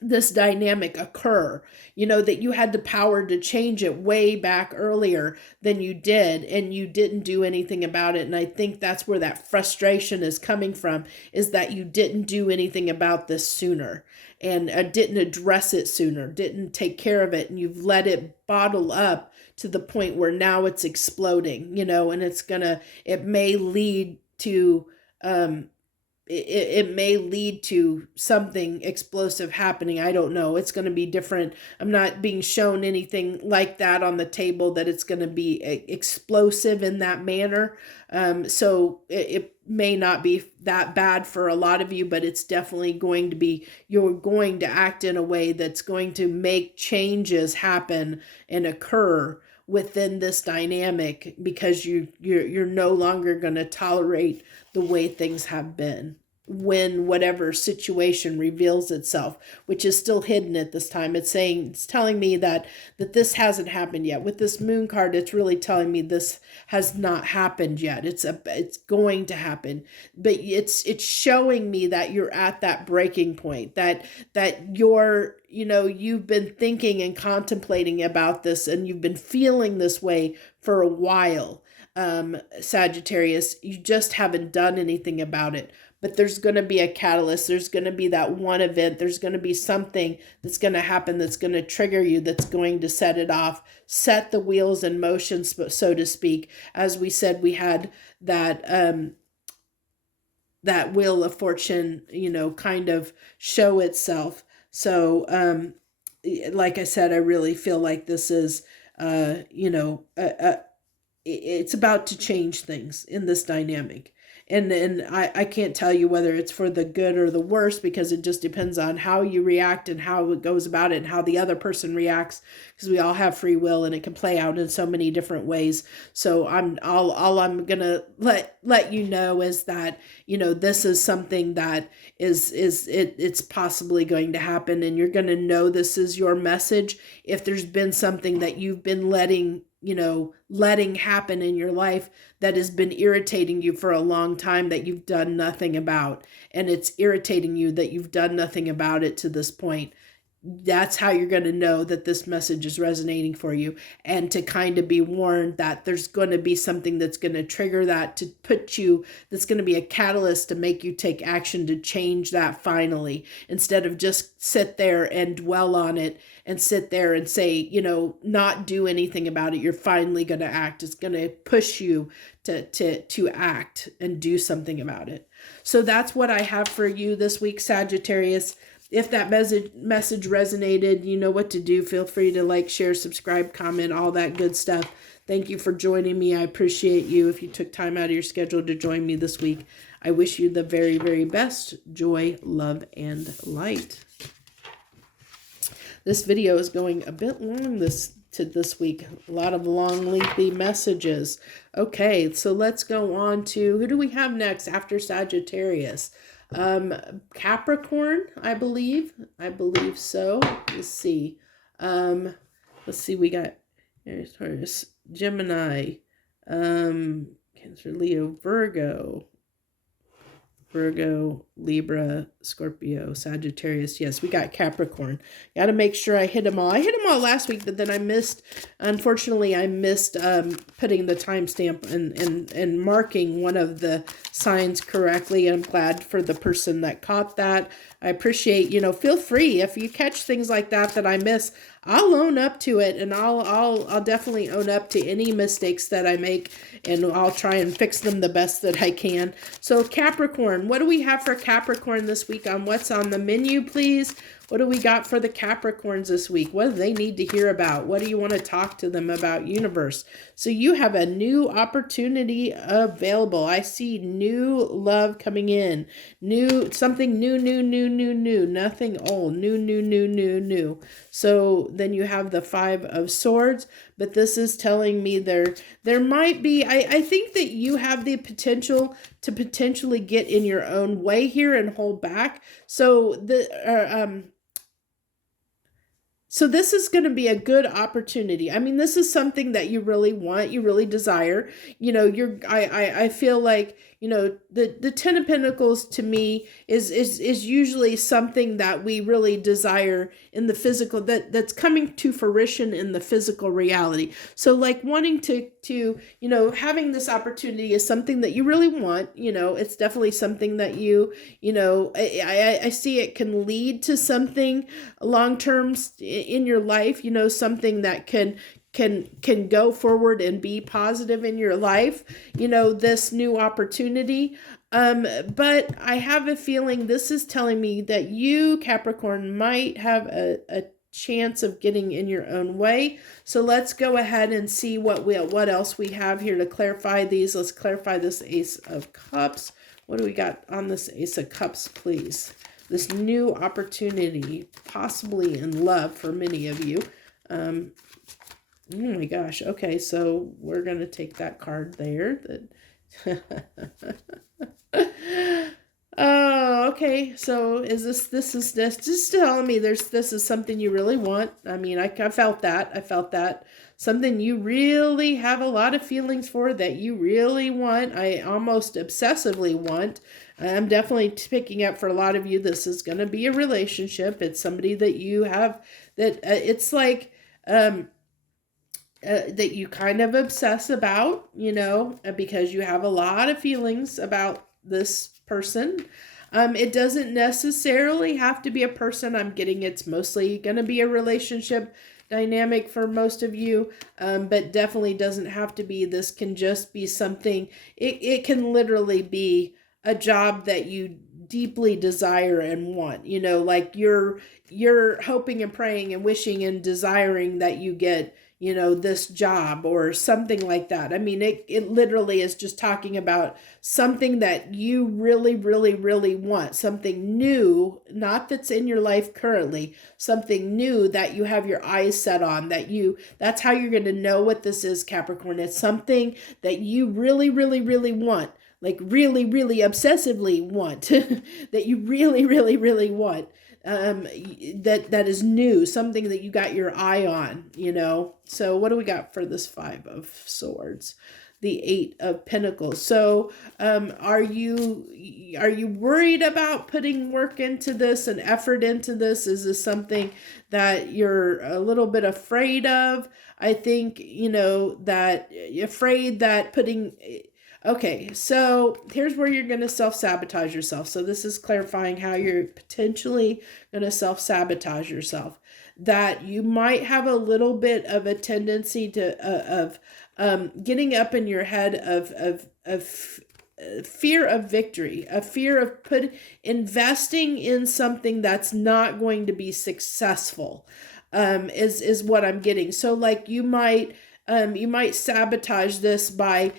this dynamic occur, you know, that you had the power to change it way back earlier than you did, and you didn't do anything about it. And I think that's where that frustration is coming from, is that you didn't do anything about this sooner, and didn't address it sooner, didn't take care of it, and you've let it bottle up to the point where now it's exploding, you know, and it may lead to, it may lead to something explosive happening. I don't know. It's going to be different. I'm not being shown anything like that on the table, that it's going to be explosive in that manner. So it may not be that bad for a lot of you, but it's definitely going to be, you're going to act in a way that's going to make changes happen and occur within this dynamic, because you're no longer going to tolerate the way things have been when whatever situation reveals itself, which is still hidden at this time. It's telling me that this hasn't happened yet. With this moon card, it's really telling me this has not happened yet. It's going to happen, but it's showing me that you're at that breaking point, that you're, you know, you've been thinking and contemplating about this, and you've been feeling this way for a while. Sagittarius, you just haven't done anything about it. But there's going to be a catalyst. There's going to be that one event. There's going to be something that's going to happen that's going to trigger you, that's going to set it off, set the wheels in motion, so to speak. As we said, we had that that Wheel of Fortune, you know, kind of show itself. So, like I said, I really feel like this is, you know, it's about to change things in this dynamic. And I can't tell you whether it's for the good or the worse, because it just depends on how you react and how it goes about it and how the other person reacts, because we all have free will and it can play out in so many different ways. So all I'm gonna let you know is that, you know, this is something that it's possibly going to happen, and you're gonna know this is your message if there's been something that you've been letting happen in your life that has been irritating you for a long time, that you've done nothing about, and it's irritating you that you've done nothing about it to this point. That's how you're going to know that this message is resonating for you, and to kind of be warned that there's going to be something that's going to trigger that, to put you, that's going to be a catalyst to make you take action to change that finally, instead of just sit there and dwell on it and sit there and say, you know, not do anything about it. You're finally going to act. It's going to push you to act and do something about it. So that's what I have for you this week, Sagittarius. If that message resonated, you know what to do. Feel free to like, share, subscribe, comment, all that good stuff. Thank you for joining me. I appreciate you. If you took time out of your schedule to join me this week, I wish you the very, very best. Joy, love, and light. This video is going a bit long this week. A lot of long, lengthy messages. Okay, so let's go on to, who do we have next after Sagittarius? Capricorn, I believe so. Let's see, we got Aries, Taurus, Gemini, Cancer, Leo, Virgo, Libra, Scorpio, Sagittarius. Yes, we got Capricorn. Got to make sure I hit them all. I hit them all last week, but then unfortunately, I missed putting the timestamp and marking one of the signs correctly. I'm glad for the person that caught that. I appreciate, feel free if you catch things like that I miss. I'll own up to it, and I'll definitely own up to any mistakes that I make, and I'll try and fix them the best that I can. So Capricorn, what do we have for Capricorn this week on what's on the menu, please? What do we got for the Capricorns this week? What do they need to hear about? What do you want to talk to them about, universe? So you have a new opportunity available. I see new love coming in. Something new. Nothing old. New. So then you have the 5 of Swords, but this is telling me there might be, I think that you have the potential to potentially get in your own way here and hold back. So So this is going to be a good opportunity. I mean, this is something that you really want, you really desire. I feel like, the 10 of Pentacles to me is usually something that we really desire in the physical, that's coming to fruition in the physical reality. So like wanting to having this opportunity is something that you really want. It's definitely something that I see it can lead to something long-term in your life, something that can go forward and be positive in your life, this new opportunity. But I have a feeling this is telling me that you, Capricorn, might have a chance of getting in your own way. So let's go ahead and see what else we have here to clarify these. Let's clarify this Ace of Cups. What do we got on this Ace of Cups, please? This new opportunity, possibly in love for many of you. Oh my gosh. Okay, so we're going to take that card there. Oh, okay. So this is just telling me this is something you really want. I mean, I felt that. Something you really have a lot of feelings for, that you really want. I almost obsessively want. I'm definitely picking up for a lot of you, this is going to be a relationship. It's somebody that you have, that it's like, that you kind of obsess about, because you have a lot of feelings about this person. It doesn't necessarily have to be a person. I'm getting it's mostly going to be a relationship dynamic for most of you, but definitely doesn't have to be. This can just be something, it can literally be a job that you deeply desire and want, like you're hoping and praying and wishing and desiring that you get, this job or something like that. I mean, it literally is just talking about something that you really, really, really want, something new, not that's in your life currently, something new that you have your eyes set on, that's how you're going to know what this is, Capricorn. It's something that you really, really, really want, like really, really obsessively want, that you really, really, really want. That is new, something that you got your eye on, So what do we got for this 5 of Swords? The 8 of Pentacles. So are you worried about putting work into this and effort into this? Is this something that you're a little bit afraid of? I think, that you're afraid that putting... Okay, so here's where you're going to self-sabotage yourself. So this is clarifying how you're potentially going to self-sabotage yourself. That you might have a little bit of a tendency to getting up in your head of fear of victory, a fear of investing in something that's not going to be successful, is what I'm getting. So like you might sabotage this by,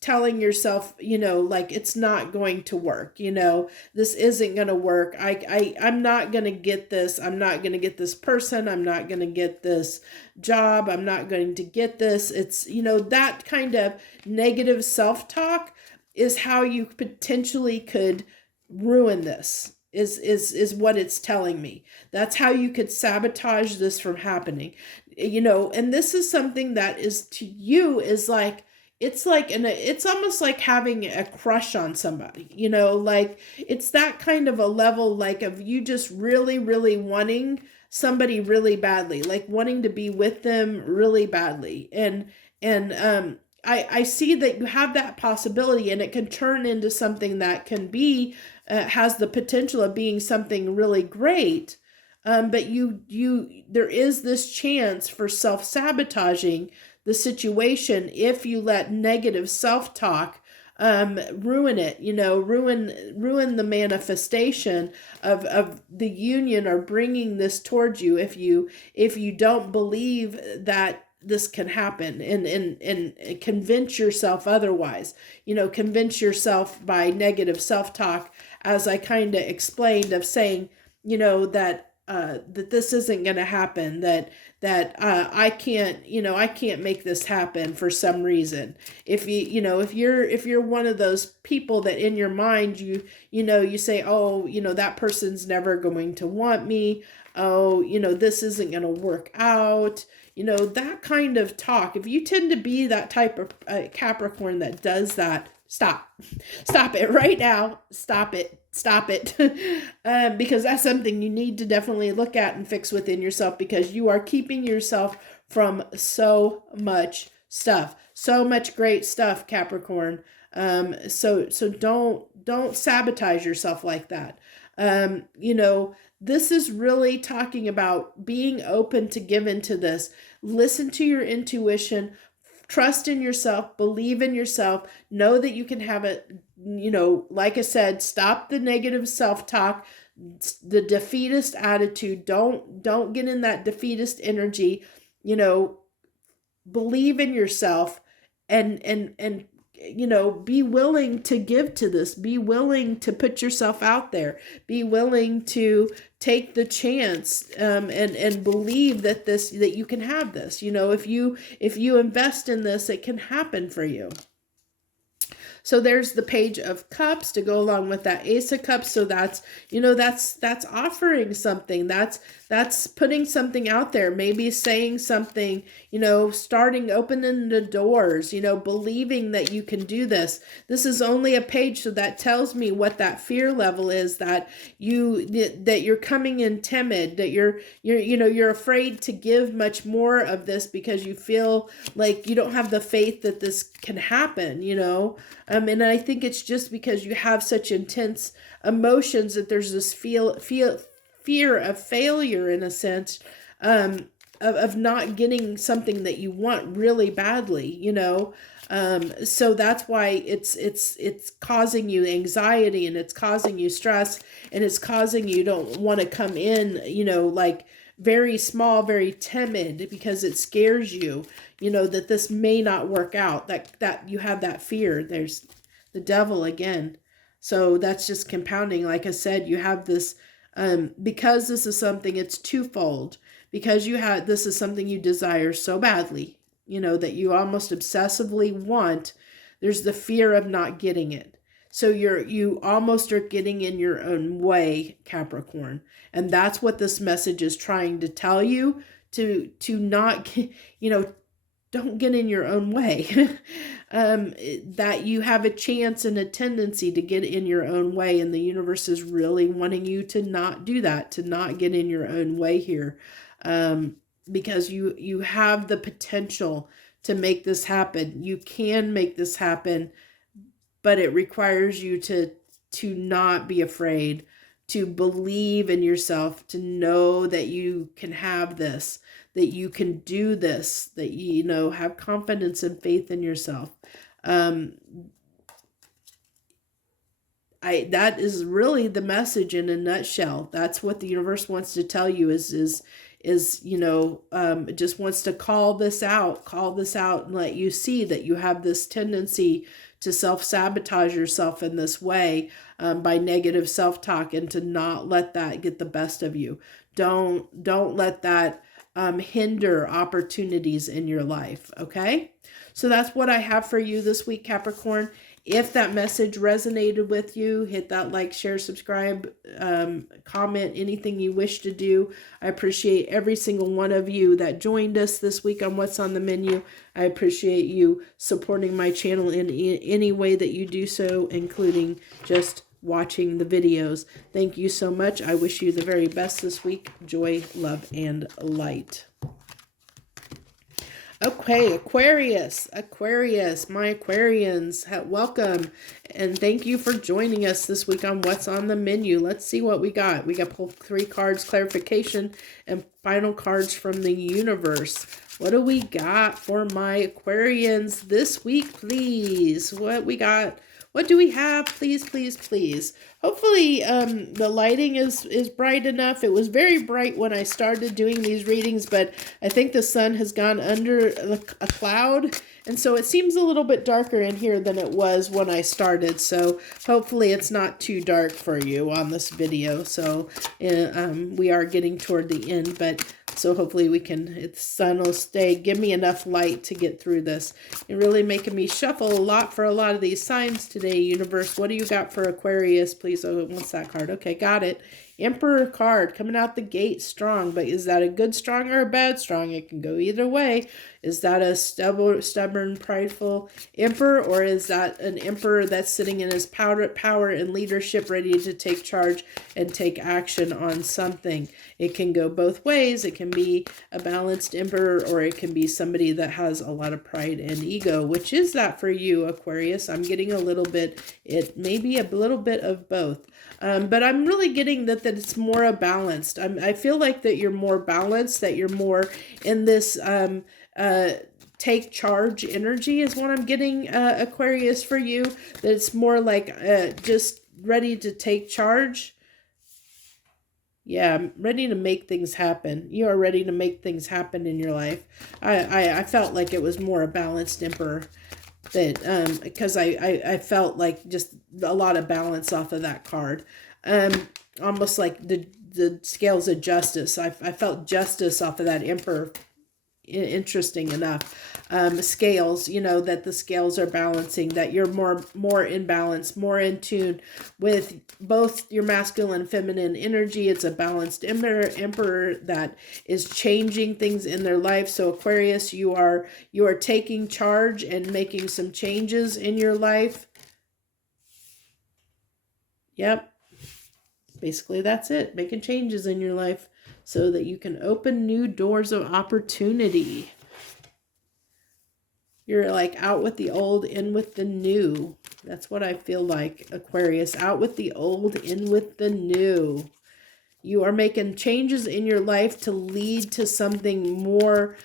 telling yourself, like it's not going to work, this isn't going to work. I'm not going to get this. I'm not going to get this person. I'm not going to get this job. I'm not going to get this. It's, that kind of negative self-talk is how you potentially could ruin this. Is what it's telling me. That's how you could sabotage this from happening. And this is something that is to you is like, it's almost like having a crush on somebody, like it's that kind of a level, like of you just really, really wanting somebody really badly, like wanting to be with them really badly. And I see that you have that possibility, and it can turn into something that can be, has the potential of being something really great. But there is this chance for self-sabotaging the situation if you let negative self-talk ruin it, ruin the manifestation of the union, or bringing this towards you, if you don't believe that this can happen, and convince yourself otherwise. Convince yourself by negative self-talk, as I kind of explained, of saying, that this isn't going to happen, that I can't make this happen for some reason. If you're one of those people that in your mind you say, oh, that person's never going to want me, oh, this isn't going to work out, that kind of talk. If you tend to be that type of Capricorn that does that, stop it right now. Stop it. Because that's something you need to definitely look at and fix within yourself, because you are keeping yourself from so much stuff, so much great stuff, Capricorn. So don't sabotage yourself like that. This is really talking about being open to give into this. Listen to your intuition. Trust in yourself, believe in yourself, know that you can have it, like I said, stop the negative self-talk, the defeatist attitude. Don't get in that defeatist energy, believe in yourself, and be willing to give to this, be willing to put yourself out there, be willing to take the chance, and believe that you can have this. If you invest in this, it can happen for you. So there's the Page of Cups to go along with that Ace of Cups. So that's offering something. That's putting something out there. Maybe saying something, opening the doors, believing that you can do this. This is only a page, so that tells me what that fear level is, that you're coming in timid, that you're afraid to give much more of this because you feel like you don't have the faith that this can happen, and I think it's just because you have such intense emotions that there's this fear of failure, in a sense, of not getting something that you want really badly, so that's why it's causing you anxiety, and it's causing you stress, and it's causing you don't want to come in, like very small, very timid, because it scares you, that this may not work out, that you have that fear. There's the devil again. So that's just compounding. Like I said, you have this, because this is something, it's twofold, because this is something you desire so badly, that you almost obsessively want. There's the fear of not getting it. So you almost are getting in your own way, Capricorn. And that's what this message is trying to tell you, to not, don't get in your own way. That you have a chance and a tendency to get in your own way. And the universe is really wanting you to not do that, to not get in your own way here. Because you have the potential to make this happen. You can make this happen, but it requires you to not be afraid, to believe in yourself, to know that you can have this, that you can do this, that have confidence and faith in yourself. That is really the message in a nutshell. That's what the universe wants to tell you, is it just wants to call this out and let you see that you have this tendency to self-sabotage yourself in this way, by negative self-talk, and to not let that get the best of you. Don't let that hinder opportunities in your life. Okay. So that's what I have for you this week, Capricorn. If that message resonated with you, hit that like, share, subscribe, comment, anything you wish to do. I appreciate every single one of you that joined us this week on What's on the Menu. I appreciate you supporting my channel in any way that you do so, including just watching the videos. Thank you so much. I wish you the very best this week. Joy, love, and light. Okay, Aquarius, my Aquarians, welcome and thank you for joining us this week on What's on the Menu. Let's see what we got. We got pull 3 cards, clarification, and final cards from the universe. What do we got for my Aquarians this week, please? What we got? What do we have? Please, please, please. Hopefully the lighting is bright enough. It was very bright when I started doing these readings, but I think the sun has gone under a cloud, and so it seems a little bit darker in here than it was when I started. So hopefully it's not too dark for you on this video. So we are getting toward the end, but so hopefully the sun will stay, give me enough light to get through this. You're really making me shuffle a lot for a lot of these signs today, universe. What do you got for Aquarius, please? Oh, what's that card? Okay, got it. Emperor card coming out the gate strong, but is that a good strong or a bad strong? It can go either way. Is that a stubborn, prideful emperor, or is that an emperor that's sitting in his power and leadership, ready to take charge and take action on something? It can go both ways. It can be a balanced emperor, or it can be somebody that has a lot of pride and ego. Which is that for you, Aquarius? I'm getting a little bit, it may be a little bit of both. But I'm really getting that it's more balanced. I feel like that you're more balanced, that you're more in this take charge energy is what I'm getting, Aquarius, for you. That it's more like just ready to take charge. Yeah, I'm ready to make things happen. You are ready to make things happen in your life. I felt like it was more a balanced emperor. That because I felt like just a lot of balance off of that card. Almost like the scales of justice. I felt justice off of that emperor. Interesting enough. Scales, you know, that the scales are balancing, that you're more in balance, more in tune with both your masculine and feminine energy. It's a balanced emperor that is changing things in their life. So Aquarius, you are taking charge and making some changes in your life. Yep. Basically, that's it. Making changes in your life so that you can open new doors of opportunity. You're like out with the old, in with the new. That's what I feel like, Aquarius. Out with the old, in with the new. You are making changes in your life to lead to something more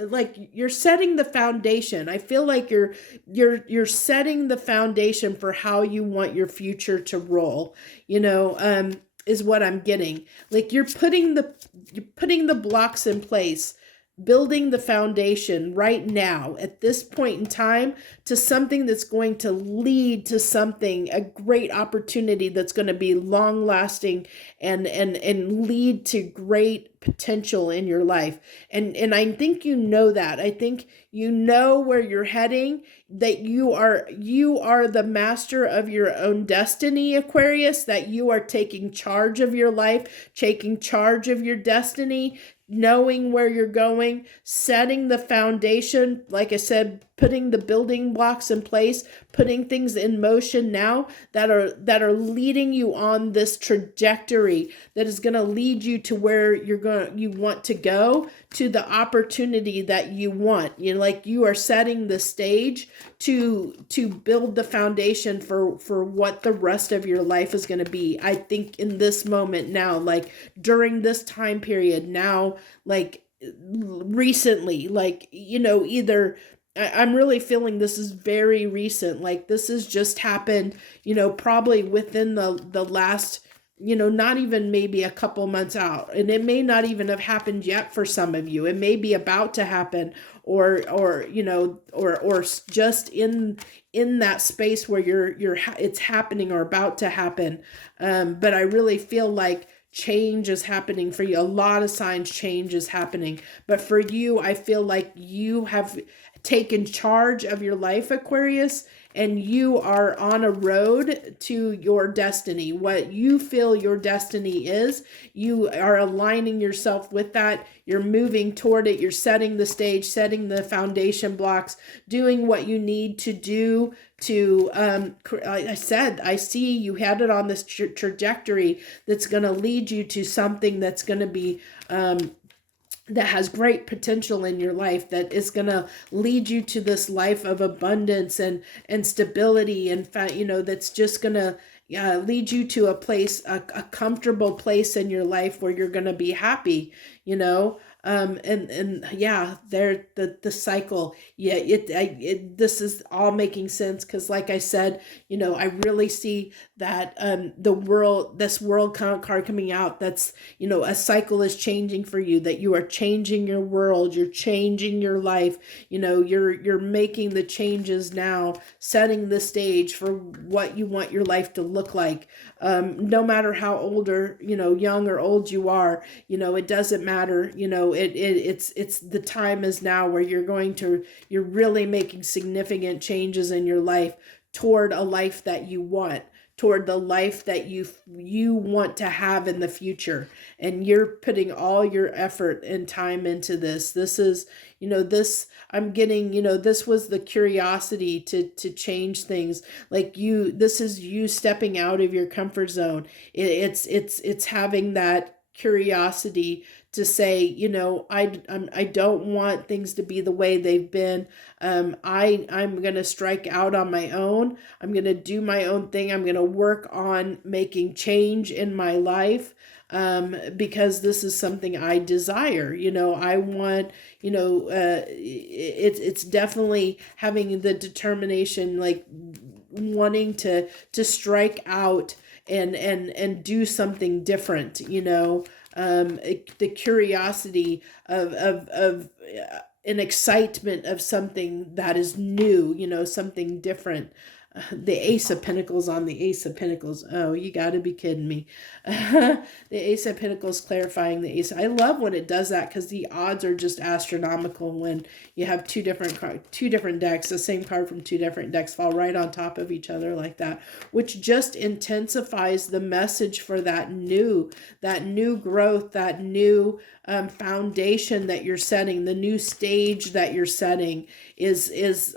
like you're setting the foundation. I feel like you're setting the foundation for how you want your future to roll, you know, is what I'm getting. Like you're putting the blocks in place, building the foundation right now at this point in time to something that's going to lead to something, a great opportunity that's going to be long lasting and lead to great potential in your life. And I think you know that. I think you know where you're heading, that you are the master of your own destiny, Aquarius, that you are taking charge of your life, taking charge of your destiny, knowing where you're going, setting the foundation, like I said, putting the building blocks in place, putting things in motion now that are leading you on this trajectory that is going to lead you to where you want to go, to the opportunity that you want. You know, like you are setting the stage to build the foundation for what the rest of your life is going to be. I think in this moment now, like during this time period now, like recently, like, you know, either I'm really feeling this is very recent. Like this has just happened, you know, probably within the last, you know, not even maybe a couple months out. And it may not even have happened yet for some of you. It may be about to happen or you know, or just in that space where it's happening or about to happen. But I really feel like change is happening for you. A lot of signs change is happening. But for you, I feel like you have taken charge of your life, Aquarius, and you are on a road to your destiny. What you feel your destiny is, you are aligning yourself with that. You're moving toward it. You're setting the stage, setting the foundation blocks, doing what you need to do to, I said, I see you had it on this trajectory that's going to lead you to something that's going to be, that has great potential in your life, that is going to lead you to this life of abundance and stability, and that's just going to lead you to a place, a comfortable place in your life where you're going to be happy, and yeah, there, the cycle. Yeah, this is all making sense, because like I said, I really see that this world card coming out, that's, a cycle is changing for you, that you are changing your world, you're changing your life, you're making the changes now, setting the stage for what you want your life to look like. No matter how old or, young or old you are, it doesn't matter. It's the time is now where you're really making significant changes in your life toward a life that you want, toward the life that you want to have in the future. And you're putting all your effort and time into this. This is, this I'm getting, this was the curiosity to change things. Like this is you stepping out of your comfort zone. It's having that curiosity to say, I don't want things to be the way they've been. I'm going to strike out on my own. I'm going to do my own thing. I'm going to work on making change in my life, because this is something I desire. I want, it's definitely having the determination, like wanting to strike out and do something different, the curiosity of an excitement of something that is new, something different. The Ace of Pentacles on the Ace of Pentacles. Oh, you got to be kidding me. The Ace of Pentacles clarifying the Ace. I love when it does that, because the odds are just astronomical when you have two different decks, the same card from two different decks fall right on top of each other like that, which just intensifies the message for that new growth, that new foundation that you're setting, the new stage that you're setting is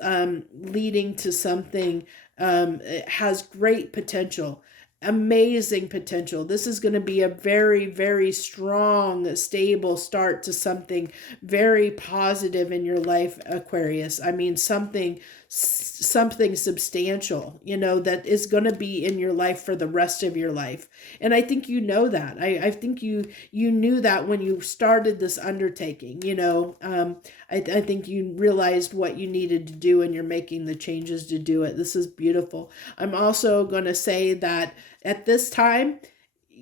leading to something. It has great potential, amazing potential. This is going to be a very, very strong, stable start to something very positive in your life, Aquarius. I mean, something substantial, that is going to be in your life for the rest of your life. And I think that. I think you knew that when you started this undertaking. I think you realized what you needed to do, and you're making the changes to do it. This is beautiful. I'm also going to say that at this time,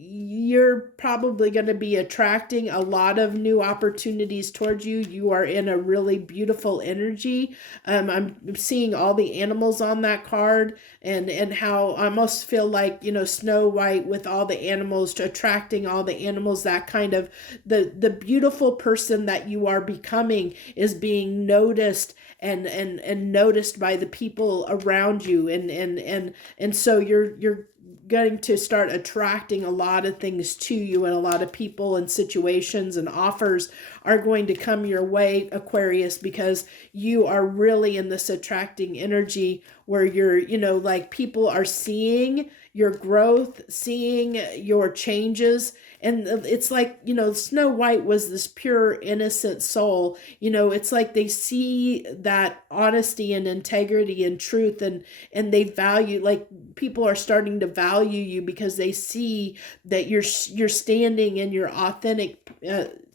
you're probably going to be attracting a lot of new opportunities towards you. You are in a really beautiful energy. I'm seeing all the animals on that card, and how I almost feel like, Snow White with all the animals, attracting all the animals, that kind of the beautiful person that you are becoming is being noticed and noticed by the people around you. And so you're going to start attracting a lot of things to you, and a lot of people and situations and offers are going to come your way, Aquarius, because you are really in this attracting energy where you're, like people are seeing your growth, seeing your changes. And it's like, Snow White was this pure, innocent soul. It's like they see that honesty and integrity and truth, and they value, like people are starting to value you because they see that you're standing in your authentic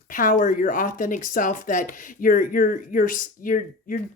power, your authentic self, that you're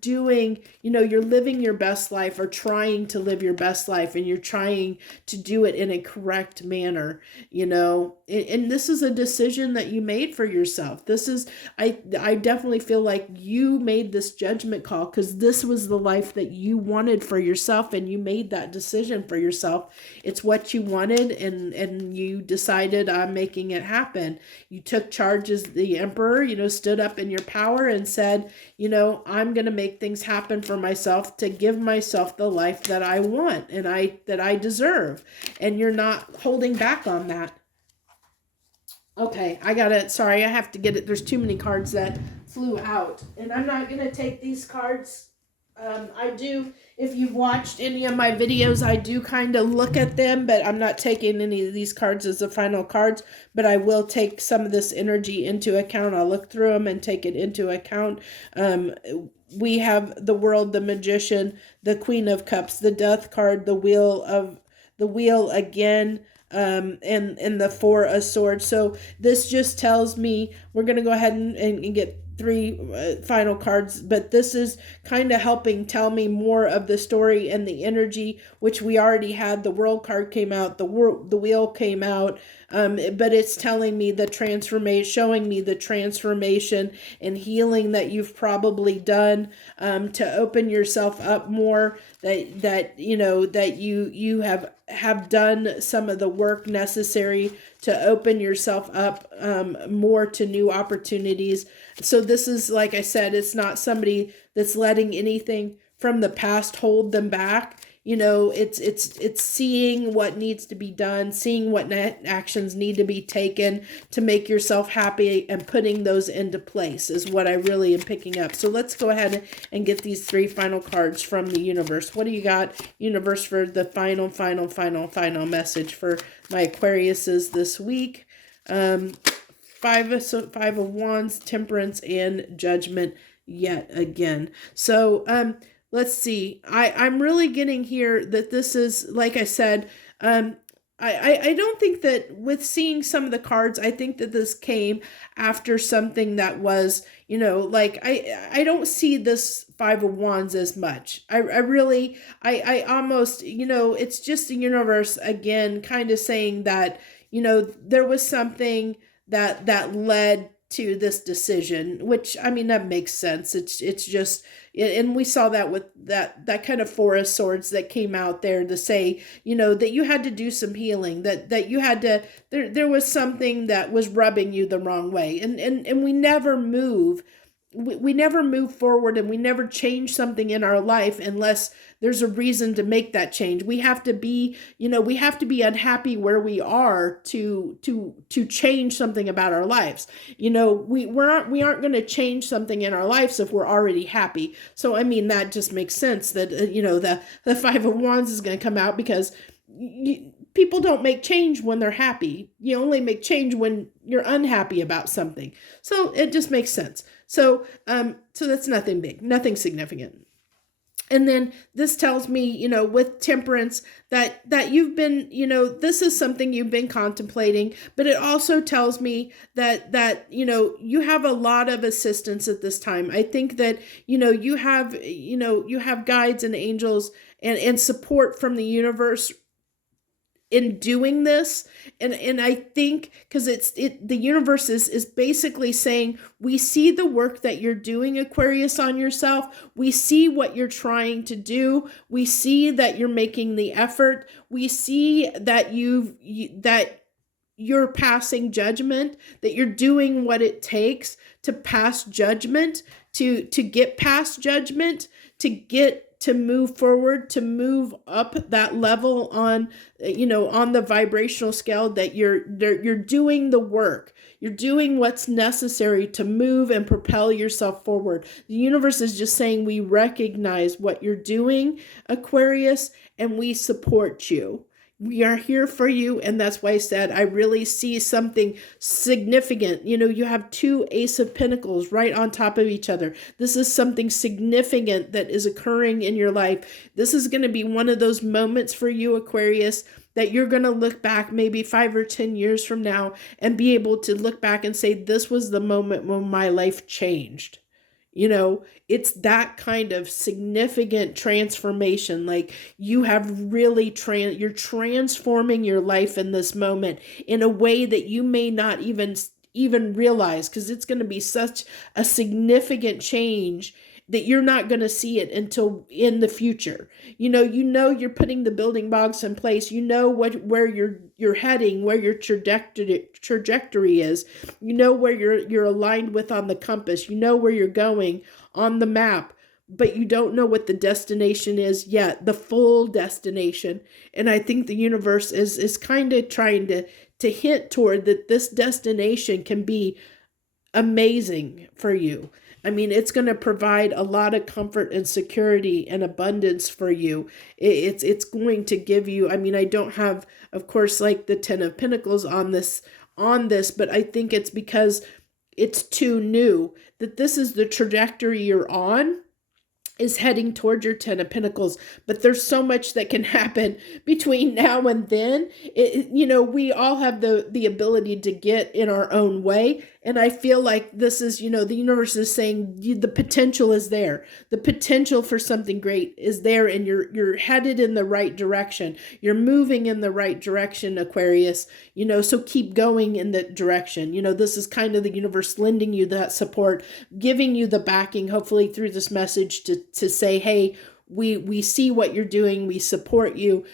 doing, you're living your best life, or trying to live your best life, and you're trying to do it in a correct manner, and this is a decision that you made for yourself. This is, I definitely feel like you made this judgment call, because this was the life that you wanted for yourself, and you made that decision for yourself. It's what you wanted, and you decided, I'm making it happen. You took charge as the emperor, stood up in your power and said, I'm going to make things happen for myself, to give myself the life that I want and that I deserve. And you're not holding back on that. Okay, sorry, I have to get it. There's too many cards that flew out, and I'm not going to take these cards I do, if you've watched any of my videos, I do kind of look at them, but I'm not taking any of these cards as the final cards, but I will take some of this energy into account. I'll look through them and take it into account. We have the World, the Magician, the Queen of Cups, the Death card, the Wheel again, and the Four of Swords. So this just tells me, we're going to go ahead and get three final cards, but this is kind of helping tell me more of the story and the energy, which we already had. The World card came out, the Wheel came out, but it's telling me the transformation, showing me the transformation and healing that you've probably done, to open yourself up more, that you have done some of the work necessary to open yourself up more to new opportunities. So this is, like I said, it's not somebody that's letting anything from the past hold them back. It's seeing what needs to be done, seeing what actions need to be taken to make yourself happy, and putting those into place is what I really am picking up. So let's go ahead and get these three final cards from the universe. What do you got, universe, for the final message for my Aquariuses this week? Five of Wands, Temperance, and Judgment yet again. So let's see. I'm really getting here that this is, like I said, I don't think that, with seeing some of the cards, I think that this came after something that was, like, I don't see this Five of Wands as much. I almost, it's just the universe again kind of saying that, there was something that led to this decision, which, I mean, that makes sense. It's just, and we saw that with that kind of Four of Swords that came out there to say, that you had to do some healing, that you had to, there was something that was rubbing you the wrong way. And we never move. We never move forward, and we never change something in our life unless there's a reason to make that change. We have to be, we have to be unhappy where we are to change something about our lives. We aren't going to change something in our lives if we're already happy. So, I mean, that just makes sense that, the Five of Wands is going to come out, because people don't make change when they're happy. You only make change when you're unhappy about something. So it just makes sense. So that's nothing big, nothing significant. And then this tells me, with Temperance, that you've been, this is something you've been contemplating, but it also tells me that you have a lot of assistance at this time. I think that, you have guides and angels and support from the universe in doing this. And I think, because the universe is basically saying, we see the work that you're doing, Aquarius, on yourself. We see what you're trying to do. We see that you're making the effort. We see that you're passing judgment, that you're doing what it takes to pass judgment, to get past judgment, to move forward, to move up that level on the vibrational scale, that you're doing the work. You're doing what's necessary to move and propel yourself forward. The universe is just saying, we recognize what you're doing, Aquarius, and we support you. We are here for you, and that's why I said I really see something significant. You have two Ace of Pentacles right on top of each other. This is something significant that is occurring in your life. This is going to be one of those moments for you, Aquarius, that you're going to look back maybe 5 or 10 years from now and be able to look back and say, this was the moment when my life changed. It's that kind of significant transformation. Like, you have really you're transforming your life in this moment in a way that you may not even realize, because it's going to be such a significant change that you're not going to see it until in the future. You're putting the building blocks in place. Where you're heading, where your trajectory is. Where you're aligned with on the compass. Where you're going on the map, but you don't know what the destination is yet, the full destination. And I think the universe is kind of trying to hint toward that this destination can be amazing for you. I mean, it's going to provide a lot of comfort and security and abundance for you. It's going to give you, I mean, I don't have, of course, like the 10 of Pentacles on this, but I think it's because it's too new, that this is the trajectory you're on, is heading toward your 10 of Pentacles. But there's so much that can happen between now and then. We all have the ability to get in our own way. And I feel like this is, the universe is saying the potential is there. The potential for something great is there, and you're headed in the right direction. You're moving in the right direction, Aquarius. So keep going in that direction. This is kind of the universe lending you that support, giving you the backing, hopefully through this message to say, hey, we see what you're doing. We support you.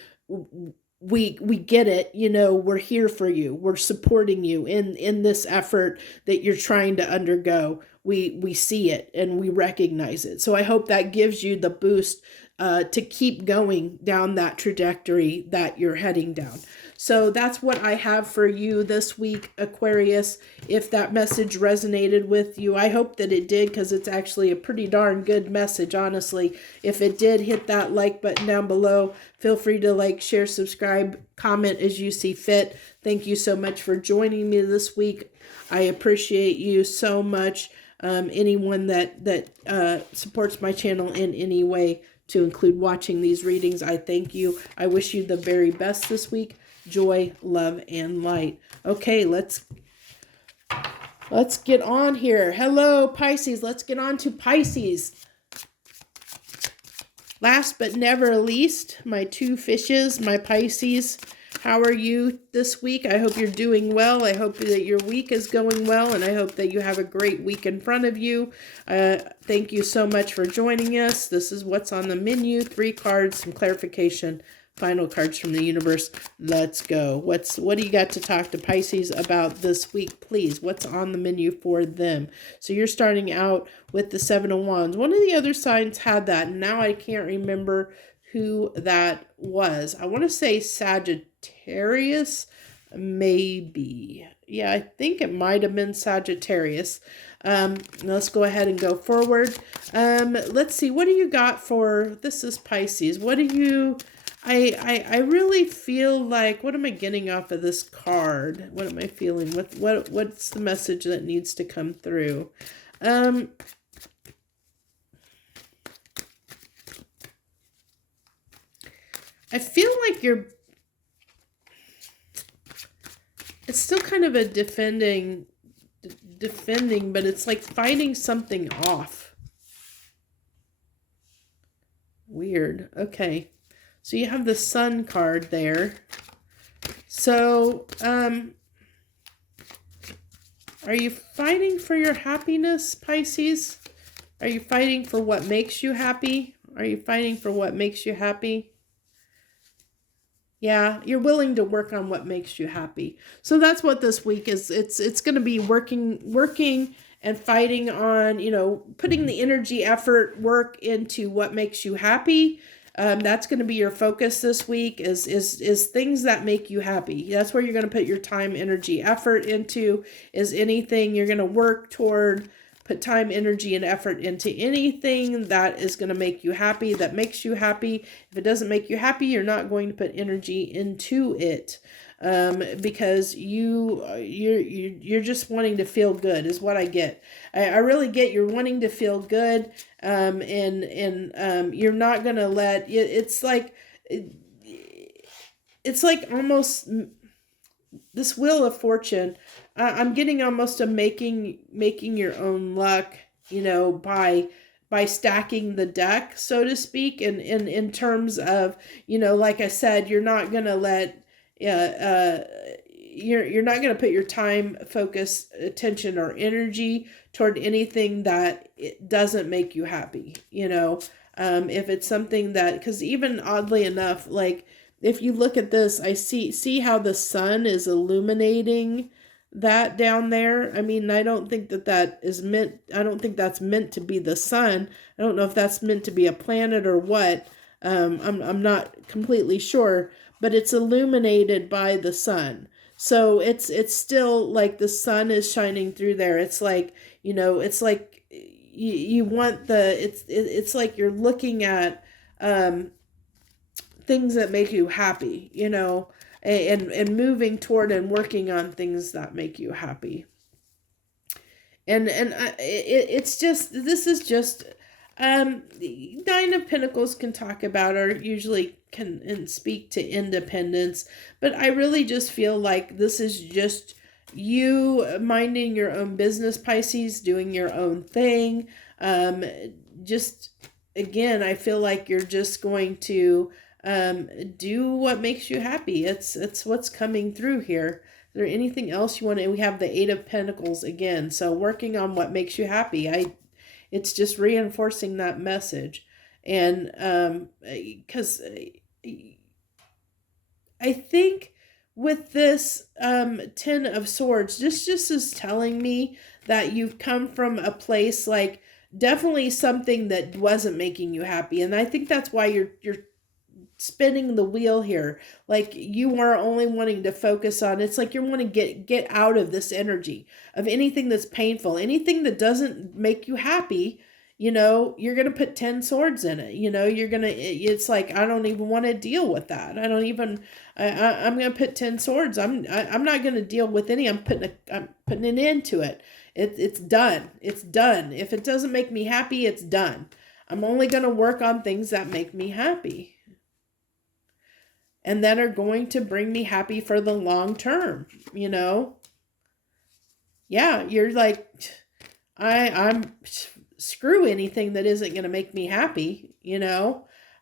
We get it. We're here for you. We're supporting you in this effort that you're trying to undergo. We see it and we recognize it. So I hope that gives you the boost to keep going down that trajectory that you're heading down. So that's what I have for you this week, Aquarius. If that message resonated with you, I hope that it did, because it's actually a pretty darn good message, honestly. If it did, hit that like button down below. Feel free to like, share, subscribe, comment as you see fit. Thank you so much for joining me this week. I appreciate you so much. Anyone that supports my channel in any way, to include watching these readings, I thank you. I wish you the very best this week. Joy, love, and light. Okay, let's get on here. Hello, Pisces. Let's get on to Pisces. Last but never least, my two fishes, my Pisces. How are you this week? I hope you're doing well. I hope that your week is going well, and I hope that you have a great week in front of you. Thank you so much for joining us. This is what's on the menu. 3 cards, some clarification, final cards from the universe. Let's go. What do you got to talk to Pisces about this week, please? What's on the menu for them? So you're starting out with the 7 of Wands. One of the other signs had that, and now I can't remember who that was. I want to say Sagittarius, maybe. Yeah, I think it might have been Sagittarius. Let's go ahead and go forward. Let's see. What do you got for, this is Pisces. What do you, I really feel like, what am I getting off of this card? What am I feeling? What's the message that needs to come through? I feel like it's still kind of a defending, but it's like fighting something off. Weird. Okay. So you have the Sun card there. So, are you fighting for your happiness, Pisces? Are you fighting for what makes you happy? Are you fighting for what makes you happy? Yeah, you're willing to work on what makes you happy. So that's what this week is. It's going to be working and fighting on, putting the energy, effort, work into what makes you happy. That's going to be your focus this week, is things that make you happy. That's where you're going to put your time, energy, effort into, is anything you're going to work toward. Put time, energy, and effort into anything that is going to make you happy, that makes you happy. If it doesn't make you happy, you're not going to put energy into it, because you're just wanting to feel good, is what I get. I really get you're wanting to feel good, and you're not going to let it's like almost this Wheel of Fortune. I'm getting almost a making your own luck, by stacking the deck, so to speak, and in terms of, like I said, you're not going to let, you're not going to put your time, focus, attention, or energy toward anything that it doesn't make you happy, if it's something that, because even oddly enough, like if you look at this, I see how the sun is illuminating that down there. I mean, I don't think that is meant, I don't think that's meant to be the sun. I don't know if that's meant to be a planet or what. I'm not completely sure, but it's illuminated by the sun. So it's still like the sun is shining through there. It's like, you want it's like you're looking at things that make you happy, and moving toward and working on things that make you happy. It's just, this is just, Nine of Pentacles can talk about, or usually can and speak to independence, but I really just feel like this is just you minding your own business, Pisces, doing your own thing. Just, again, I feel like you're just going to do what makes you happy. It's what's coming through here. Is there anything else you want to? We have the Eight of Pentacles again. So working on what makes you happy. It's just reinforcing that message. And because I think with this Ten of Swords, this just is telling me that you've come from a place, like, definitely something that wasn't making you happy. And I think that's why you're spinning the wheel here. Like, you are only wanting to focus on, it's like you want to get out of this energy of anything that's painful, anything that doesn't make you happy. You're going to put 10 swords in it. It's like, I don't even want to deal with that. I'm going to put 10 swords. I'm not going to deal with any. I'm putting an end to it. It's done. It's done. If it doesn't make me happy, it's done. I'm only going to work on things that make me happy and that are going to bring me happy for the long term. Yeah, you're like, I'm screw anything that isn't going to make me happy.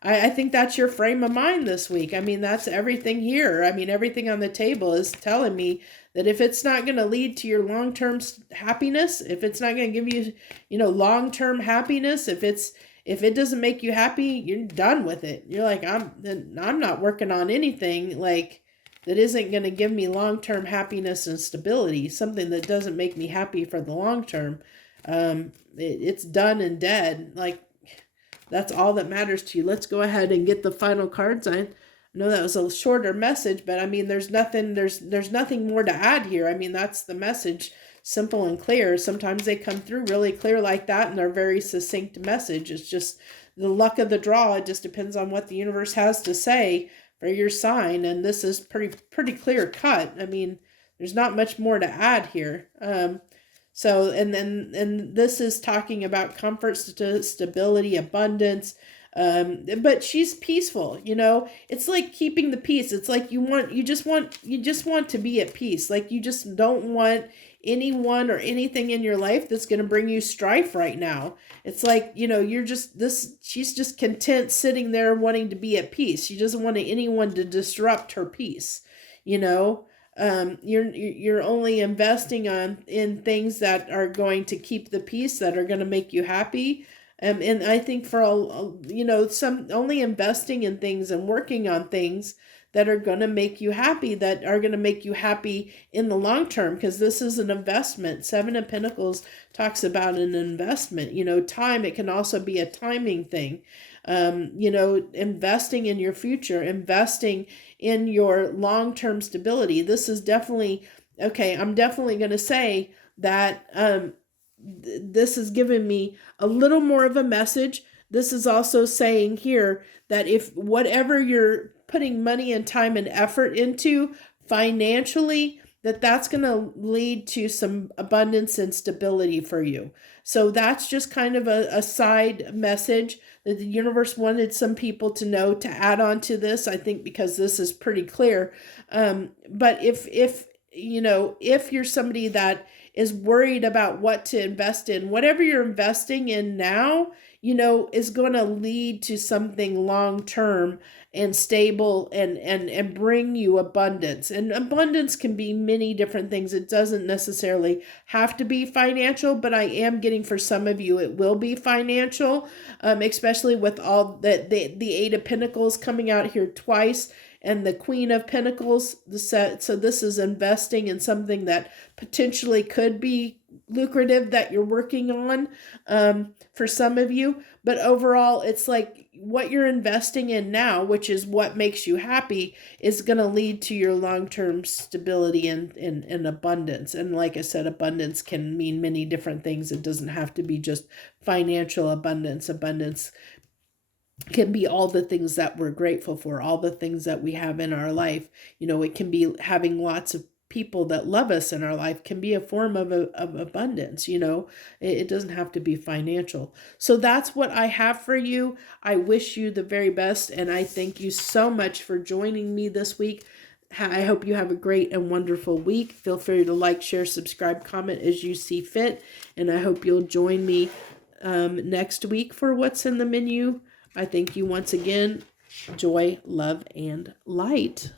I think that's your frame of mind this week. I mean, that's everything here. I mean, everything on the table is telling me that if it's not going to lead to your long-term happiness, if it's not going to give you, long-term happiness, if it doesn't make you happy, you're done with it. You're like, I'm not working on anything like that isn't going to give me long-term happiness and stability, something that doesn't make me happy for the long term. It's done and dead. Like, that's all that matters to you. Let's go ahead and get the final cards. I know that was a shorter message, but I mean, there's nothing more to add here. I mean, that's the message. Simple and clear. Sometimes they come through really clear like that, and they're very succinct message. It's just the luck of the draw. It just depends on what the universe has to say for your sign, and this is pretty clear cut. I mean, there's not much more to add here. So, and this is talking about comfort, stability, abundance. But she's peaceful, it's like keeping the peace. It's like you just want to be at peace. Like, you just don't want anyone or anything in your life that's going to bring you strife right now. It's like, she's just content sitting there wanting to be at peace. She doesn't want anyone to disrupt her peace. You're only investing in things that are going to keep the peace, that are going to make you happy. And I think for some only investing in things and working on things that are going to make you happy, that are going to make you happy in the long term, because this is an investment. Seven of Pentacles talks about an investment, time. It can also be a timing thing. Investing in your future, investing in your long-term stability. This is definitely, okay, I'm definitely going to say that this is giving me a little more of a message. This is also saying here that if whatever you're putting money and time and effort into financially, that's going to lead to some abundance and stability for you. So that's just kind of a side message that the universe wanted some people to know, to add on to this, I think, because this is pretty clear. But if you're somebody that is worried about what to invest in, whatever you're investing in now, is going to lead to something long-term and stable and bring you abundance. And abundance can be many different things. It doesn't necessarily have to be financial, but I am getting, for some of you, it will be financial, especially with all the Eight of Pentacles coming out here twice, and the Queen of Pentacles. So this is investing in something that potentially could be lucrative that you're working on for some of you. But overall, it's like what you're investing in now, which is what makes you happy, is going to lead to your long-term stability and abundance. And like I said, abundance can mean many different things. It doesn't have to be just financial abundance. Abundance can be all the things that we're grateful for, all the things that we have in our life. You know, it can be having lots of people that love us in our life, can be a form of abundance. You know, it doesn't have to be financial. So that's what I have for you. I wish you the very best, and I thank you so much for joining me this week. I hope you have a great and wonderful week. Feel free to like, share, subscribe, comment as you see fit, and I hope you'll join me next week for What's in the Menu. I thank you once again. Joy, love, and light.